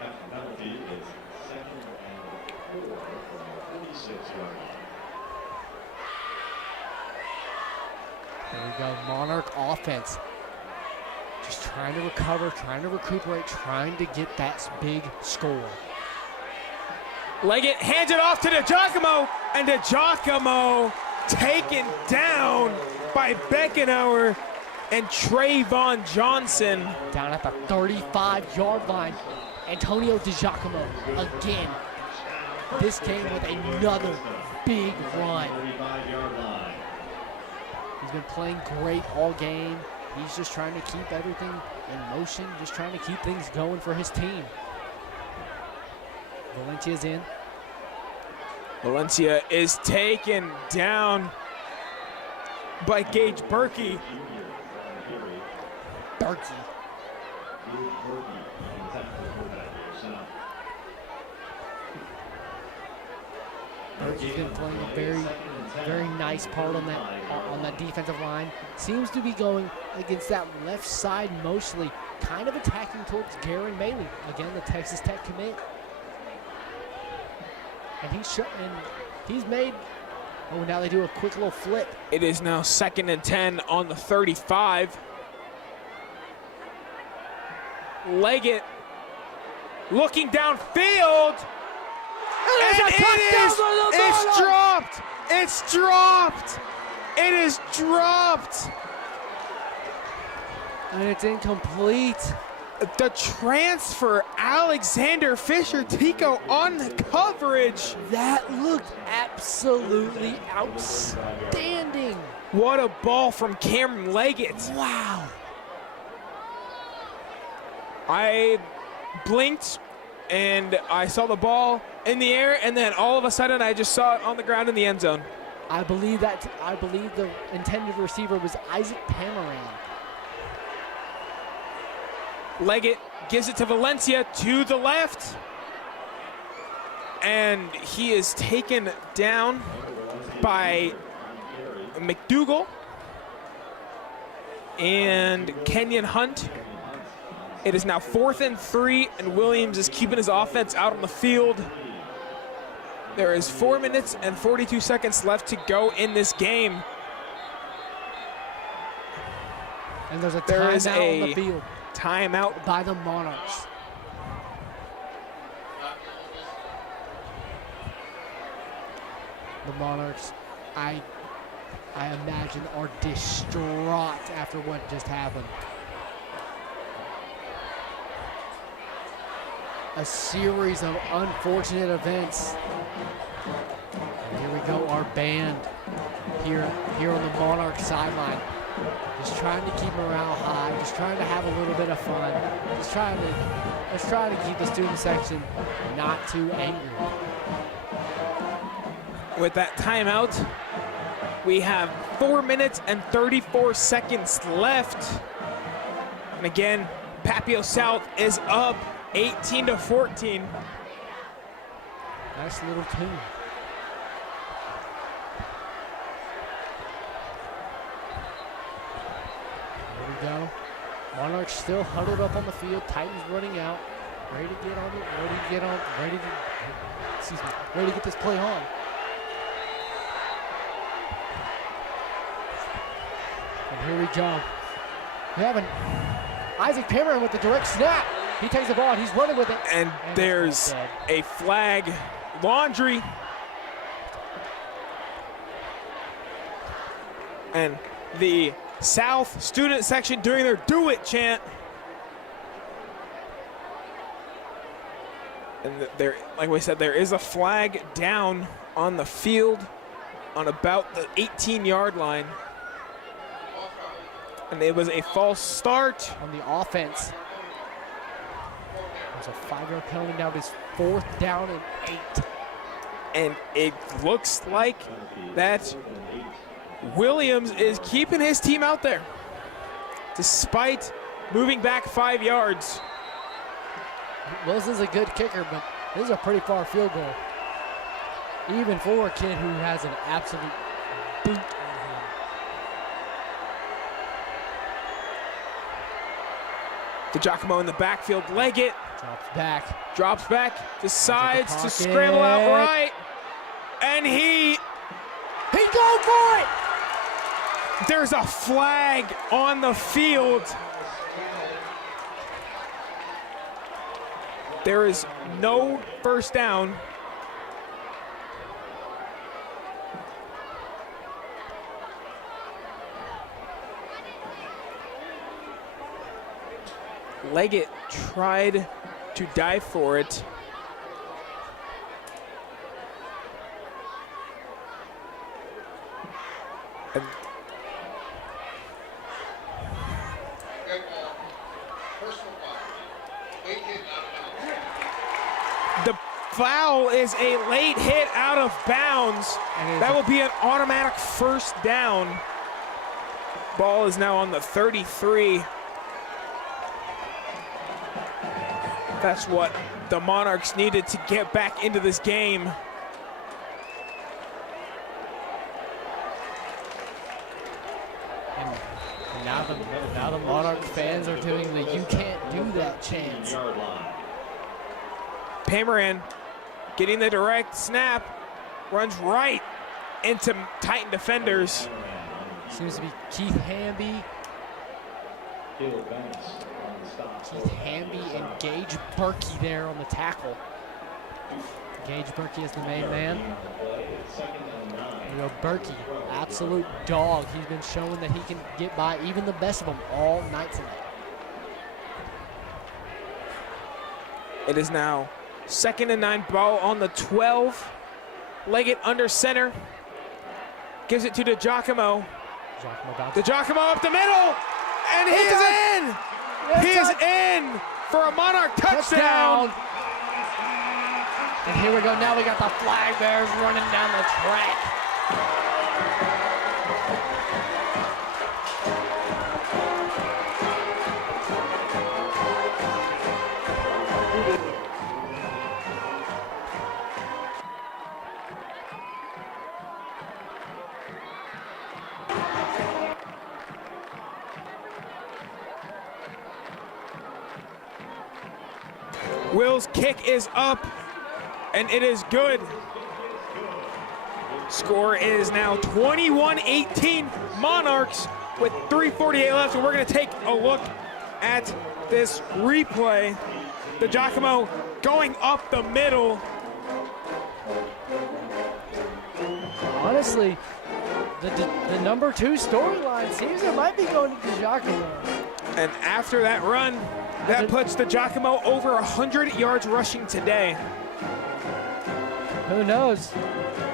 That penalty is 2nd and 4 from the 46-yard line. There we go, Monarch offense. Just trying to recover, trying to recuperate, trying to get that big score. Leggett hands it off to DiGiacomo, and DiGiacomo taken down by Beckenauer and Trayvon Johnson. Down at the 35-yard line, Antonio DiGiacomo again. This game with another big run. 35-yard line. He's been playing great all game. He's just trying to keep everything in motion, just trying to keep things going for his team. Valencia's in. Valencia is taken down by Gage Berkey. Berkey. Berkey's been playing a very nice part on that defensive line. Seems to be going against that left side mostly, kind of attacking towards Garen Maley. Again, the Texas Tech commit. And he's made, oh, now they do a quick little flip. It is now 2nd and 10 on the 35. Leggett looking downfield. It's dropped. It's dropped. It is dropped. And it's incomplete. The transfer, Alexander Fisher-Tico on the coverage. That looked absolutely outstanding. What a ball from Cameron Leggett. Wow. I blinked and I saw the ball in the air, and then all of a sudden I just saw it on the ground in the end zone. I believe the intended receiver was Isaac Pamaran. Leggett gives it to Valencia to the left, and he is taken down by McDougal and Kenyon Hunt. It is now 4th and 3, and Williams is keeping his offense out on the field. There is 4 minutes and 42 seconds left to go in this game. And there's a There is timeout on a the field timeout. by the Monarchs. The Monarchs, I imagine, are distraught after what just happened. A series of unfortunate events. And here we go, our band here on the Monarch sideline. Just trying to keep morale high, just trying to have a little bit of fun. Let's try to keep the student section not too angry. With that timeout, we have 4 minutes and 34 seconds left. And again, Papillion South is up 18-14. Nice little tune. There we go. Monarchs still huddled up on the field. Titans running out, ready to get this play on. And here we go. We have Isaac Pimmer with the direct snap. He takes the ball and he's running with it. And there's a flag. Laundry. And the South student section doing their "Do It" chant. And there, like we said, there is a flag down on the field on about the 18-yard line. And it was a false start. On the offense. There's a 5-yard penalty. Now it is 4th down and 8. And it looks like that Williams is keeping his team out there despite moving back 5 yards. Wilson's a good kicker, but this is a pretty far field goal. Even for a kid who has an absolute boot on him. DeGiacomo in the backfield, Leggett. Drops back, decides to scramble out right. And he go for it! There's a flag on the field. There is no first down. Leggett tried to dive for it. And the foul is a late hit out of bounds. That will be an automatic first down. Ball is now on the 33. That's what the Monarchs needed to get back into this game. And now the Monarch fans are doing the "You can't do that" chant. Pamaran getting the direct snap, runs right into Titan defenders. Seems to be Keith Hamby. Keith Hamby and Gage Berkey there on the tackle. Gage Berkey is the main man. You know, Berkey, absolute dog. He's been showing that he can get by even the best of them all night tonight. It is now 2nd and 9, ball on the 12. Leggett under center. Gives it to DeGiacomo. DeGiacomo up the middle. And he is in. He is in for a Monarch touchdown. And here we go. Now we got the flag bearers running down the track. Will's kick is up, and it is good. Score is now 21-18 Monarchs with 3:48 left, and we're going to take a look at this replay. DiGiacomo going up the middle. Honestly, the number 2 storyline seems it might be going to DiGiacomo. And after that run, that puts DiGiacomo over 100 yards rushing today. Who knows?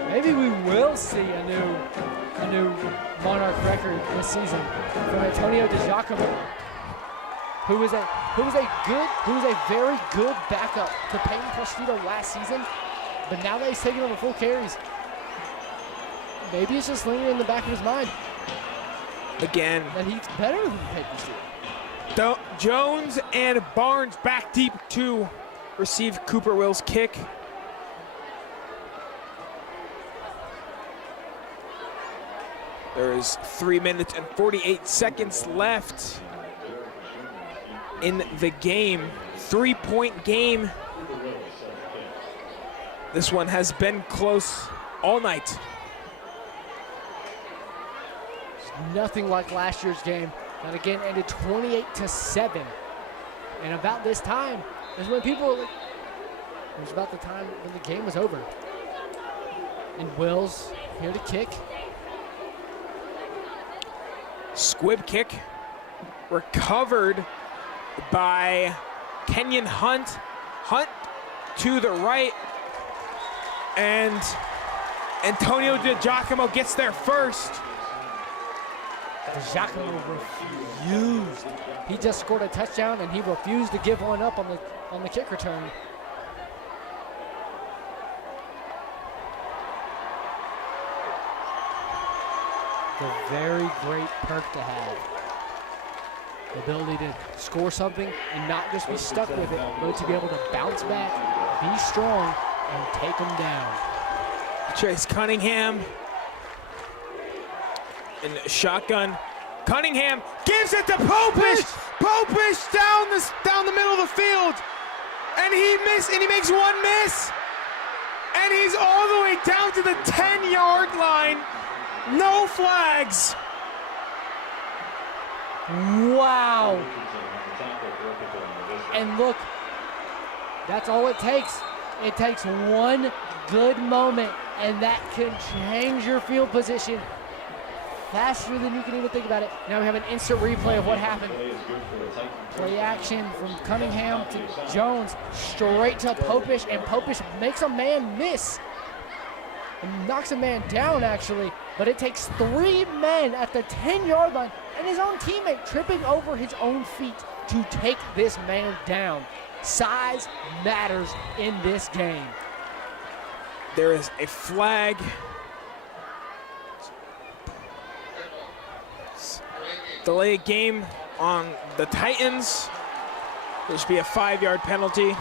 Maybe we will see a new Monarch record this season from Antonio DiGiacomo, who was a very good backup to Peyton Crostito last season, but now that he's taking over full carries, maybe it's just lingering in the back of his mind. Again, that he's better than Peyton Crostito. Jones and Barnes back deep to receive Cooper Will's kick. There is 3 minutes and 48 seconds left in the game. 3-point game. This one has been close all night. Nothing like last year's game that again ended 28-7. And about this time is when people were like, it was about the time when the game was over. And Wills here to kick. Squib kick recovered by Kenyon Hunt. Hunt to the right, and Antonio DiGiacomo gets there first. DiGiacomo refused. He just scored a touchdown and he refused to give one up on the kick return. It's a very great perk to have. The ability to score something and not just be stuck with it, but to be able to bounce back, be strong, and take them down. Chase Cunningham in shotgun. Cunningham gives it to Popish. Popish down the middle of the field, and he makes one miss, and he's all the way down to the 10-yard line. No flags. Wow. And look, that's all it takes. It takes one good moment, and that can change your field position faster than you can even think about it. Now we have an instant replay of what happened. Play action from Cunningham to Jones, straight to Popish, and Popish makes a man miss. And knocks a man down, actually, but it takes 3 men at the 10-yard line and his own teammate tripping over his own feet to take this man down. Size matters in this game. There is a flag. Delay game on the Titans. There should be a 5-yard penalty.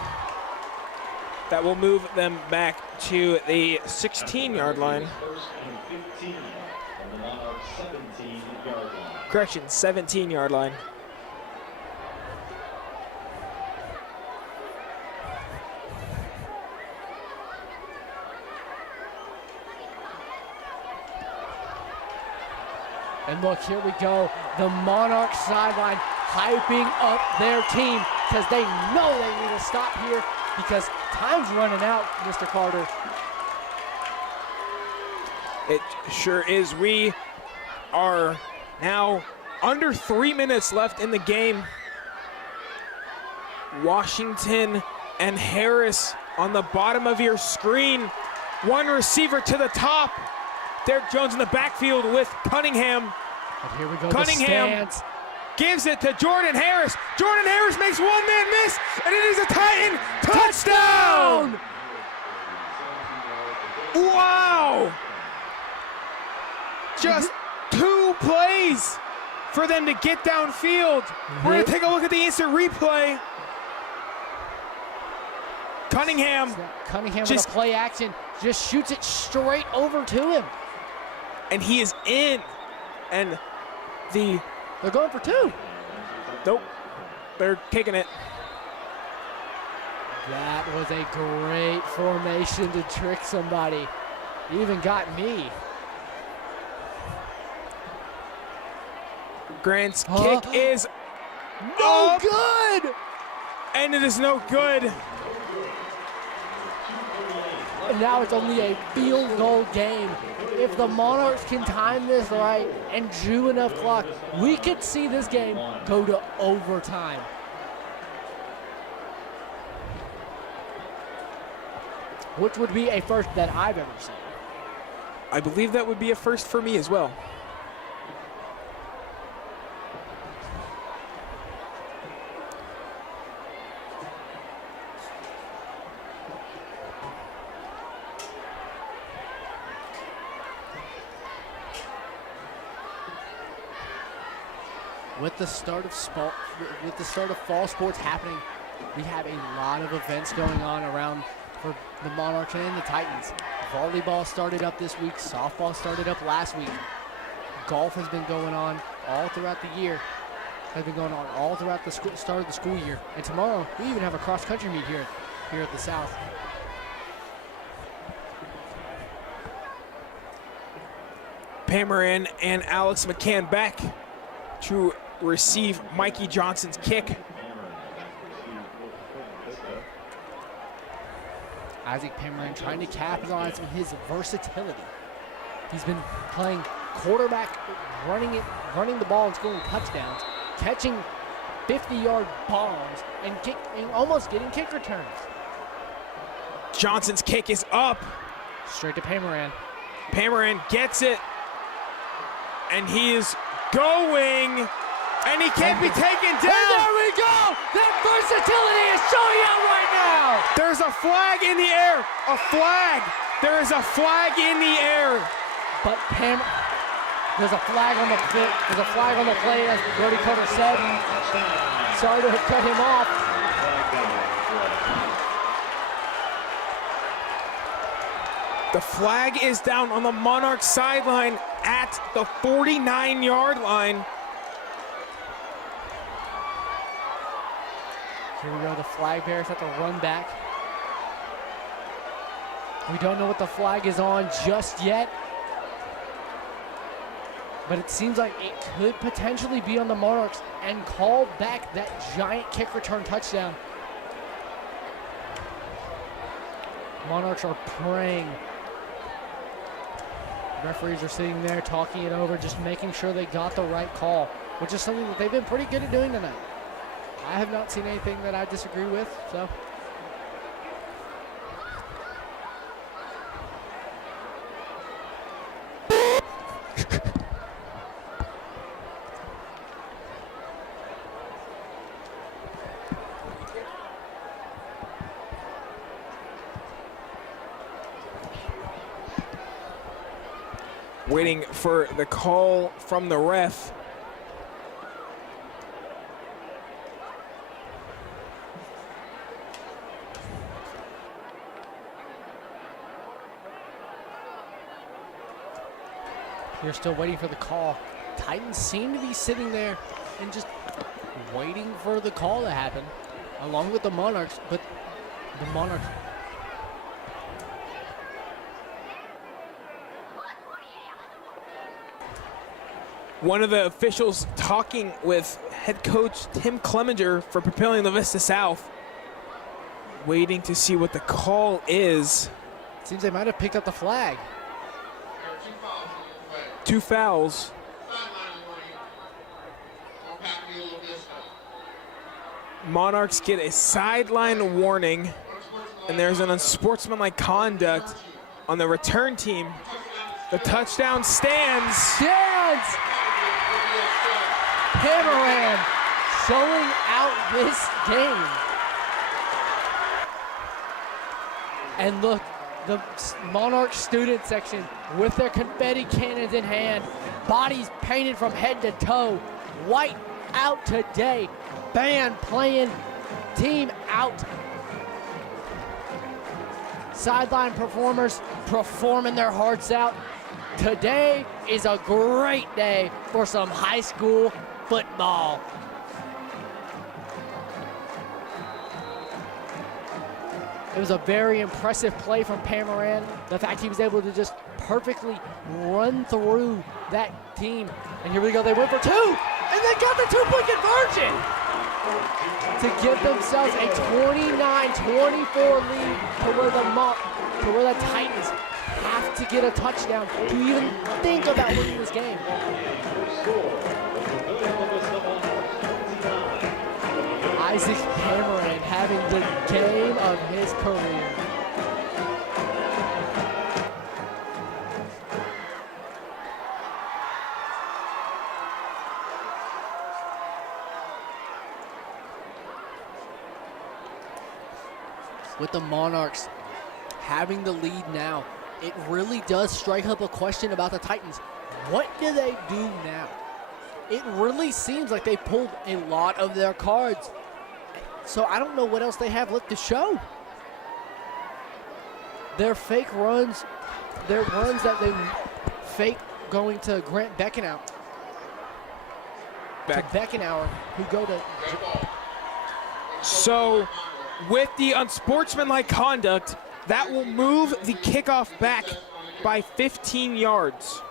That will move them back to the 16-yard line. Correction, 17-yard line. And look, here we go. The Monarchs sideline hyping up their team because they know they need to stop here because time's running out, Mr. Carter. It sure is. We are now under 3 minutes left in the game. Washington and Harris on the bottom of your screen. One receiver to the top. Derek Jones in the backfield with Cunningham. And here we go. Cunningham gives it to Jordan Harris. Jordan Harris makes one man miss, and it is a Titan touchdown! Wow! Just 2 plays for them to get downfield. We're going to take a look at the instant replay. Cunningham with a play action, just shoots it straight over to him. And he is in. And they're going for 2. Nope, they're kicking it. That was a great formation to trick somebody. Even got me. Grant's kick is no up, good. and it is no good. And now it's only a field goal game. If the Monarchs can time this right and chew enough clock, we could see this game go to overtime. Which would be a first that I've ever seen. I believe that would be a first for me as well. With the start of fall sports happening, we have a lot of events going on around for the Monarchs and the Titans. Volleyball started up this week. Softball started up last week. Golf has been going on all throughout the year. Has been going on all throughout the start of the school year. And tomorrow, we even have a cross-country meet here at the South. Pamaran and Alex McCann back to receive Mikey Johnson's kick. Isaac Pamaran trying to capitalize on his versatility. He's been playing quarterback, running the ball and scoring touchdowns, catching 50-yard bombs, and almost getting kick returns. Johnson's kick is up. Straight to Pamaran. Pamaran gets it, and he is going, and he can't be taken down. And there we go! That versatility is showing out right now! There's a flag in the air. A flag. There is a flag in the air. But there's a flag on the play. There's a flag on the play, as Brody Carter said. Sorry to have cut him off. The flag is down on the Monarch sideline at the 49-yard line. Here we go, the flag bearers have to run back. We don't know what the flag is on just yet, but it seems like it could potentially be on the Monarchs and call back that giant kick return touchdown. Monarchs are praying. Referees are sitting there talking it over, just making sure they got the right call, which is something that they've been pretty good at doing tonight. I have not seen anything that I disagree with, so. Waiting for the call from the ref. You're still waiting for the call. Titans seem to be sitting there and just waiting for the call to happen, along with the Monarchs, but the Monarchs. One of the officials talking with head coach Tim Clemenger for Papillion La-Vista South, waiting to see what the call is. Seems they might have picked up the flag. Two fouls. Monarchs get a sideline warning, and there's an unsportsmanlike conduct on the return team. The touchdown stands. Pamaran showing out this game. And look, the Monarch student section with their confetti cannons in hand, bodies painted from head to toe, white out today, band playing, team out. Sideline performers performing their hearts out. Today is a great day for some high school football. It was a very impressive play from Pamaran. The fact he was able to just perfectly run through that team. And here we go, they went for two, and And they got the two-point conversion to give themselves a 29-24 lead to where the Titans have to get a touchdown to even think about winning this game. Isaac Cameron having the game of his career. With the Monarchs having the lead now, it really does strike up a question about the Titans. What do they do now? It really seems like they pulled a lot of their cards. So I don't know what else they have left to show. Their fake runs, their runs that they fake going to Grant Beckenauer. To Beckenauer, who go to... So, with the unsportsmanlike conduct, that will move the kickoff back by 15 yards.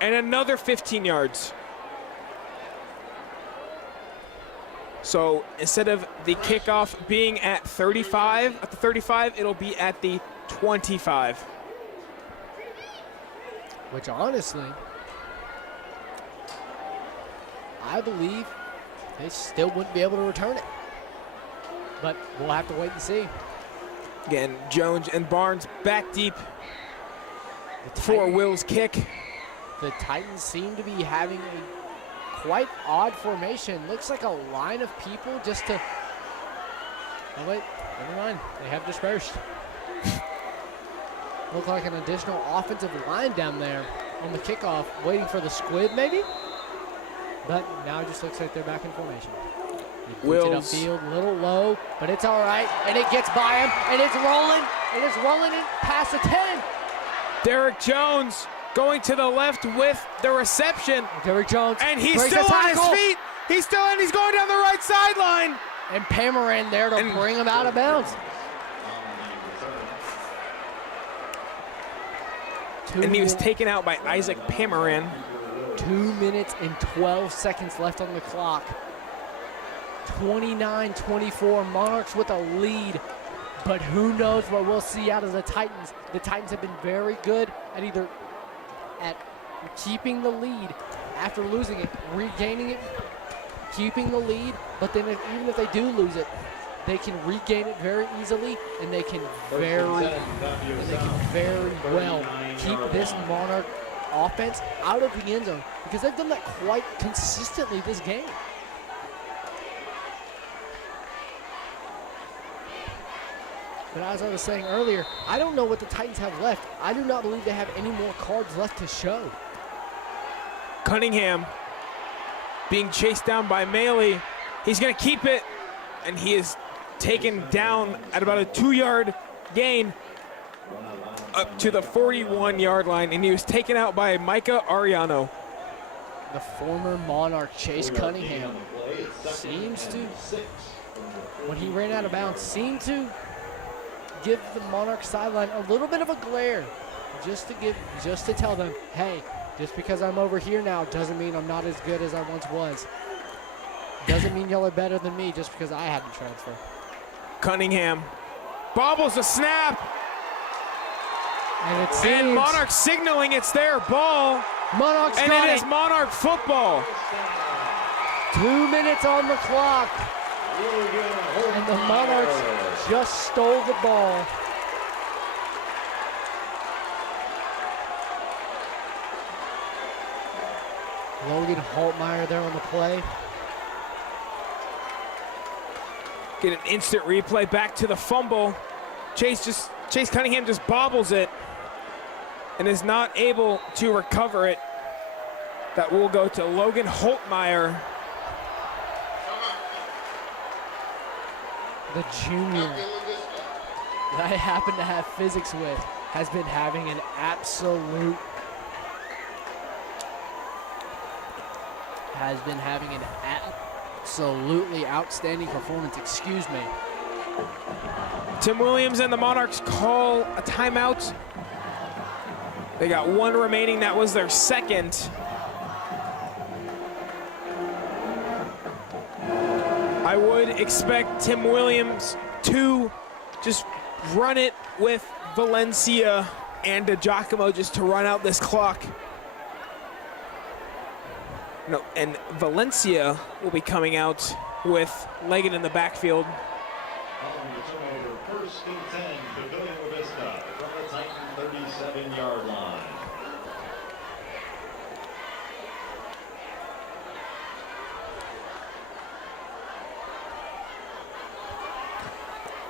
And another 15 yards. So instead of the kickoff being at the 35, it'll be at the 25. Which honestly, I believe they still wouldn't be able to return it. But we'll have to wait and see. Again, Jones and Barnes back deep for Will's kick. The Titans seem to be having a quite odd formation. Looks like a line of people just to... Oh wait, never mind. They have dispersed. Look like an additional offensive line down there on the kickoff, waiting for the squib maybe? But now it just looks like they're back in formation. He puts it upfield, a little low, but it's all right. And it gets by him, and it's rolling. It is rolling in past the 10. Derek Jones going to the left with the reception. Derek Jones. And he's still on his feet. He's going down the right sideline. And Pamaran there to bring him out of bounds. And he was taken out by Isaac Pamaran. 2 minutes and 12 seconds left on the clock. 29-24, Monarchs with a lead. But who knows what we'll see out of the Titans. The Titans have been very good at keeping the lead after losing it, regaining it, keeping the lead. But then even if they do lose it, they can regain it very easily, and they can very well keep this Monarch offense out of the end zone, because they've done that quite consistently this game. But as I was saying earlier, I don't know what the Titans have left. I do not believe they have any more cards left to show. Cunningham being chased down by Maley. He's going to keep it, and he is taken down at about a 2-yard gain up to the 41-yard line, and he was taken out by Micah Ariano. The former Monarch Chase Cunningham seems to, when he ran out of bounds, seemed to give the Monarch sideline a little bit of a glare, just to tell them, hey, just because I'm over here now doesn't mean I'm not as good as I once was. Doesn't mean y'all are better than me just because I had to transfer. Cunningham bobbles the snap. And it seems, and Monarch signaling it's their ball. Monarch's and got it is Monarch football. 2 minutes on the clock. And the Monarchs just stole the ball. Logan Holtmeyer there on the play. Get an instant replay back to the fumble. Chase Cunningham just bobbles it and is not able to recover it. That will go to Logan Holtmeyer. The junior that I happen to have physics with has been having an absolutely outstanding performance, excuse me. Tim Williams and the Monarchs call a timeout. They got one remaining, that was their second. I would expect Tim Williams to just run it with Valencia and DiGiacomo just to run out this clock. No, and Valencia will be coming out with Leggett in the backfield. First and 10, Papillion La-Vista from the Titan 37-yard line.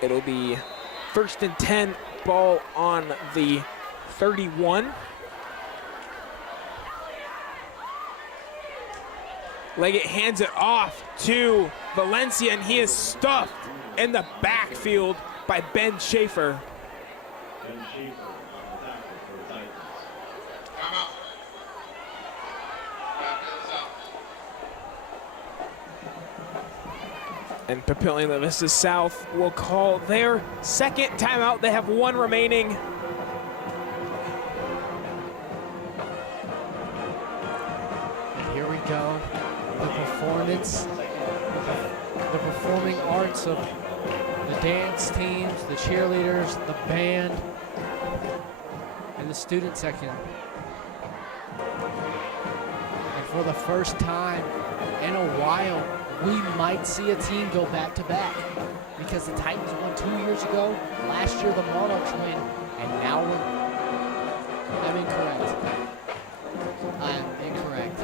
It'll be first and 10, ball on the 31. Leggett hands it off to Valencia, and he is stuffed in the backfield by Ben Schaefer. Ben Schaefer on the tackle for the Titans. Time out. Back to the south. And Papillion La-Vista South will call their second timeout. They have one remaining. And here we go. The performance, the performing arts of the dance teams, the cheerleaders, the band, and the student section. And for the first time in a while, we might see a team go back-to-back, because the Titans won 2 years ago, last year the Monarchs win, and now I'm incorrect. I'm incorrect.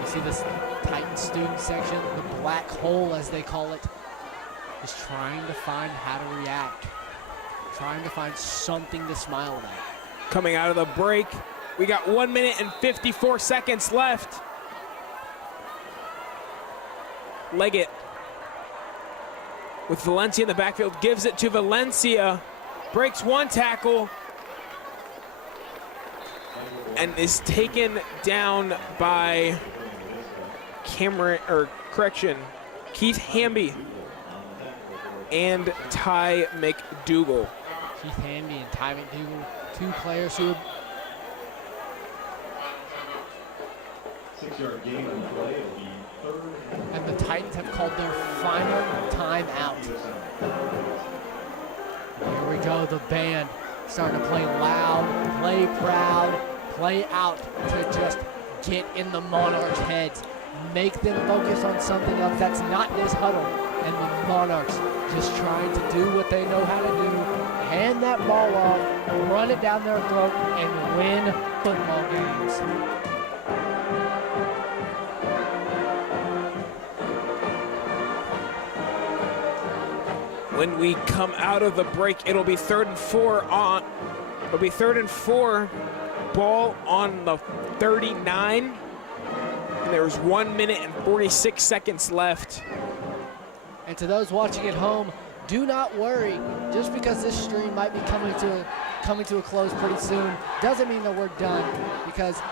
You see this Titan student section, the black hole as they call it, is trying to find how to react, trying to find something to smile about. Coming out of the break, we got 1 minute and 54 seconds left. Leggett with Valencia in the backfield, gives it to Valencia, breaks one tackle, and is taken down by Keith Hamby and Ty McDougal. Keith Hamby and Ty McDougal, two players who 6-yard gain on play. It'll be third. and the Titans have called their final timeout. Here we go, the band starting to play loud, play proud, play out to just get in the Monarchs' heads, make them focus on something else that's not this huddle. And the Monarchs just trying to do what they know how to do, hand that ball off, run it down their throat, and win football games. When we come out of the break, it'll be 3rd and 4 on. It'll be 3rd and 4, ball on the 39. And there's 1 minute and 46 seconds left. And to those watching at home, do not worry. Just because this stream might be coming to a close pretty soon, doesn't mean that we're done. Because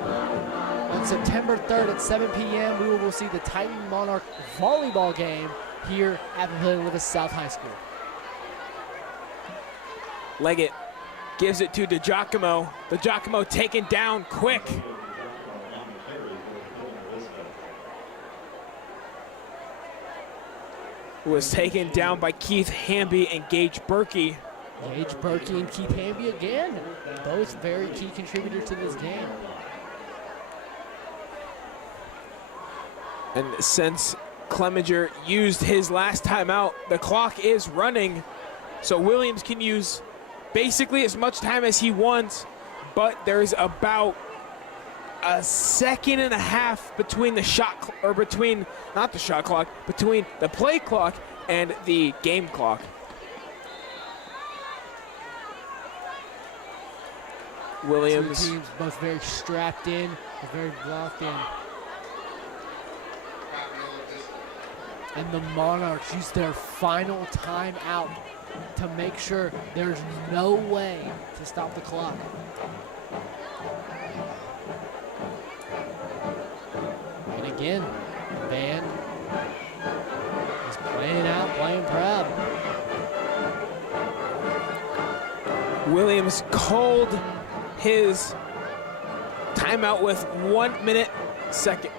on September 3rd at 7 p.m., we will see the Titan Monarch volleyball game here at Papillion La-Vista South High School. Leggett gives it to DiGiacomo. DiGiacomo taken down quick. Was taken down by Keith Hamby and Gage Berkey. Gage Berkey and Keith Hamby again, both very key contributors to this game. And since Clemenger used his last timeout, the clock is running, so Williams can use basically as much time as he wants, but there's about a 1.5 seconds between the shot, or between, not the shot clock, between the play clock and the game clock. Williams. Two teams both very strapped in, very locked in. And the Monarchs use their final timeout to make sure there's no way to stop the clock. And again, the band is playing out, playing proud. Williams called his timeout with 1 minute second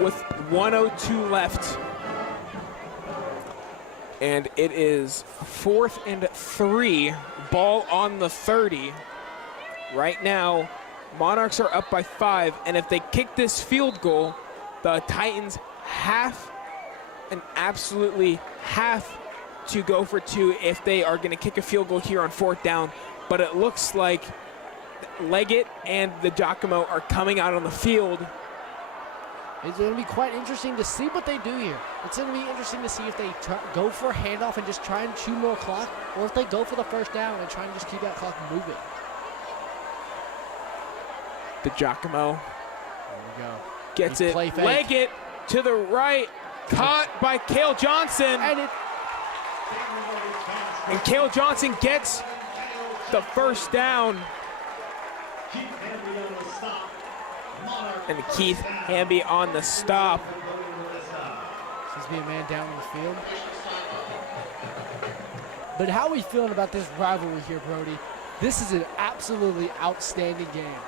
with 1:02 left. And it is 4th and 3, ball on the 30. Right now, Monarchs are up by 5, and if they kick this field goal, the Titans absolutely have to go for 2 if they are gonna kick a field goal here on 4th down. But it looks like Leggett and the Giacomo are coming out on the field. It's going to be quite interesting to see what they do here. It's going to be interesting to see if they go for a handoff and just try and chew more clock, or if they go for the first down and try and just keep that clock moving. The Giacomo There we go. gets He it. play fake. Leggett to the right, caught by Cale Johnson. And Cale Johnson gets the first down. And Keith Hamby on the stop. Seems to be a man down on the field. But how are we feeling about this rivalry here, Brody? This is an absolutely outstanding game.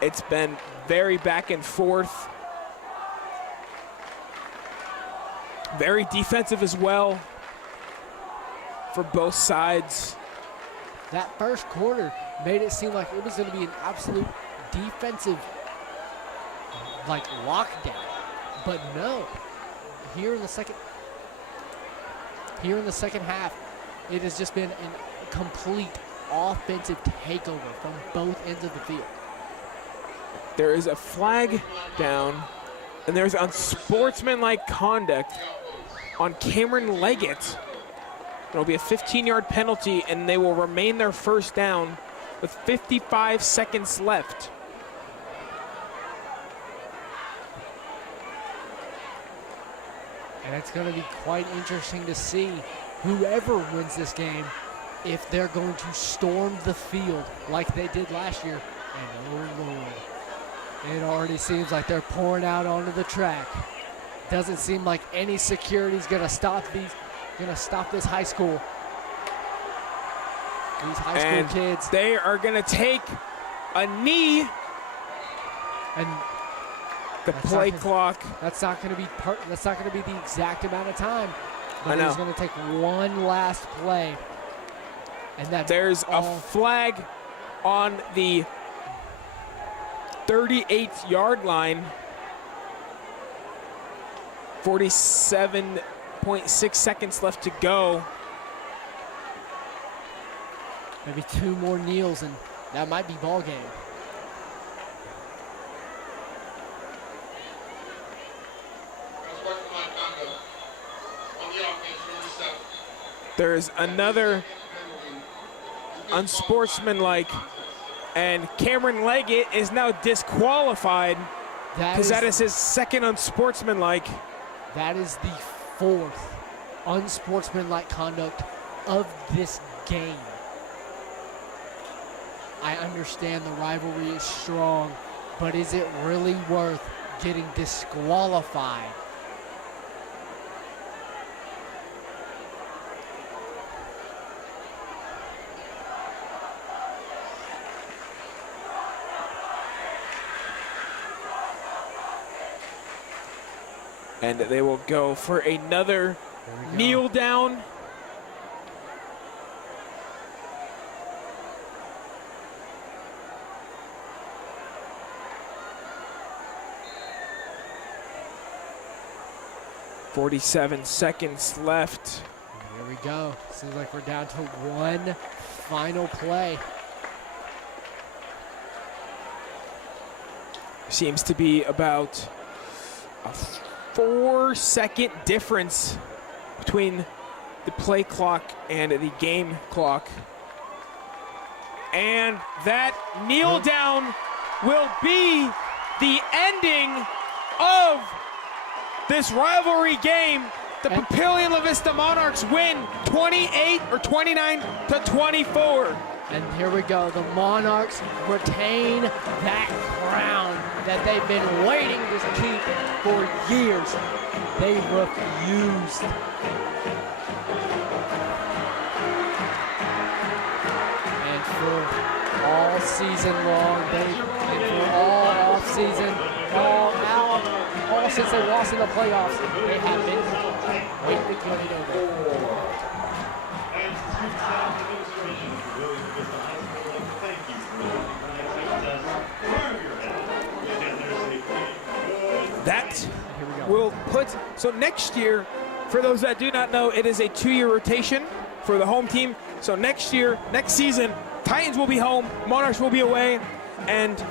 It's been very back and forth. Very defensive as well for both sides. That first quarter made it seem like it was going to be an absolute defensive lockdown, but no. Here in the second half, it has just been a complete offensive takeover from both ends of the field. There is a flag down, and there's unsportsmanlike conduct on Cameron Leggett. It'll be a 15-yard penalty, and they will remain their first down with 55 seconds left. And it's going to be quite interesting to see whoever wins this game, if they're going to storm the field like they did last year. And oh Lord, it already seems like they're pouring out onto the track. Doesn't seem like any security's going to stop this high school. These high school kids. They are going to take a knee. And the play clock. That's not going to be the exact amount of time. But I know. It's going to take one last play. And there's a flag on the 38-yard line. 47.6 seconds left to go. Maybe 2 more kneels, and that might be ball game. There's another unsportsmanlike, and Cameron Leggett is now disqualified because that is his second unsportsmanlike. That is the 4th unsportsmanlike conduct of this game. I understand the rivalry is strong, but is it really worth getting disqualified? And they will go for another kneel down. .47 seconds left. Here we go. Seems like we're down to one final play. Seems to be about a 4-second difference between the play clock and the game clock. And that kneel down will be the ending of this rivalry game. The Papillion La-Vista Monarchs win 29-24. And here we go. The Monarchs retain that crown that they've been waiting to keep for years. They refused. And for all season long, and for all offseason, all since they lost in the playoffs, they have been waiting to get it over. And to staff administration for Williams La-Vista High School, and thank you for making success wherever you're headed. We'll get there safely. That will put, so next year, for those that do not know, it is a 2-year rotation for the home team. So next year, next season, Titans will be home, Monarchs will be away, and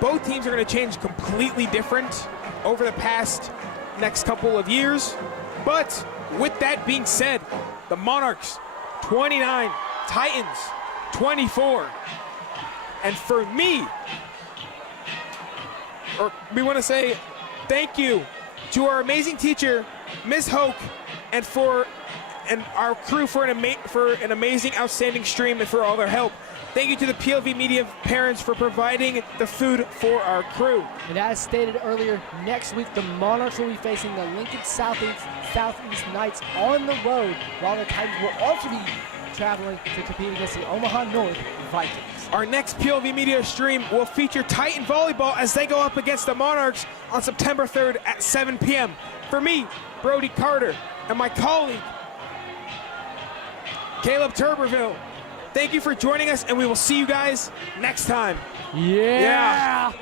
both teams are going to change completely different over the past next couple of years. But with that being said, the Monarchs 29, Titans 24. And for me, we want to say thank you to our amazing teacher, Ms. Hoke, and our crew for an amazing, outstanding stream and for all their help. Thank you to the PLV Media parents for providing the food for our crew. And as stated earlier, next week the Monarchs will be facing the Lincoln Southeast Knights on the road, while the Titans will also be traveling to compete against the Omaha North Vikings. Our next PLV Media stream will feature Titan volleyball as they go up against the Monarchs on September 3rd at 7 p.m. For me, Brody Carter, and my colleague, Caleb Turberville, thank you for joining us, and we will see you guys next time. Yeah.